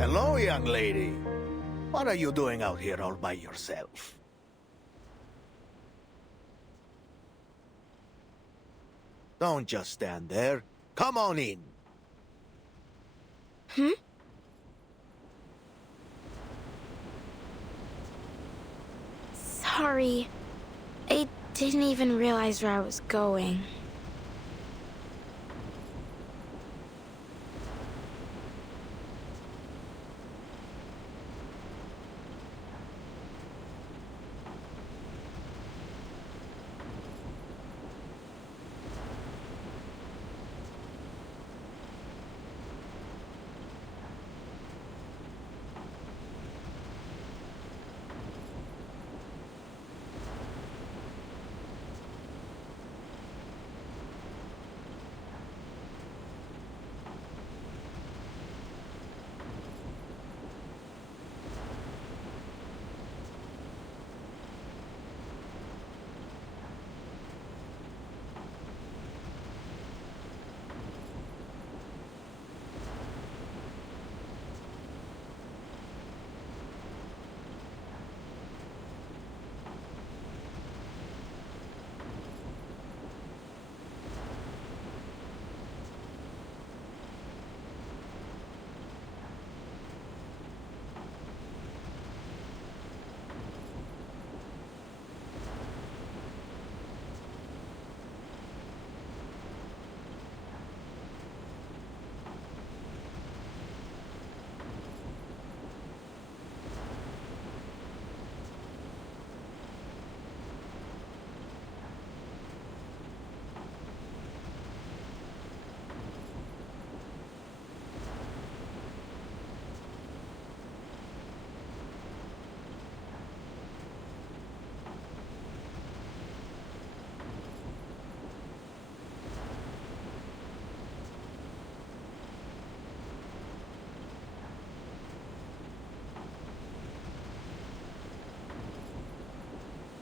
Hello, young lady. What are you doing out here all by yourself? Don't just stand there. Come on in. Hmm? Sorry. I didn't even realize where I was going.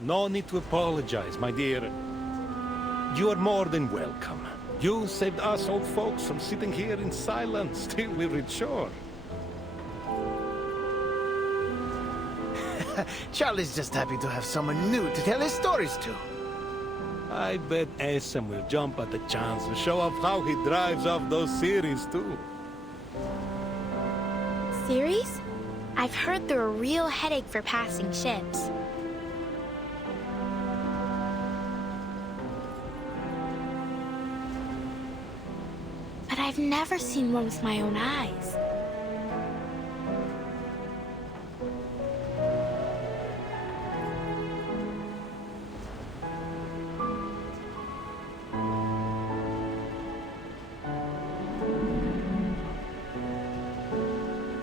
No need to apologize, my dear. You are more than welcome. You saved us old folks from sitting here in silence till we reach shore. Charlie's just happy to have someone new to tell his stories to. I bet Essam will jump at the chance to show off how he drives off those series, too. Series? I've heard they're a real headache for passing ships. But I've never seen one with my own eyes.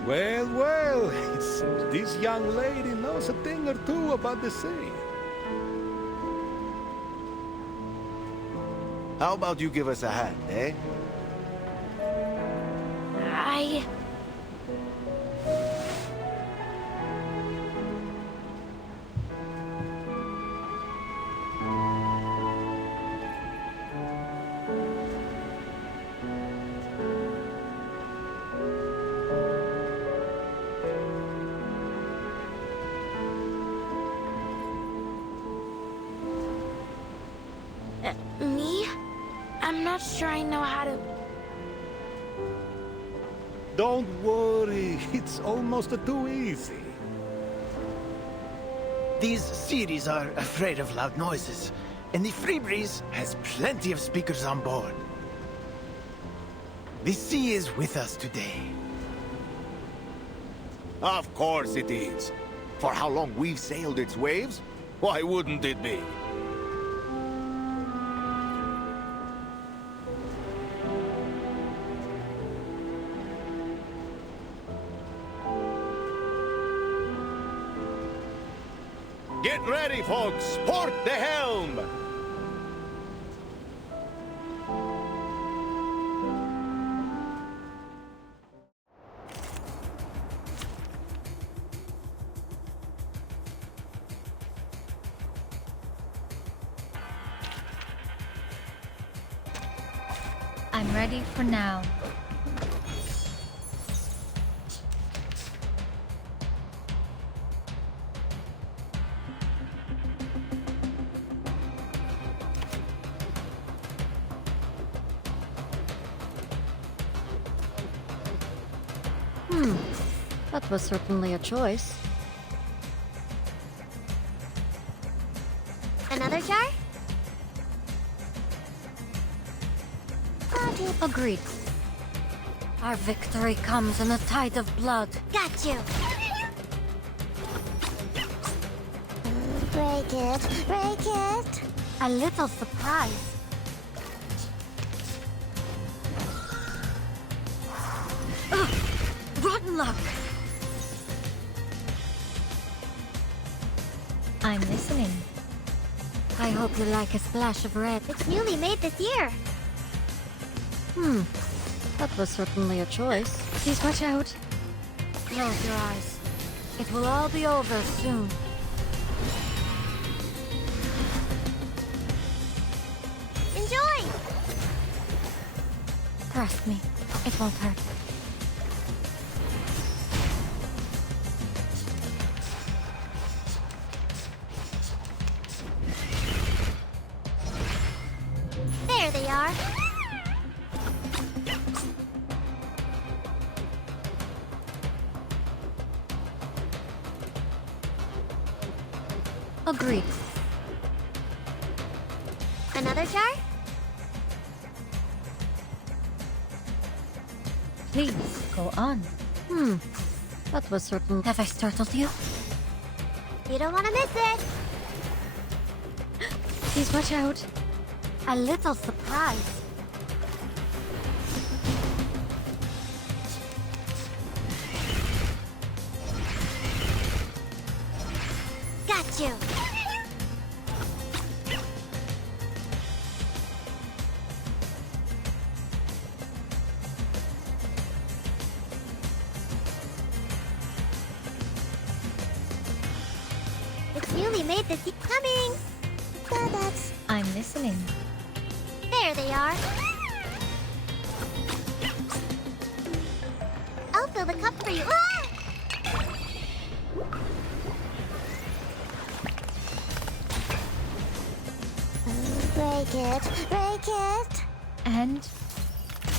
Well, it seems this young lady knows a thing or two about the sea. How about you give us a hand, eh? Me? I'm not sure I know how to... Don't worry, it's almost too easy. These series are afraid of loud noises, and the Free Breeze has plenty of speakers on board. The sea is with us today. Of course it is. For how long we've sailed its waves, why wouldn't it be? Get ready, folks! Port the helm! I'm ready for now. That was certainly a choice. Another jar? Agreed. Our victory comes in a tide of blood. Got you. Break it, break it. A little surprise. Ugh, rotten luck. I'm listening. I hope you like a splash of red. It's newly made this year. That was certainly a choice. Please watch out. Close your eyes. It will all be over soon. Enjoy! Trust me, it won't hurt. There they are. Agreed. Another jar? Please, go on. That was certain. Have I startled you? You don't want to miss it. Please watch out. A little surprise. Got you. It's newly made this coming. That's. I'm listening. There they are. I'll fill the cup for you. Ah! Break it, break it. And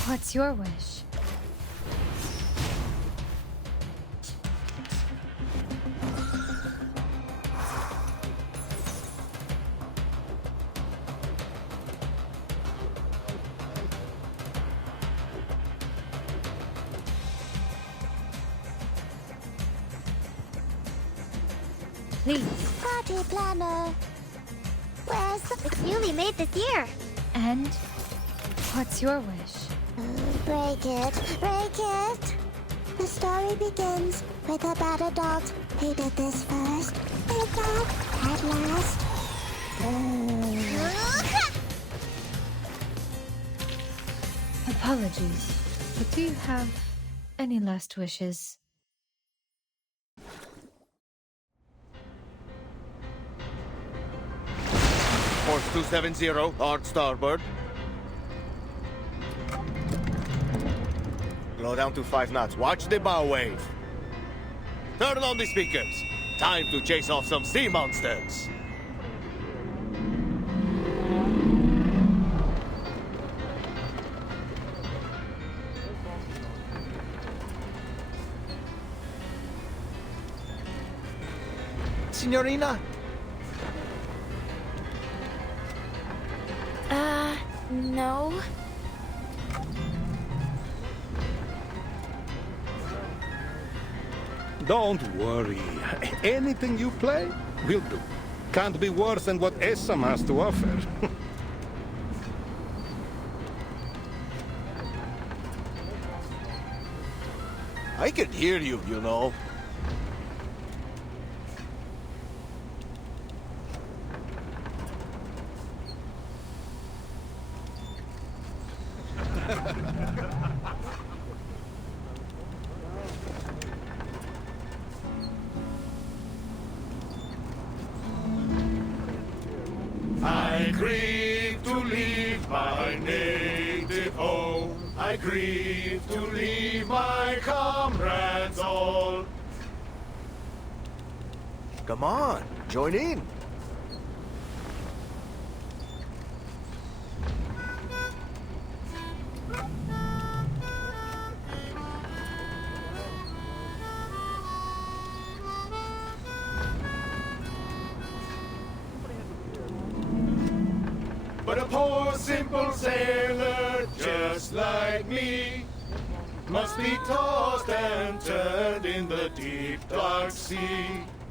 what's your wish? Please. Party planner. Where's the... It's newly made this year. And what's your wish? Break it, break it. The story begins with a bad adult. He did this first. And that at last. Apologies, but do you have any last wishes? Course 270, hard starboard. Slow down to 5 knots. Watch the bow wave. Turn on the speakers. Time to chase off some sea monsters. Signorina? No. Don't worry. Anything you play, will do. Can't be worse than what Essam has to offer. I can hear you, you know. I grieve to leave my native home. I grieve to leave my comrades all. Come on, join in. but a poor simple sailor just like me must be tossed and turned in the deep dark sea.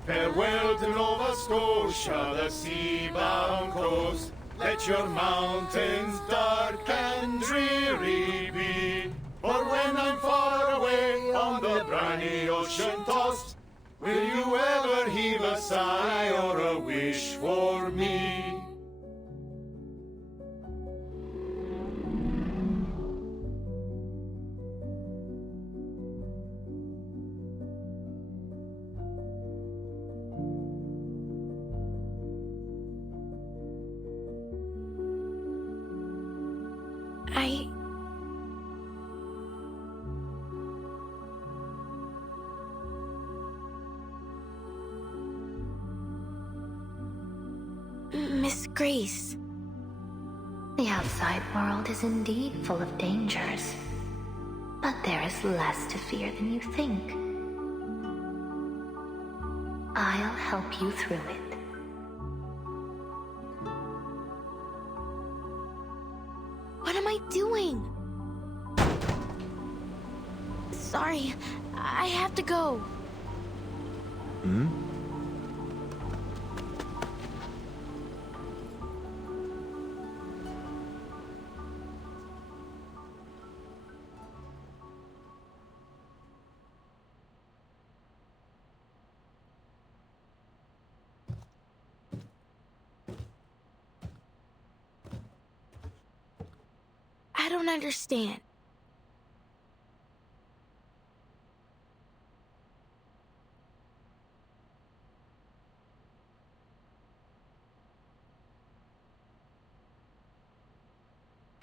Farewell to Nova Scotia, the sea-bound coast. Let your mountains dark and dreary be. For when I'm far away on the briny ocean tossed, will you ever heave a sigh or a wish for me? Miss Grace. The outside world is indeed full of dangers, but there is less to fear than you think. I'll help you through it. What am I doing? Sorry, I have to go. I don't understand.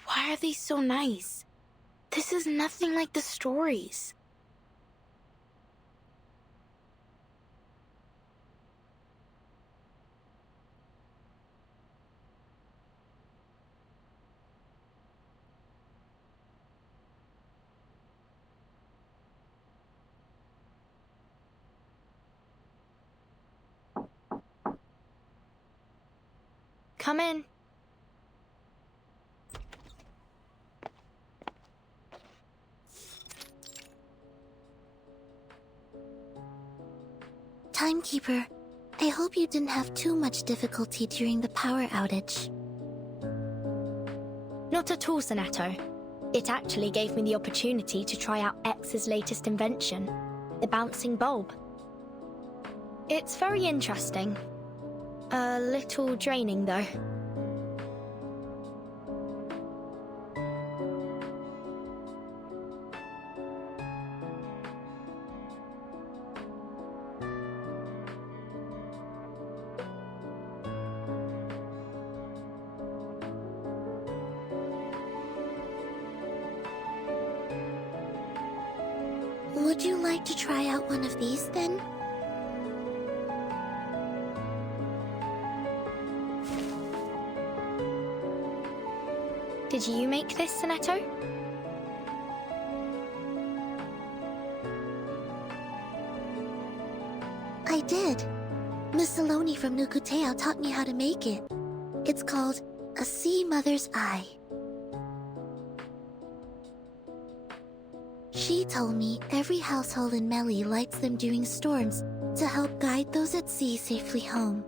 Why are they so nice? This is nothing like the stories. Come in. Timekeeper, I hope you didn't have too much difficulty during the power outage. Not at all, Sonato. It actually gave me the opportunity to try out X's latest invention, the bouncing bulb. It's very interesting. A little draining, though. Would you like to try out one of these, then? Did you make this, Sonato? I did. Miss Saloni from Nukuteo taught me how to make it. It's called a Sea Mother's Eye. She told me every household in Meli lights them during storms to help guide those at sea safely home.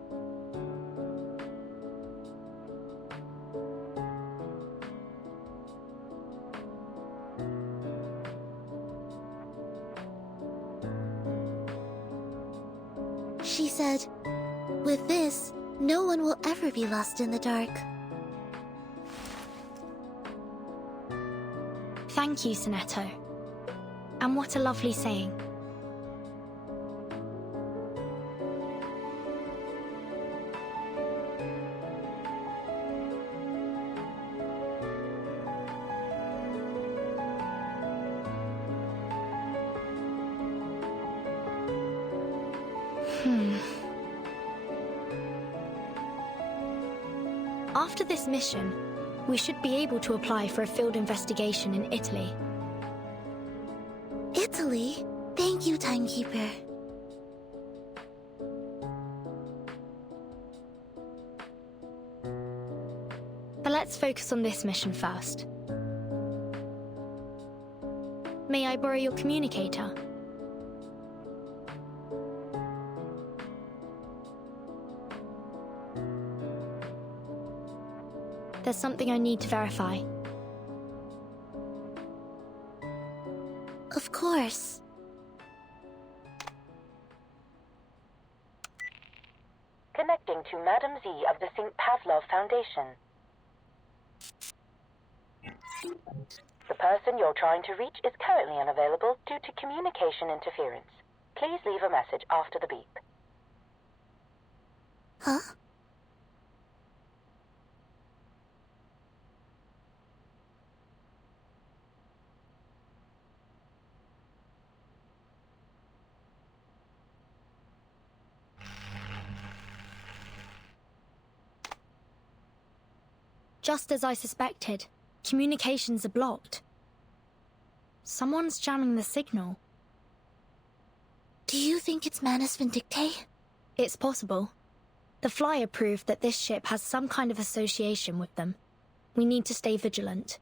She said, with this, no one will ever be lost in the dark. Thank you, Sonato. And what a lovely saying. After this mission, we should be able to apply for a field investigation in Italy. Italy? Thank you, Timekeeper. But let's Let's focus on this mission first. May I borrow your communicator? There's something I need to verify. Of course. Connecting to Madam Z of the St. Pavlov Foundation. The person you're trying to reach is currently unavailable due to communication interference. Please leave a message after the beep. Huh? Just as I suspected, communications are blocked. Someone's jamming the signal. Do you think it's Manus Vindictae? It's possible. The flyer proved that this ship has some kind of association with them. We need to stay vigilant.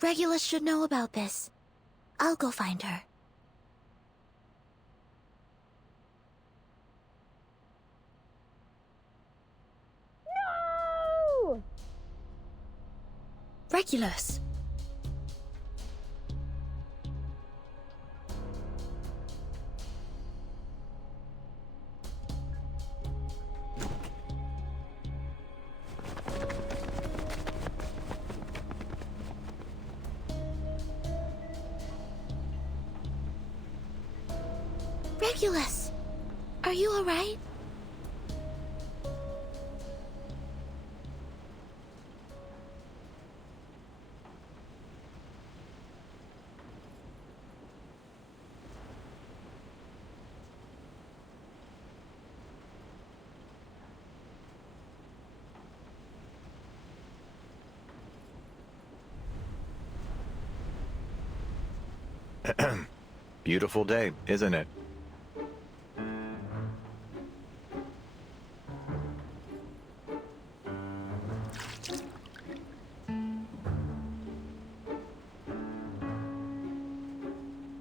Regulus should know about this. I'll go find her. No! Regulus! Regulus, are you alright? Beautiful day, isn't it?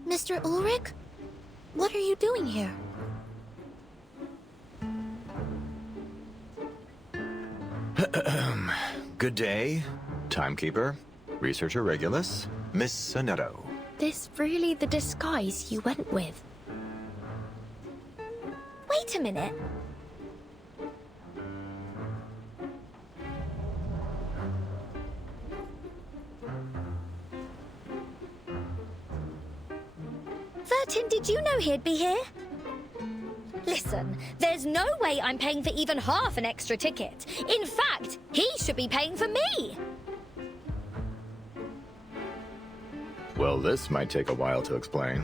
Mr. Ulrich? What are you doing here? Good day, timekeeper, researcher Regulus, Miss Sonetto. This really the disguise you went with? Wait a minute. Vertin, did you know he'd be here? Listen, there's no way I'm paying for even half an extra ticket. In fact, he should be paying for me. Well, this might take a while to explain.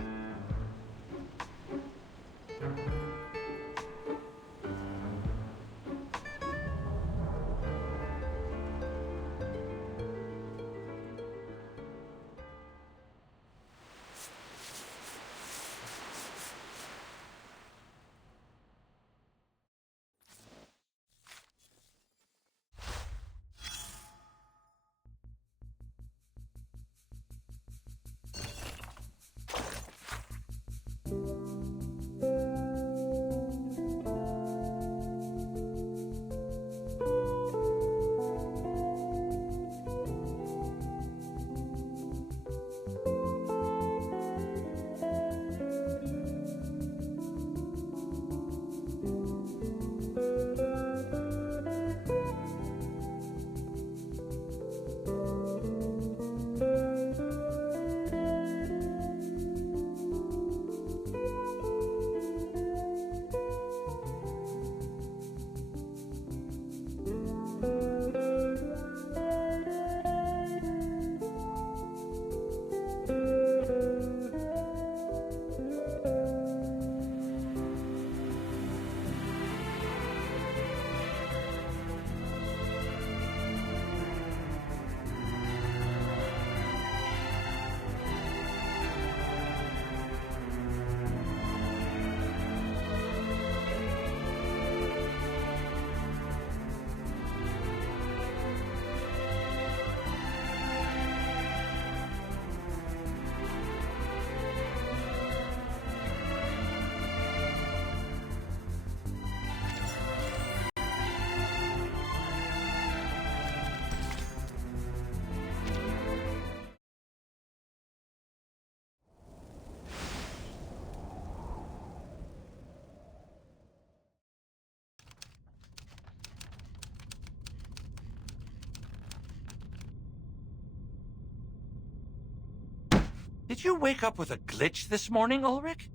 Did you wake up with a glitch this morning, Ulrich?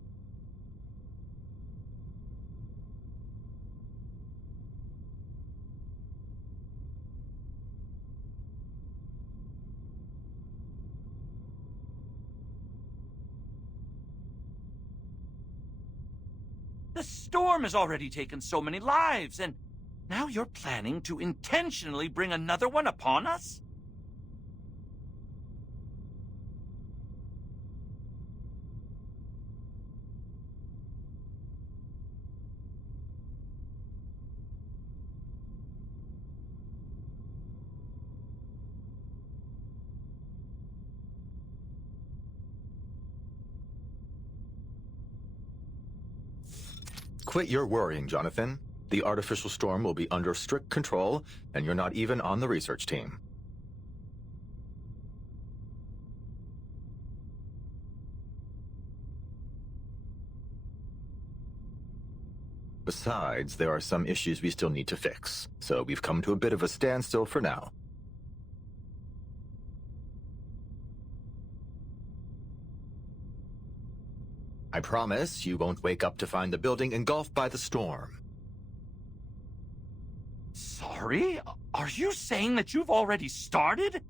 The storm has already taken so many lives, and now you're planning to intentionally bring another one upon us? Quit your worrying, Jonathan. The artificial storm will be under strict control, and you're not even on the research team. Besides, there are some issues we still need to fix, so we've come to a bit of a standstill for now. I promise you won't wake up to find the building engulfed by the storm. Sorry? Are you saying that you've already started?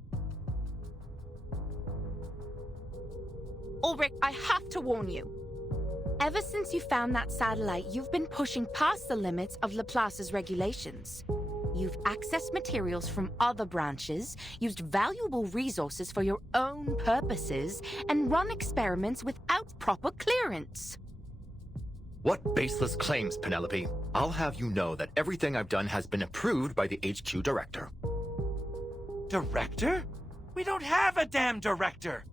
Ulrich, I have to warn you. Ever since you found that satellite, you've been pushing past the limits of Laplace's regulations. You've accessed materials from other branches, used valuable resources for your own purposes, and run experiments without proper clearance. What baseless claims, Penelope? I'll have you know that everything I've done has been approved by the HQ director. Director? We don't have a damn director!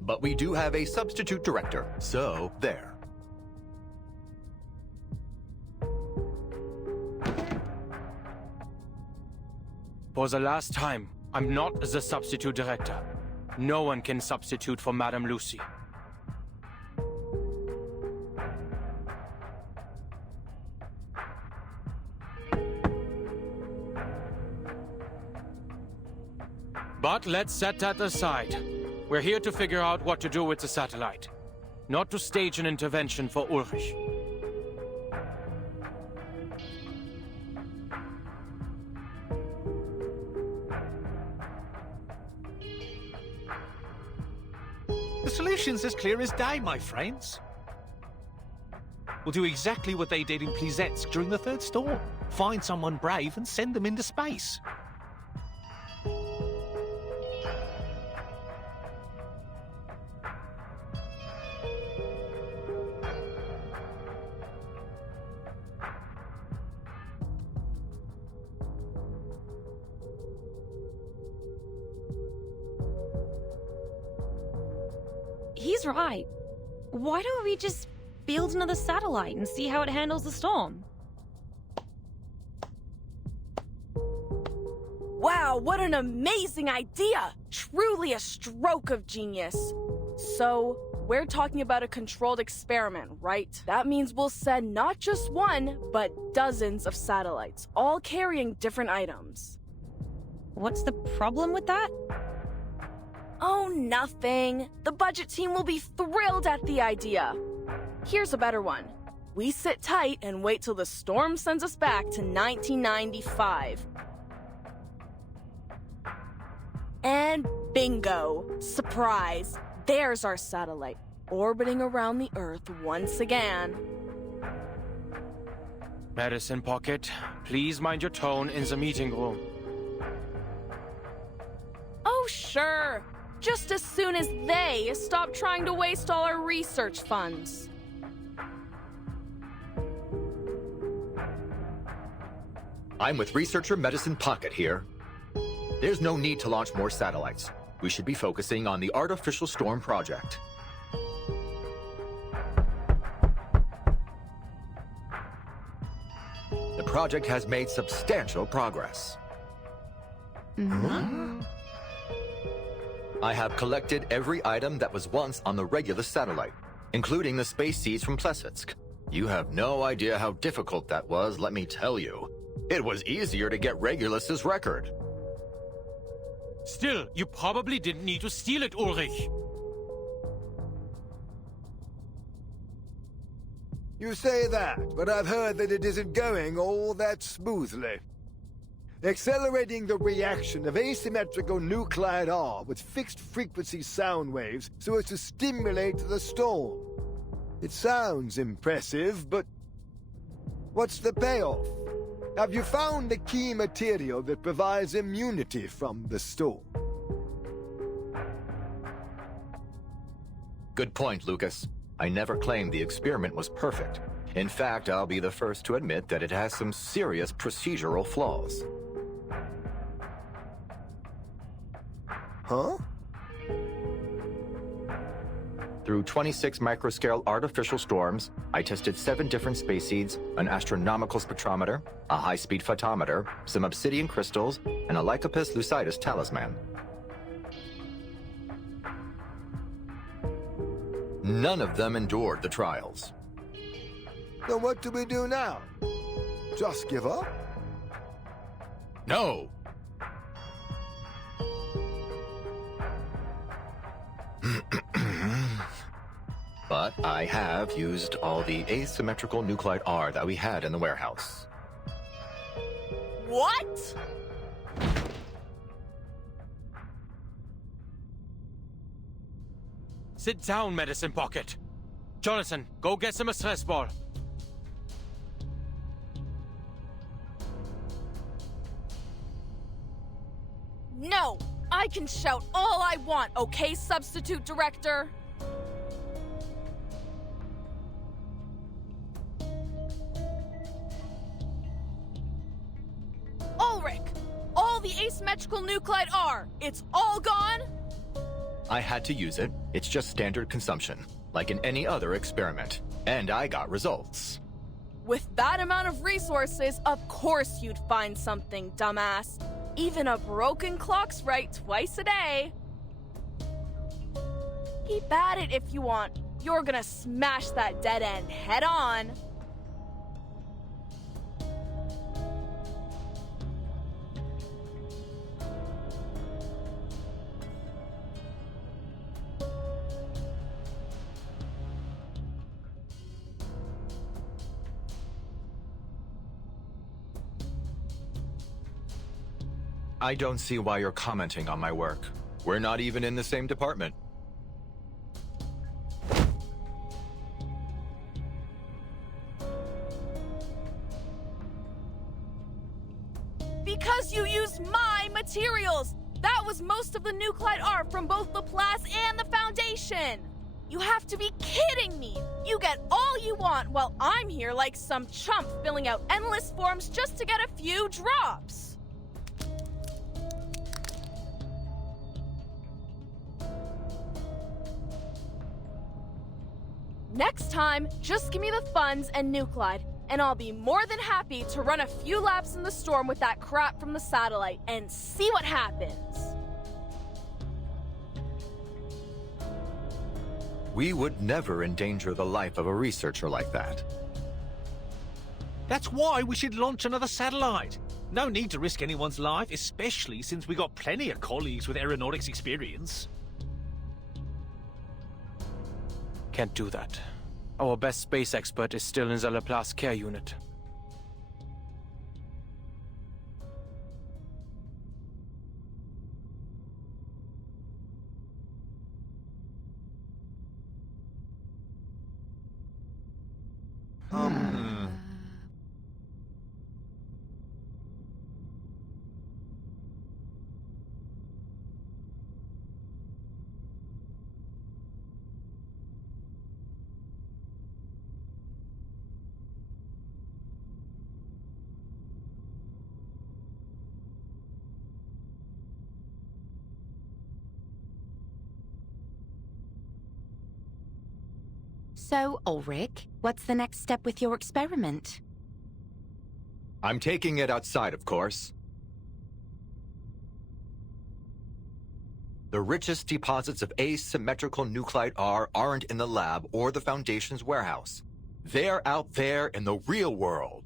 But we do have a substitute director, so there. For the last time, I'm not the substitute director. No one can substitute for Madame Lucy. But let's set that aside. We're here to figure out what to do with the satellite, not to stage an intervention for Ulrich. The solution's as clear as day, my friends. We'll do exactly what they did in Plisetsk during the third storm. Find someone brave and send them into space. He's right. Why don't we just build another satellite and see how it handles the storm? Wow, what an amazing idea! Truly a stroke of genius. So, we're talking about a controlled experiment, right? That means we'll send not just one, but dozens of satellites, all carrying different items. What's the problem with that? Oh, nothing. The budget team will be thrilled at the idea. Here's a better one. We sit tight and wait till the storm sends us back to 1995. And bingo! Surprise! There's our satellite, orbiting around the Earth once again. Medicine Pocket, please mind your tone in the meeting room. Oh, sure. Just as soon as they stop trying to waste all our research funds. I'm with researcher Medicine Pocket here. There's no need to launch more satellites. We should be focusing on the Artificial Storm project. The project has made substantial progress. I have collected every item that was once on the Regulus satellite, including the space seeds from Plesetsk. You have no idea how difficult that was, let me tell you. It was easier to get Regulus's record. Still, you probably didn't need to steal it, Ulrich. You say that, but I've heard that it isn't going all that smoothly. Accelerating the reaction of asymmetrical nuclide R with fixed-frequency sound waves so as to stimulate the storm. It sounds impressive, but what's the payoff? Have you found the key material that provides immunity from the storm? Good point, Lucas. I never claimed the experiment was perfect. In fact, I'll be the first to admit that it has some serious procedural flaws. Huh? Through 26 microscale artificial storms, I tested 7 different space seeds, an astronomical spectrometer, a high-speed photometer, some obsidian crystals, and a Lycopus lucidus talisman. None of them endured the trials. So what do we do now? Just give up? No! But I have used all the asymmetrical nuclide R that we had in the warehouse. What? Sit down, Medicine Pocket. Jonathan, go get some stress ball. No! I can shout all I want, okay, Substitute Director? Ulrich! All the asymmetrical nuclide R, it's all gone? I had to use it. It's just standard consumption, like in any other experiment. And I got results. With that amount of resources, of course you'd find something, dumbass. Even a broken clock's right twice a day. Keep at it if you want. You're gonna smash that dead end head on. I don't see why you're commenting on my work. We're not even in the same department. Because you used my materials! That was most of the nuclide R from both Laplace and the Foundation! You have to be kidding me! You get all you want while I'm here like some chump filling out endless forms just to get a few drops! Next time, just give me the funds and nuclide, and I'll be more than happy to run a few laps in the storm with that crap from the satellite and see what happens. We would never endanger the life of a researcher like that. That's why we should launch another satellite. No need to risk anyone's life, especially since we got plenty of colleagues with aeronautics experience. Can't do that. Our best space expert is still in the Laplace care unit. So, Ulrich, what's the next step with your experiment? I'm taking it outside, of course. The richest deposits of asymmetrical nuclide R aren't in the lab or the Foundation's warehouse. They're out there in the real world.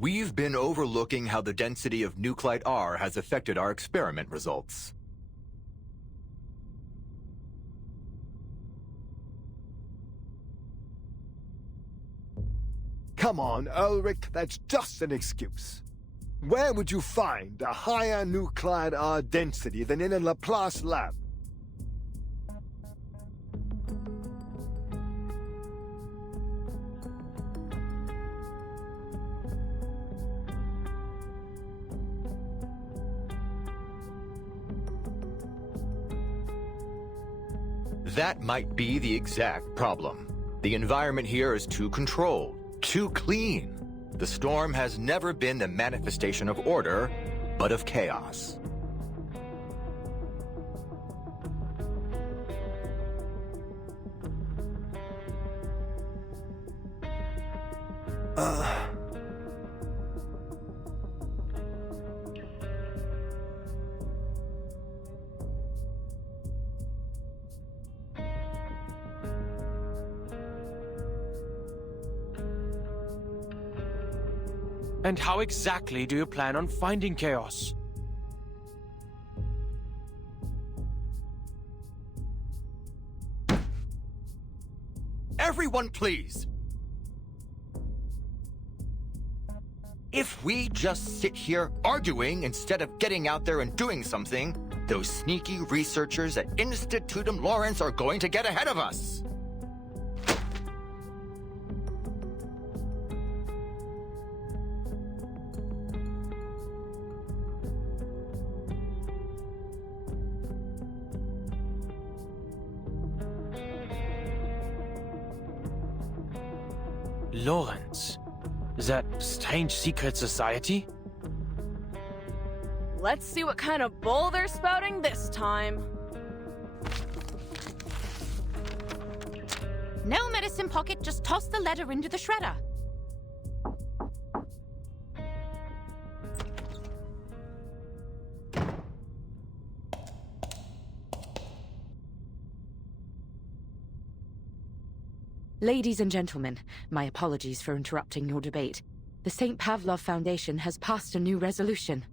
We've been overlooking how the density of Nuclide R has affected our experiment results. Come on, Ulrich, that's just an excuse. Where would you find a higher Nuclide R density than in a Laplace lab? That might be the exact problem. The environment here is too controlled, too clean. The storm has never been the manifestation of order, but of chaos. And how exactly do you plan on finding chaos? Everyone, please! If we just sit here arguing instead of getting out there and doing something, those sneaky researchers at Institutum Lawrence are going to get ahead of us! Lawrence? That strange secret society? Let's see what kind of bull they're spouting this time. No medicine pocket, just toss the letter into the shredder. Ladies and gentlemen, my apologies for interrupting your debate. The St. Pavlov Foundation has passed a new resolution.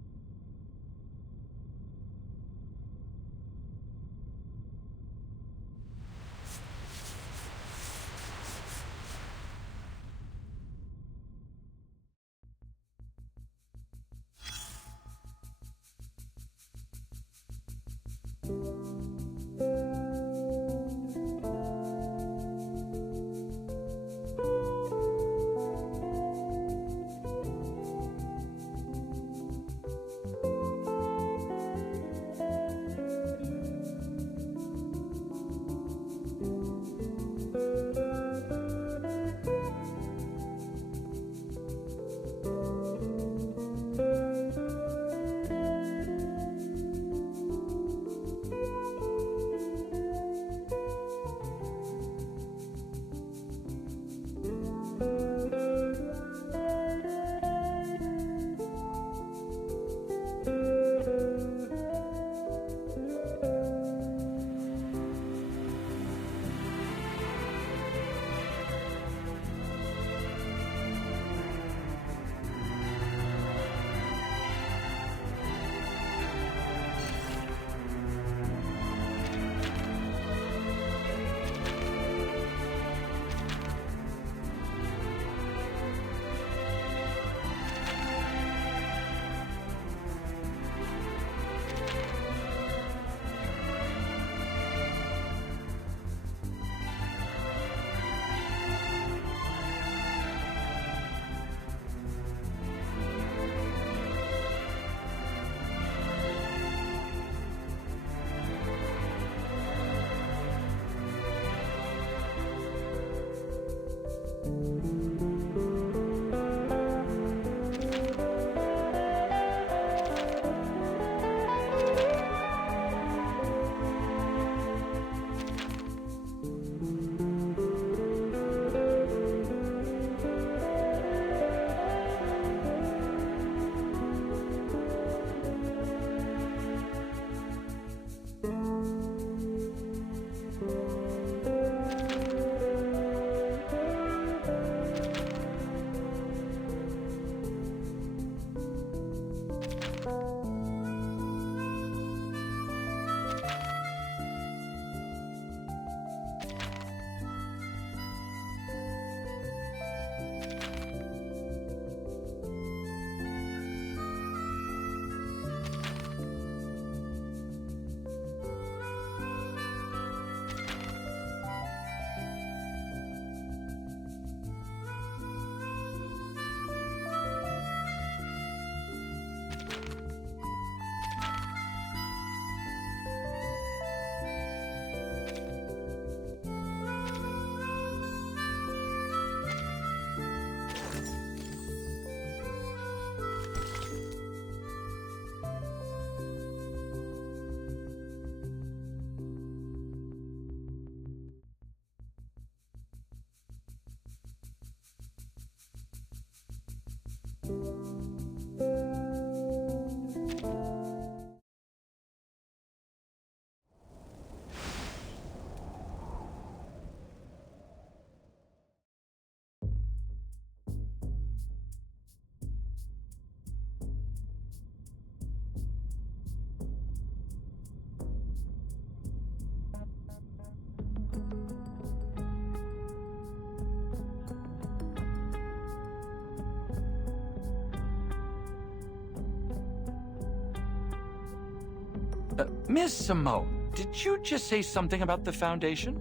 Miss Simone, did you just say something about the Foundation?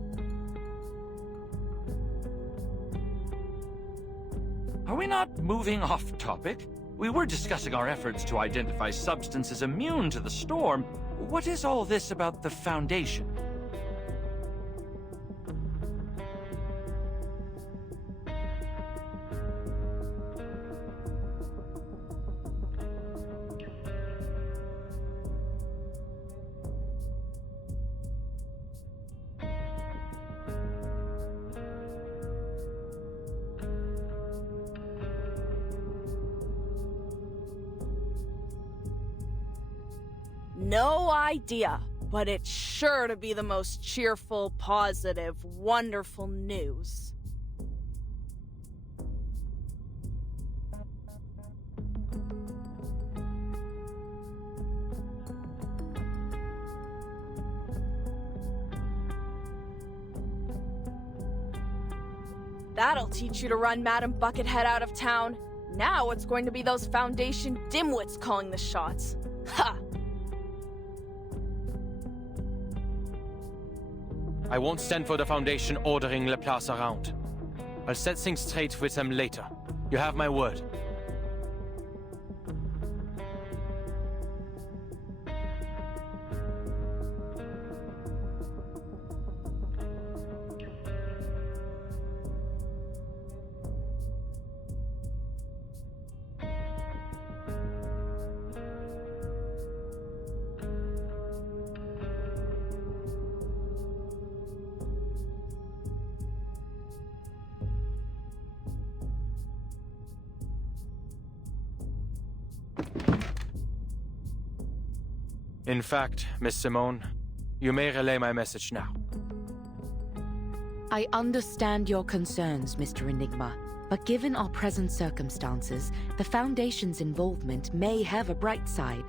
Are we not moving off topic? We were discussing our efforts to identify substances immune to the storm. What is all this about the Foundation? No idea, but it's sure to be the most cheerful, positive, wonderful news. That'll teach you to run Madam Buckethead out of town. Now it's going to be those Foundation dimwits calling the shots. Ha! I won't stand for the Foundation ordering Laplace around. I'll set things straight with them later. You have my word. In fact, Miss Simone, you may relay my message now. I understand your concerns, Mr. Enigma, but given our present circumstances, the Foundation's involvement may have a bright side.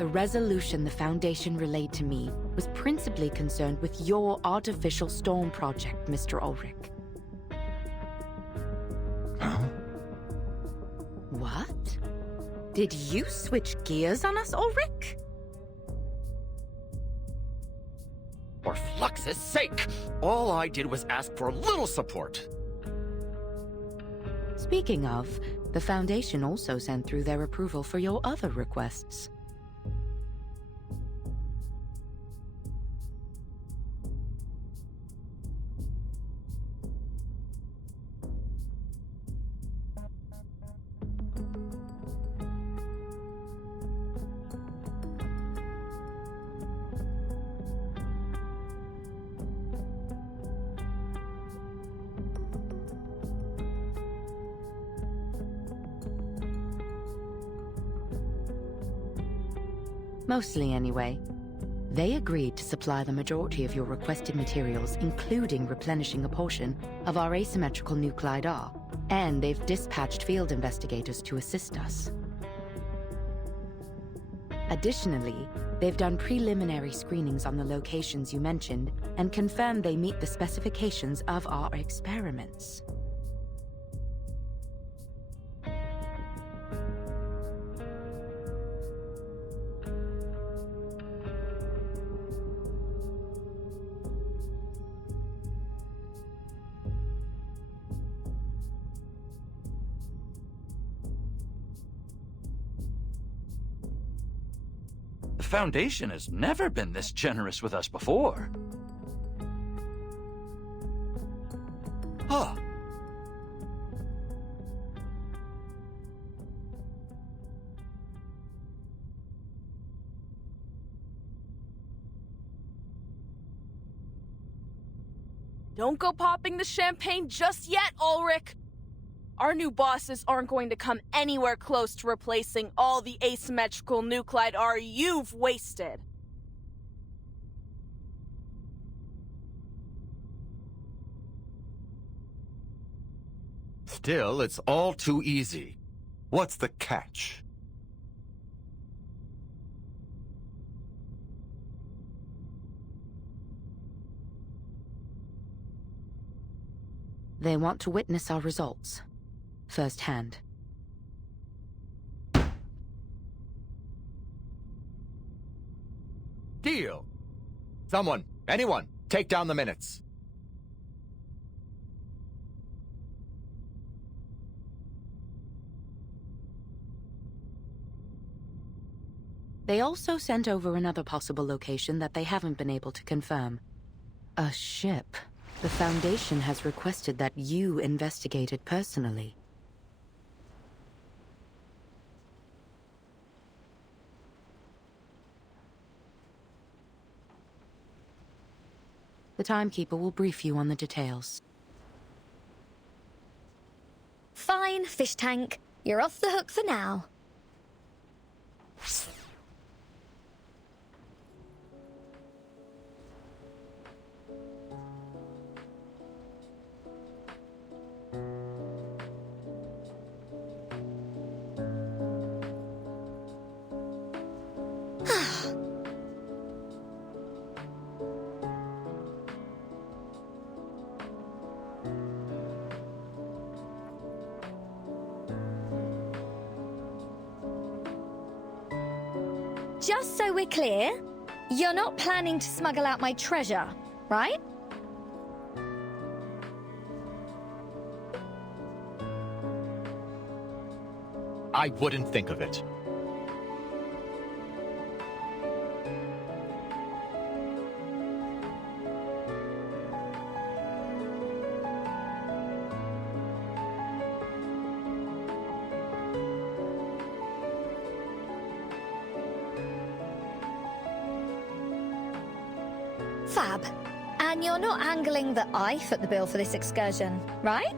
The resolution the Foundation relayed to me was principally concerned with your artificial storm project, Mr. Ulrich. Huh? What? Did you switch gears on us, Ulrich? For Flux's sake! All I did was ask for a little support. Speaking of, the Foundation also sent through their approval for your other requests. Mostly anyway. They agreed to supply the majority of your requested materials, including replenishing a portion of our asymmetrical nuclide R, and they've dispatched field investigators to assist us. Additionally, they've done preliminary screenings on the locations you mentioned and confirmed they meet the specifications of our experiments. The Foundation has never been this generous with us before. Huh. Don't go popping the champagne just yet, Ulrich. Our new bosses aren't going to come anywhere close to replacing all the asymmetrical nuclide R you've wasted. Still, it's all too easy. What's the catch? They want to witness our results firsthand. Deal! Someone, anyone, take down the minutes. They also sent over another possible location that they haven't been able to confirm. A ship. The Foundation has requested that you investigate it personally. The Timekeeper will brief you on the details. Fine, fish tank. You're off the hook for now. Just so we're clear, you're not planning to smuggle out my treasure, right? I wouldn't think of it. Fab. And you're not angling that I foot the bill for this excursion, right?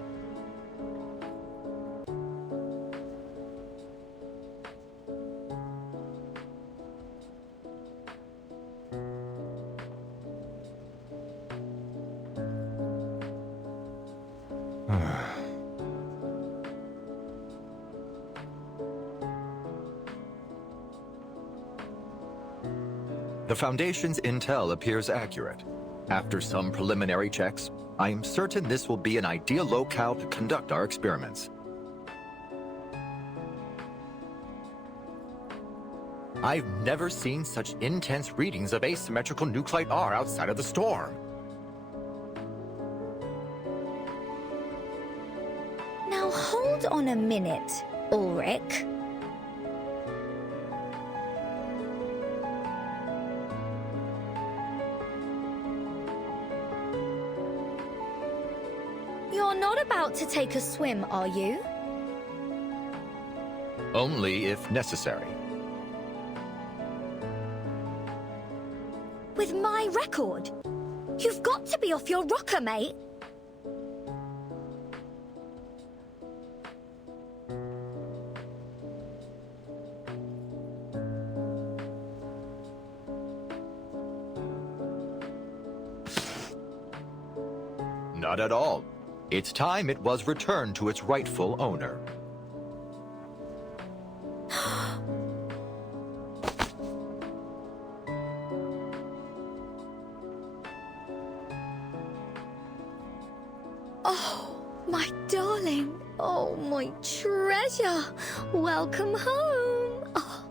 The Foundation's intel appears accurate. After some preliminary checks, I am certain this will be an ideal locale to conduct our experiments. I've never seen such intense readings of asymmetrical nuclide R outside of the storm. Now hold on a minute, Ulrich. You're not about to take a swim, are you? Only if necessary. With my record? You've got to be off your rocker, mate. Not at all. It's time it was returned to its rightful owner. Oh, my darling. Oh, my treasure. Welcome home. Oh,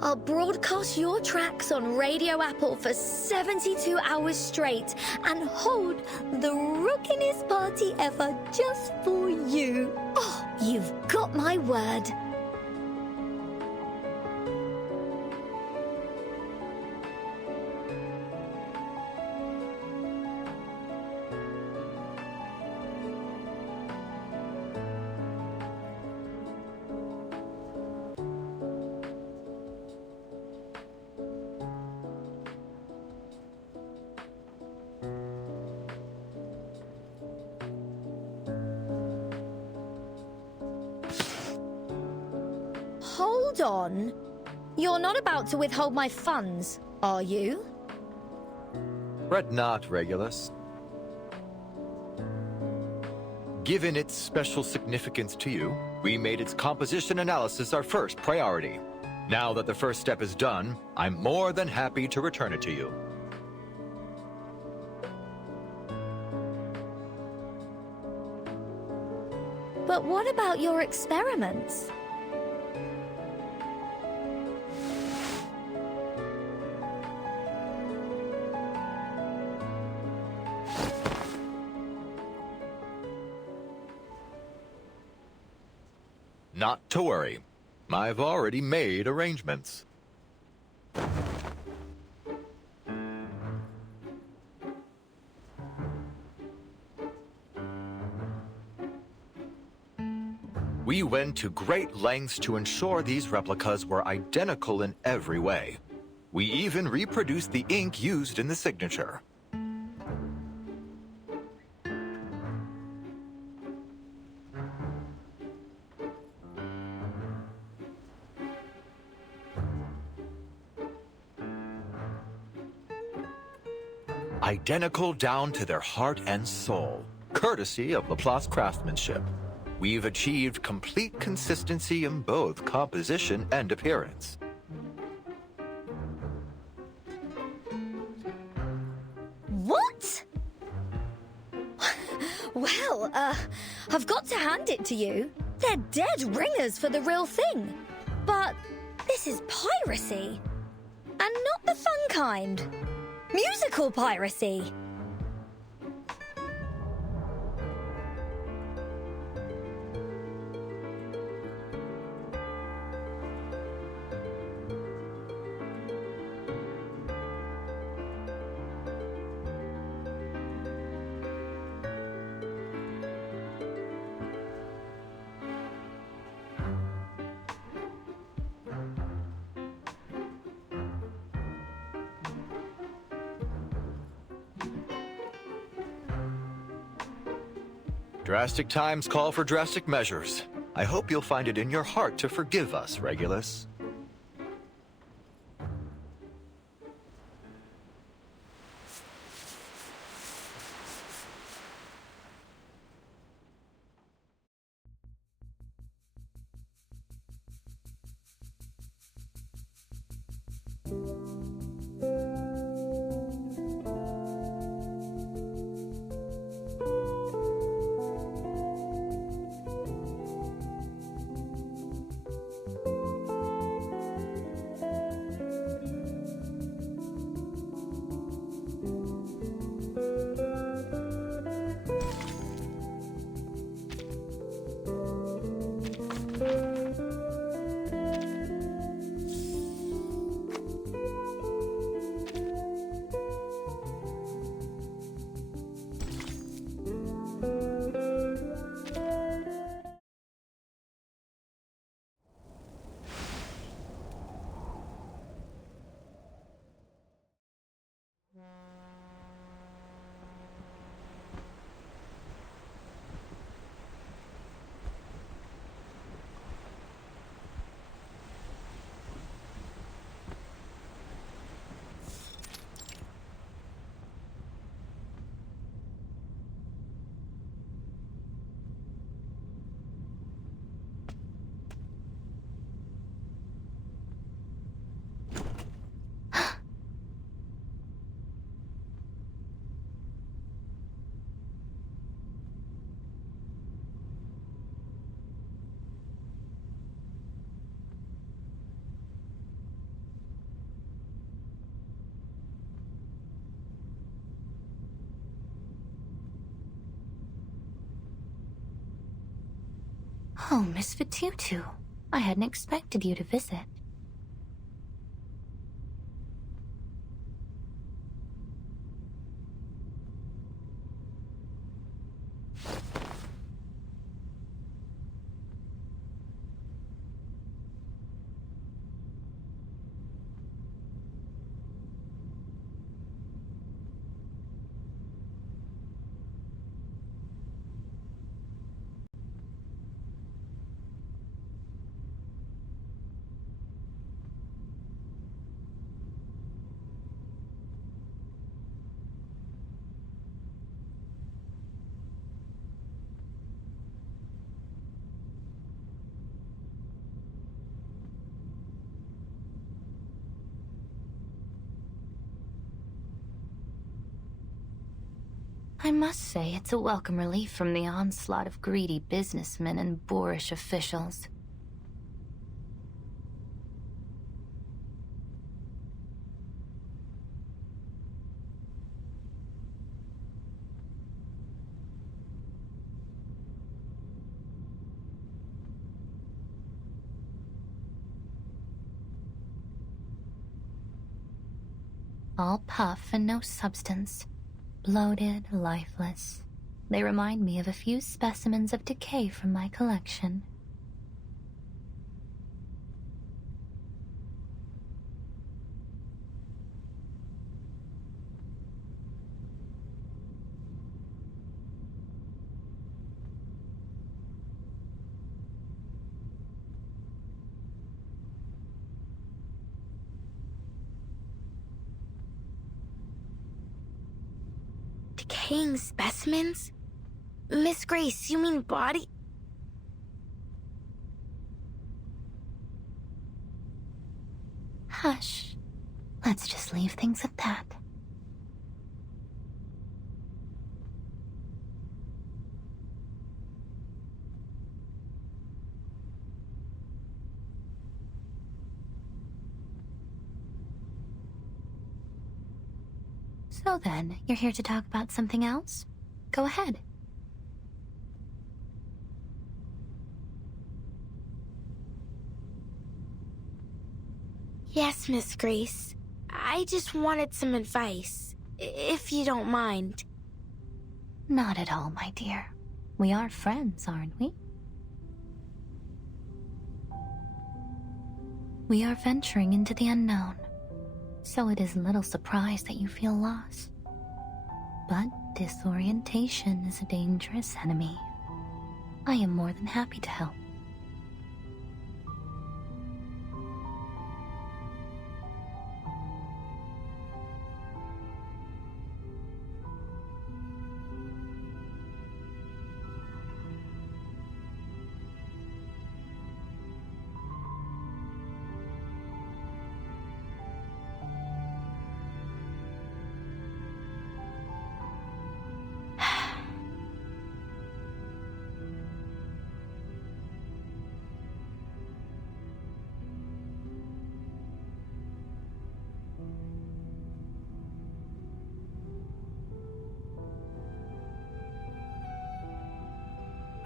I'll broadcast your tracks on Radio Apple for 72 hours straight and hold the rockinest party ever just for you. Oh, you've got my word. hold on. You're not about to withhold my funds, are you? Fret not, Regulus. Given its special significance to you, we made its composition analysis our first priority. Now that the first step is done, I'm more than happy to return it to you. But what about your experiments? Not to worry. I've already made arrangements. We went to great lengths to ensure these replicas were identical in every way. We even reproduced the ink used in the signature. Identical down to their heart and soul, courtesy of Laplace craftsmanship. We've achieved complete consistency in both composition and appearance. What? Well, I've got to hand it to you. They're dead ringers for the real thing. But this is piracy. And not the fun kind. Musical piracy. Drastic times call for drastic measures. I hope you'll find it in your heart to forgive us, Regulus. Oh, Miss Fatutu. I hadn't expected you to visit. I must say it's a welcome relief from the onslaught of greedy businessmen and boorish officials. All puff and no substance. Bloated, lifeless. They remind me of a few specimens of decay from my collection. Decaying specimens? Miss Grace, you mean body? Hush. Let's just leave things at that. So then, you're here to talk about something else? Go ahead. Yes, Miss Grace. I just wanted some advice, if you don't mind. Not at all, my dear. We are friends, aren't we? We are venturing into the unknown, so it is little surprise that you feel lost. But disorientation is a dangerous enemy. I am more than happy to help.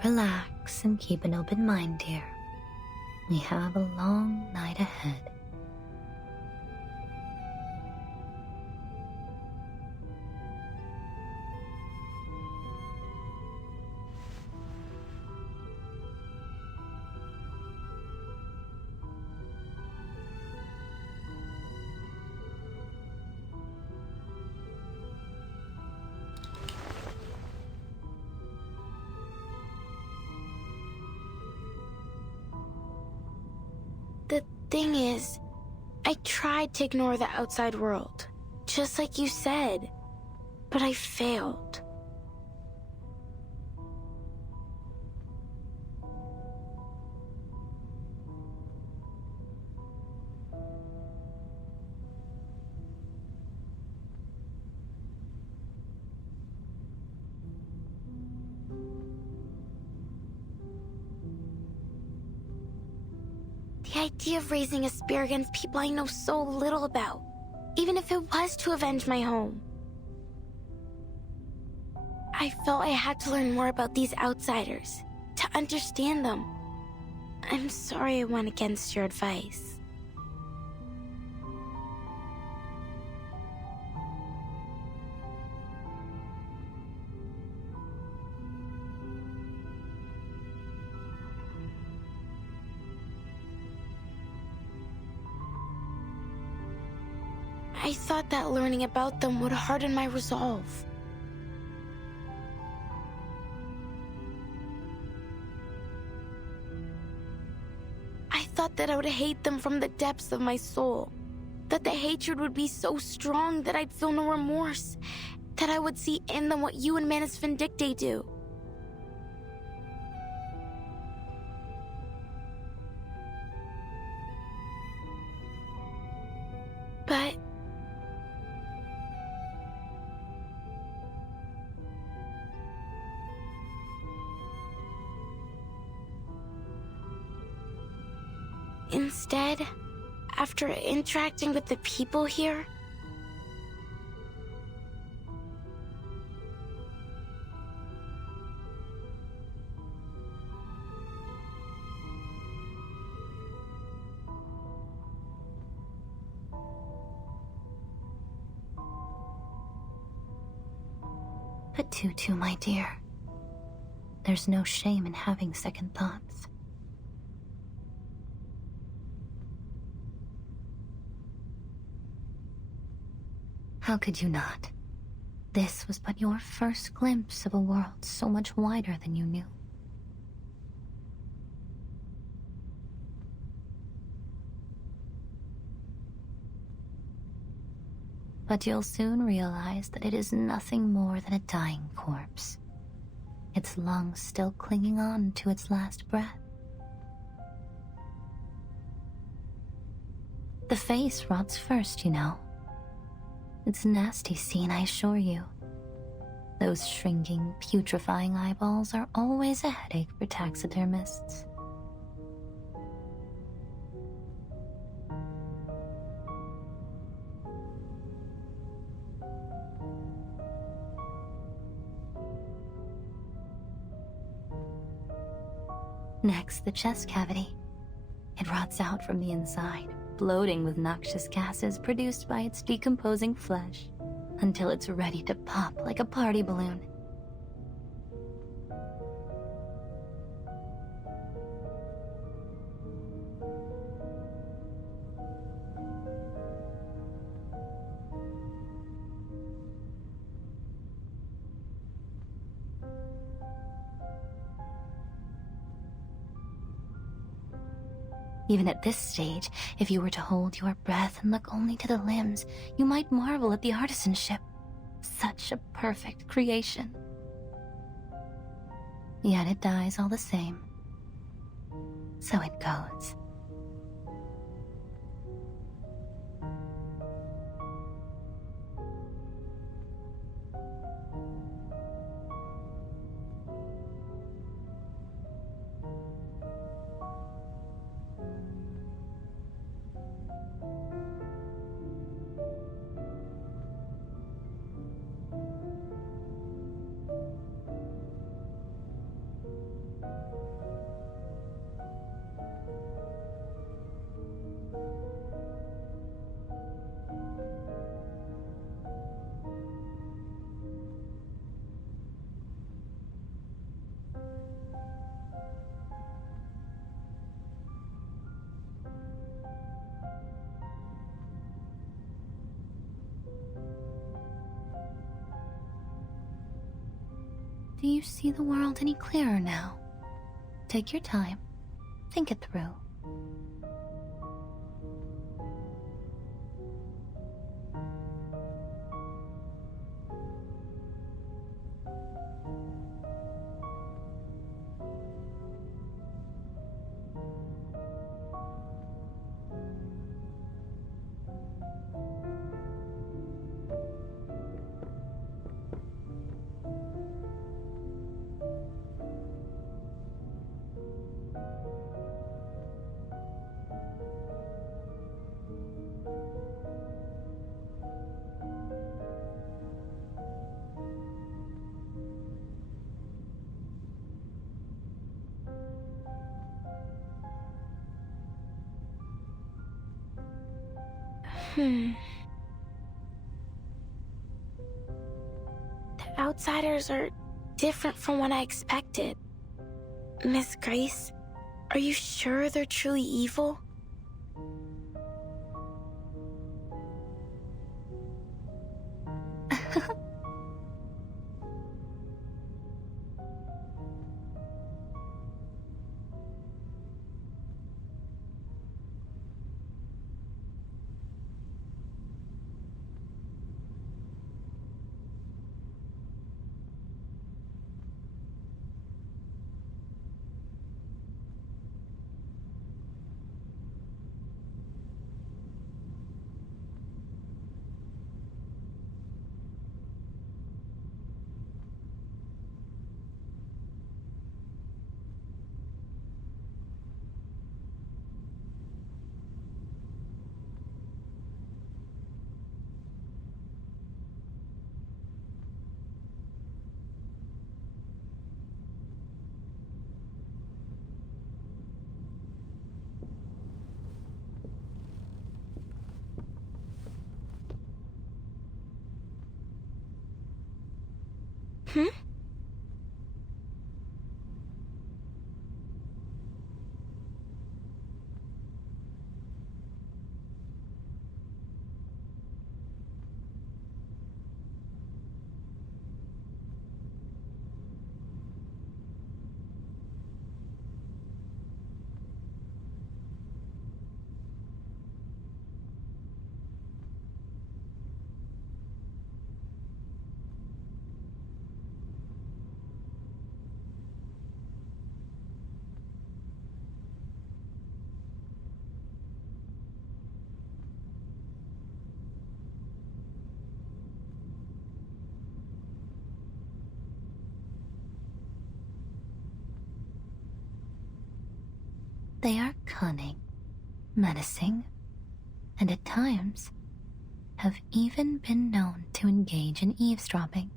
Relax and keep an open mind, dear. We have a long night ahead. The thing is, I tried to ignore the outside world, just like you said, but I failed. The idea of raising a spear against people I know so little about, even if it was to avenge my home. I felt I had to learn more about these outsiders, to understand them. I'm sorry I went against your advice. I thought that learning about them would harden my resolve. I thought that I would hate them from the depths of my soul. That the hatred would be so strong that I'd feel no remorse. That I would see in them what you and Manus Vindictae do. But Instead, after interacting with the people here, But Tutu, my dear, there's no shame in having second thoughts. How could you not? This was but your first glimpse of a world so much wider than you knew. But you'll soon realize that it is nothing more than a dying corpse, its lungs still clinging on to its last breath. The face rots first, you know. It's a nasty scene, I assure you. Those shrinking, putrefying eyeballs are always a headache for taxidermists. Next, the chest cavity. It rots out from the inside, bloating with noxious gases produced by its decomposing flesh, until it's ready to pop like a party balloon. Even at this stage, if you were to hold your breath and look only to the limbs, you might marvel at the artisanship. Such a perfect creation. Yet it dies all the same. So it goes. Do you see the world any clearer now? Take your time. Think it through. The outsiders are different from what I expected. Miss Grace, are you sure they're truly evil? Hmm? They are cunning, menacing, and at times have even been known to engage in eavesdropping.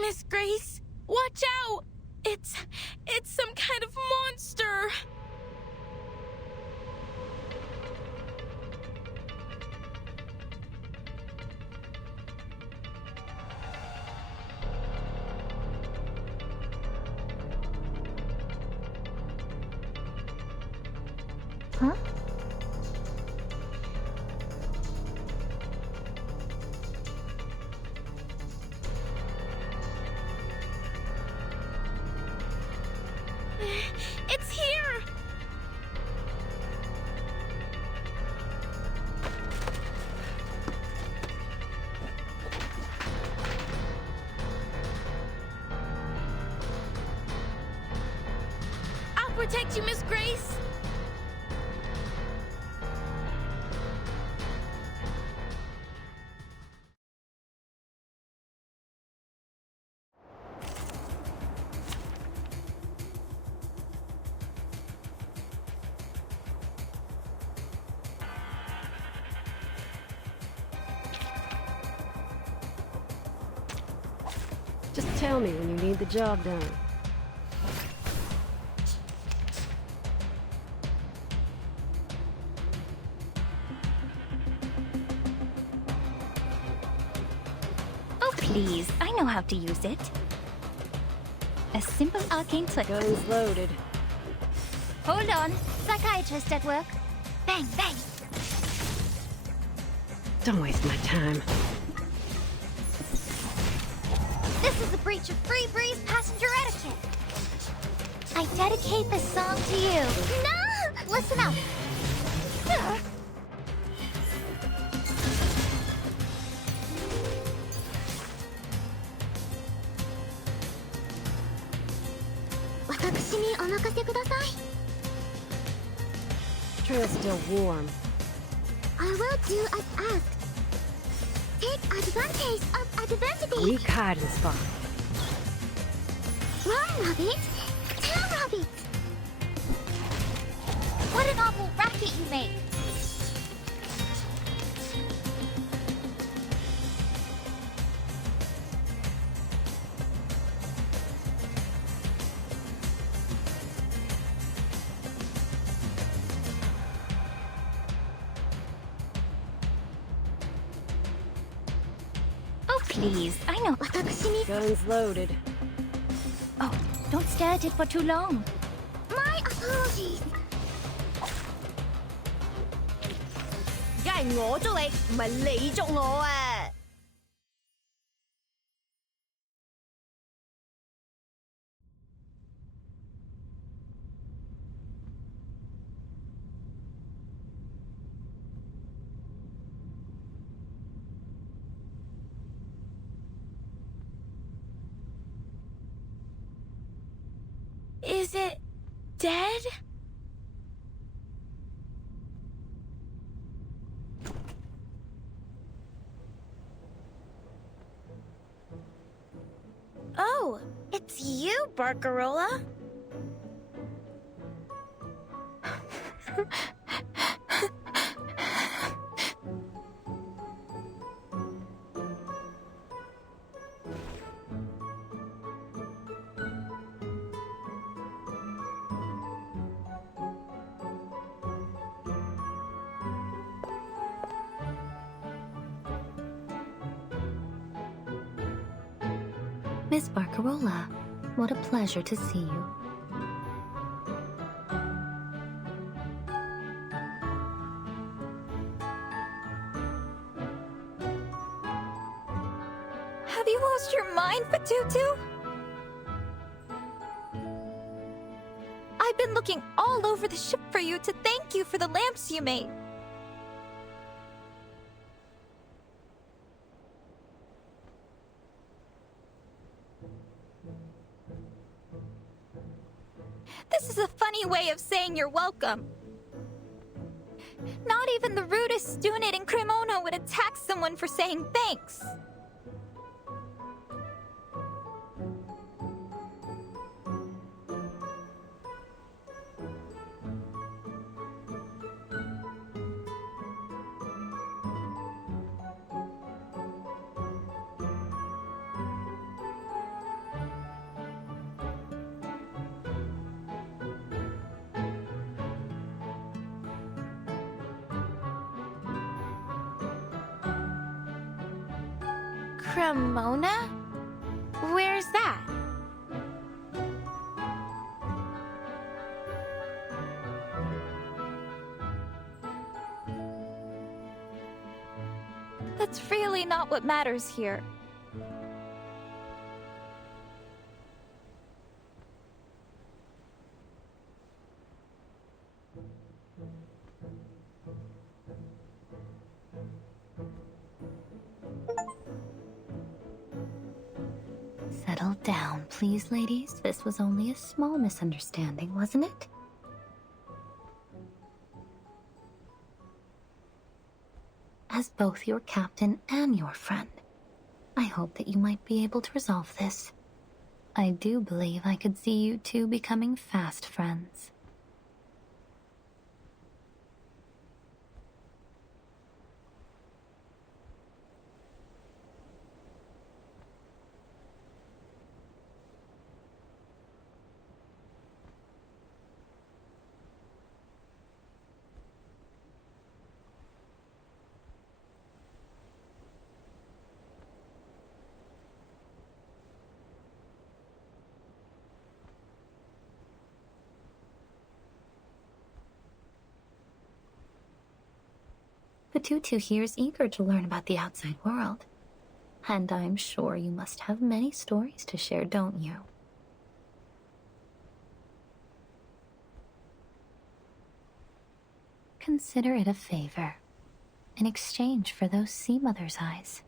Miss Grace, watch out! It's some kind of monster! Huh? It's here! I'll protect you, Miss Grace! Just tell me when you need the job done. Oh, please. I know how to use it. A simple arcane trick. Guns loaded. Hold on. Psychiatrist at work. Bang, bang. Don't waste my time. This is a breach of Free Breeze passenger etiquette. I dedicate this song to you. No! Listen up. Trail's still warm. I will do as asked. Take advantage of adversity. Weak hiding spot. Run, Rabbit! Tell Rabbit! What an awful racket you make! Oh, please. I know. Guns loaded. Oh, don't stare at it for too long. My apologies. 梗係我捉你，唔係你捉我啊！ dead? Oh, it's you, Barcarola. Miss Barcarola, what a pleasure to see you. Have you lost your mind, Fatutu? I've been looking all over the ship for you to thank you for the lamps you made. This is a funny way of saying you're welcome. Not even the rudest student in Cremona would attack someone for saying thanks. Cremona? Where's that? That's really not what matters here. Settle down, please, ladies. This was only a small misunderstanding, wasn't it? As both your captain and your friend, I hope that you might be able to resolve this. I do believe I could see you two becoming fast friends. Fatutu here is eager to learn about the outside world. And I'm sure you must have many stories to share, don't you? Consider it a favor, in exchange for those sea mother's eyes.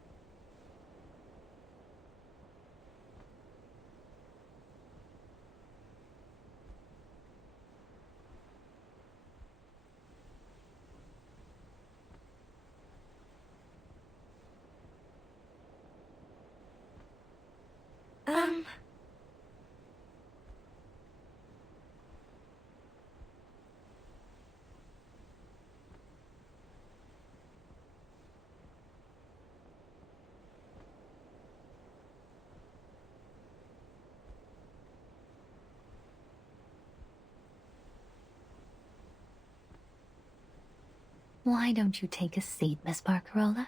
Why don't you take a seat, Miss Barcarola?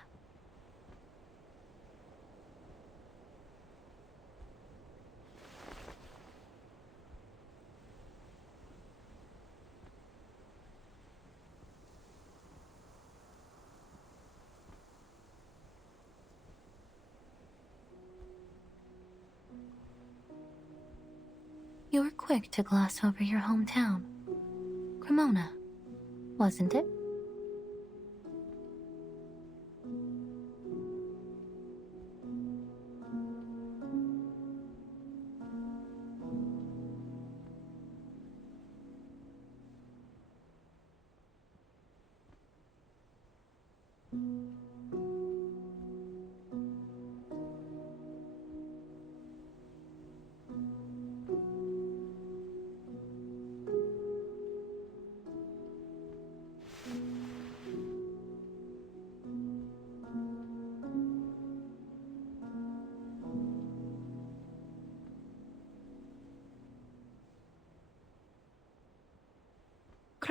You were quick to gloss over your hometown. Cremona, wasn't it?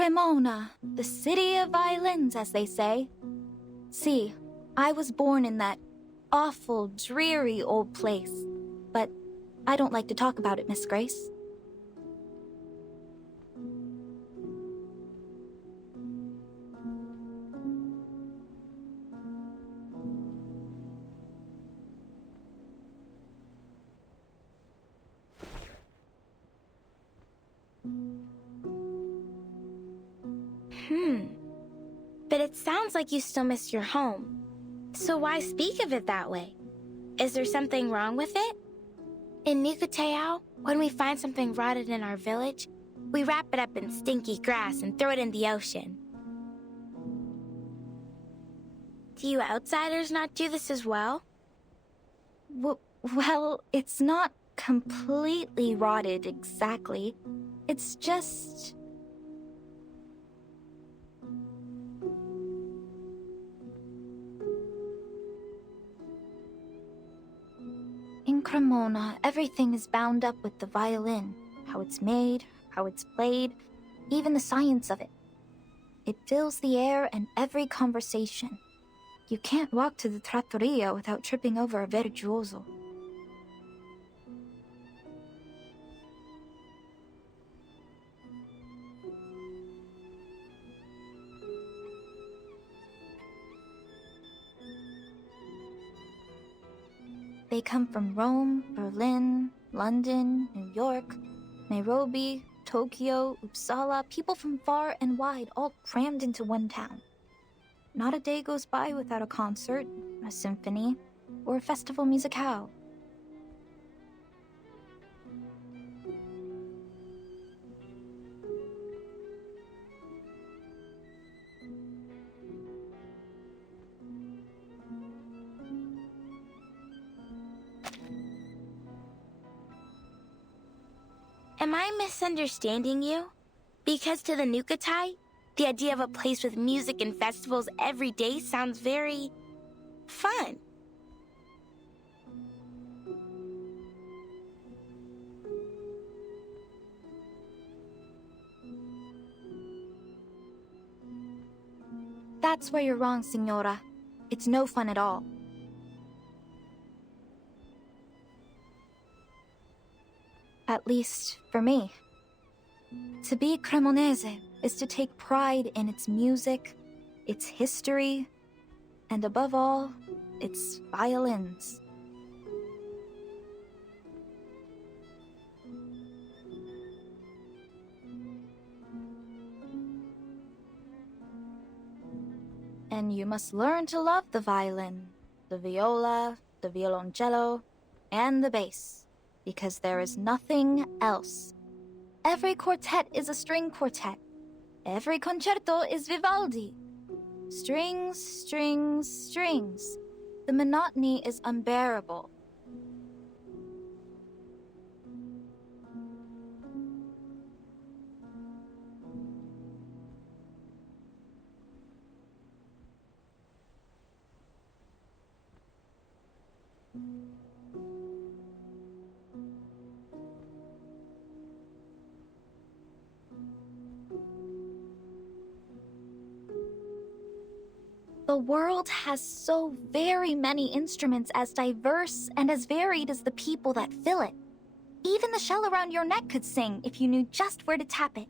Cremona, the city of violins, as they say. See, I was born in that awful, dreary old place, but I don't like to talk about it, Miss Grace. But it sounds like you still miss your home. So why speak of it that way? Is there something wrong with it? In Nukateo, when we find something rotted in our village, we wrap it up in stinky grass and throw it in the ocean. Do you outsiders not do this as well? Well, it's not completely rotted exactly. It's just... In Cremona, everything is bound up with the violin. How it's made, how it's played, even the science of it. It fills the air and every conversation. You can't walk to the trattoria without tripping over a virtuoso. They come from Rome, Berlin, London, New York, Nairobi, Tokyo, Uppsala, people from far and wide, all crammed into one town. Not a day goes by without a concert, a symphony, or a festival musicale. Am I misunderstanding you? Because to the Nukatai, the idea of a place with music and festivals every day sounds very... fun. That's where you're wrong, Signora. It's no fun at all. At least, for me. To be Cremonese is to take pride in its music, its history, and above all, its violins. And you must learn to love the violin, the viola, the violoncello, and the bass, because there is nothing else. Every quartet is a string quartet. Every concerto is Vivaldi. Strings, strings, strings. The monotony is unbearable. The world has so very many instruments as diverse and as varied as the people that fill it. Even the shell around your neck could sing if you knew just where to tap it.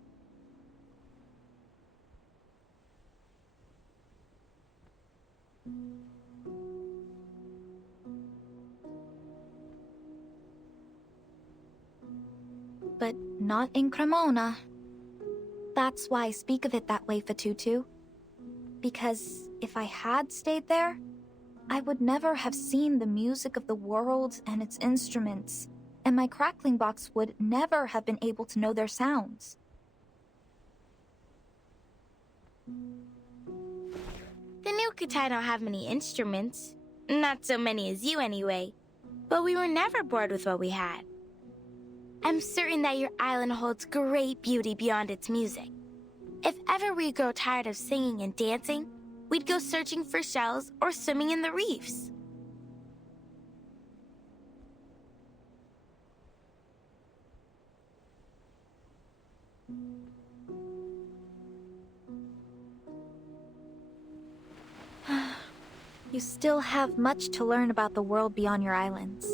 But not in Cremona. That's why I speak of it that way, Fatutu. Because if I had stayed there, I would never have seen the music of the world and its instruments, and my crackling box would never have been able to know their sounds. The Nukatai don't have many instruments. Not so many as you anyway. But we were never bored with what we had. I'm certain that your island holds great beauty beyond its music. If ever we grow tired of singing and dancing, we'd go searching for shells or swimming in the reefs. You still have much to learn about the world beyond your islands.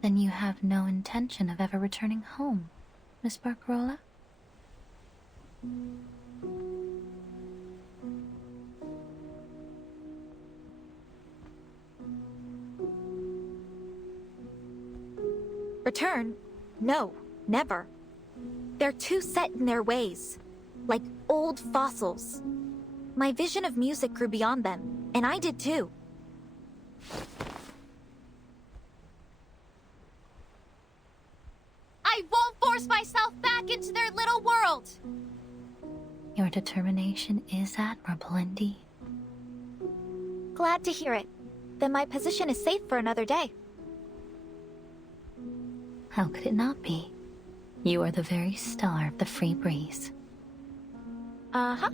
Then you have no intention of ever returning home, Miss Barcarola? Return? No, never. They're too set in their ways, like old fossils. My vision of music grew beyond them, and I did too. I won't force myself back into their little world! Your determination is admirable indeed. Glad to hear it. Then my position is safe for another day. How could it not be? You are the very star of the Free Breeze. Uh-huh.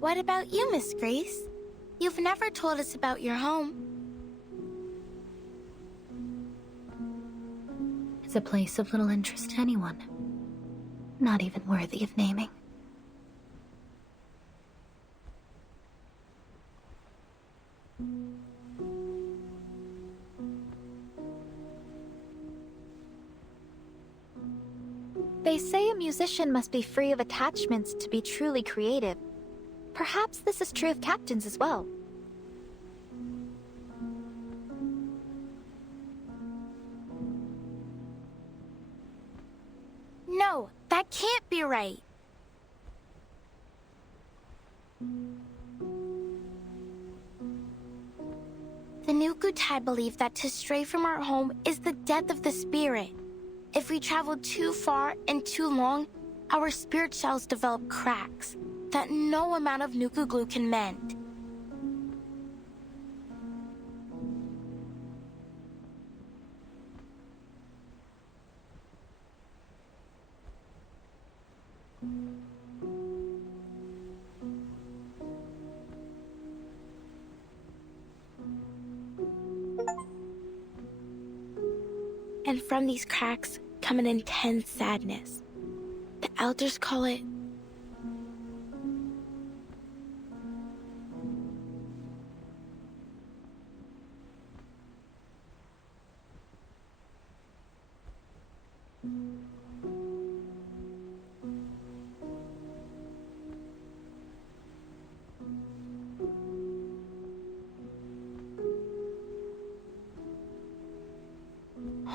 What about you, Miss Grace? You've never told us about your home. It's a place of little interest to anyone. Not even worthy of naming. They say a musician must be free of attachments to be truly creative. Perhaps this is true of captains as well. No, that can't be right. The Nukutai believe that to stray from our home is the death of the spirit. If we travel too far and too long, our spirit shells develop cracks that no amount of Nuku glue can mend. And from these cracks come an intense sadness. The elders call it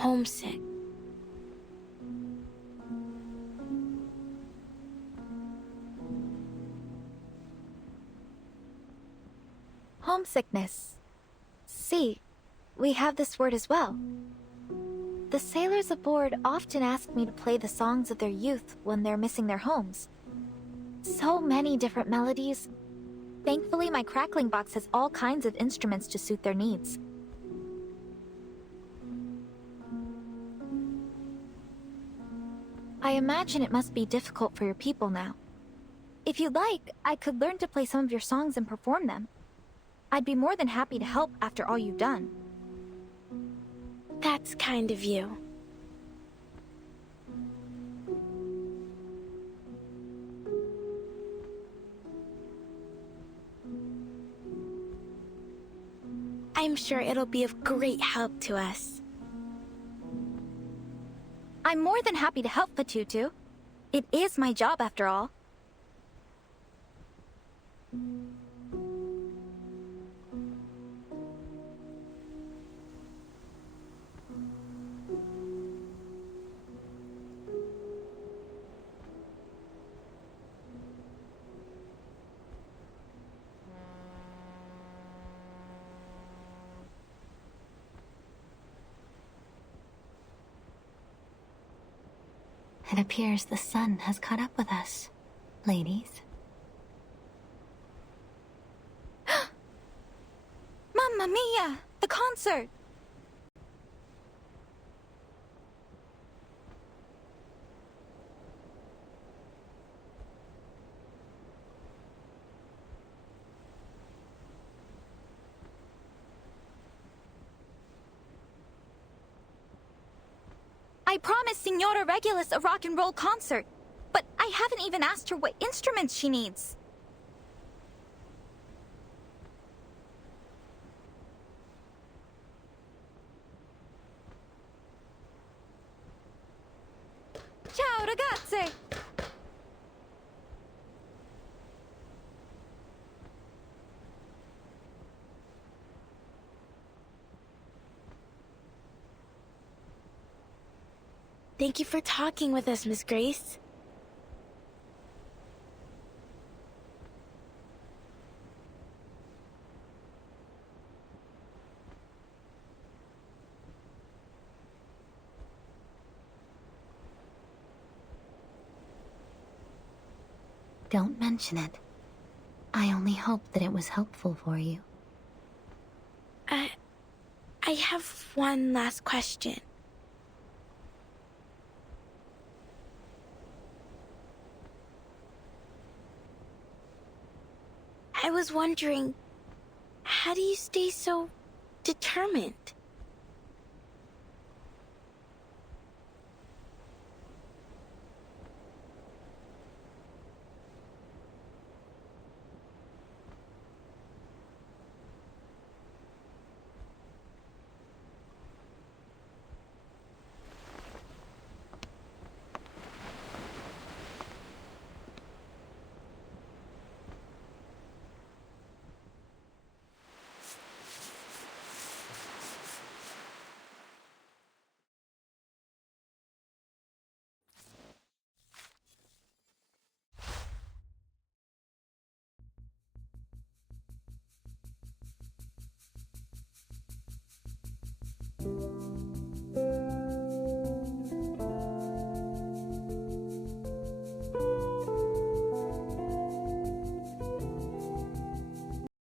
homesick. Homesickness. See, we have this word as well. The sailors aboard often ask me to play the songs of their youth when they're missing their homes. So many different melodies. Thankfully, my crackling box has all kinds of instruments to suit their needs. I imagine it must be difficult for your people now. If you'd like, I could learn to play some of your songs and perform them. I'd be more than happy to help after all you've done. That's kind of you. I'm sure it'll be of great help to us. I'm more than happy to help, Patutu. It is my job after all. It appears the sun has caught up with us, ladies. Mamma mia! The concert! promised Signora Regulus a rock and roll concert, but I haven't even asked her what instruments she needs. Ciao, ragazze! Thank you for talking with us, Miss Grace. Don't mention it. I only hope that it was helpful for you. I have one last question. I was wondering, how do you stay so determined?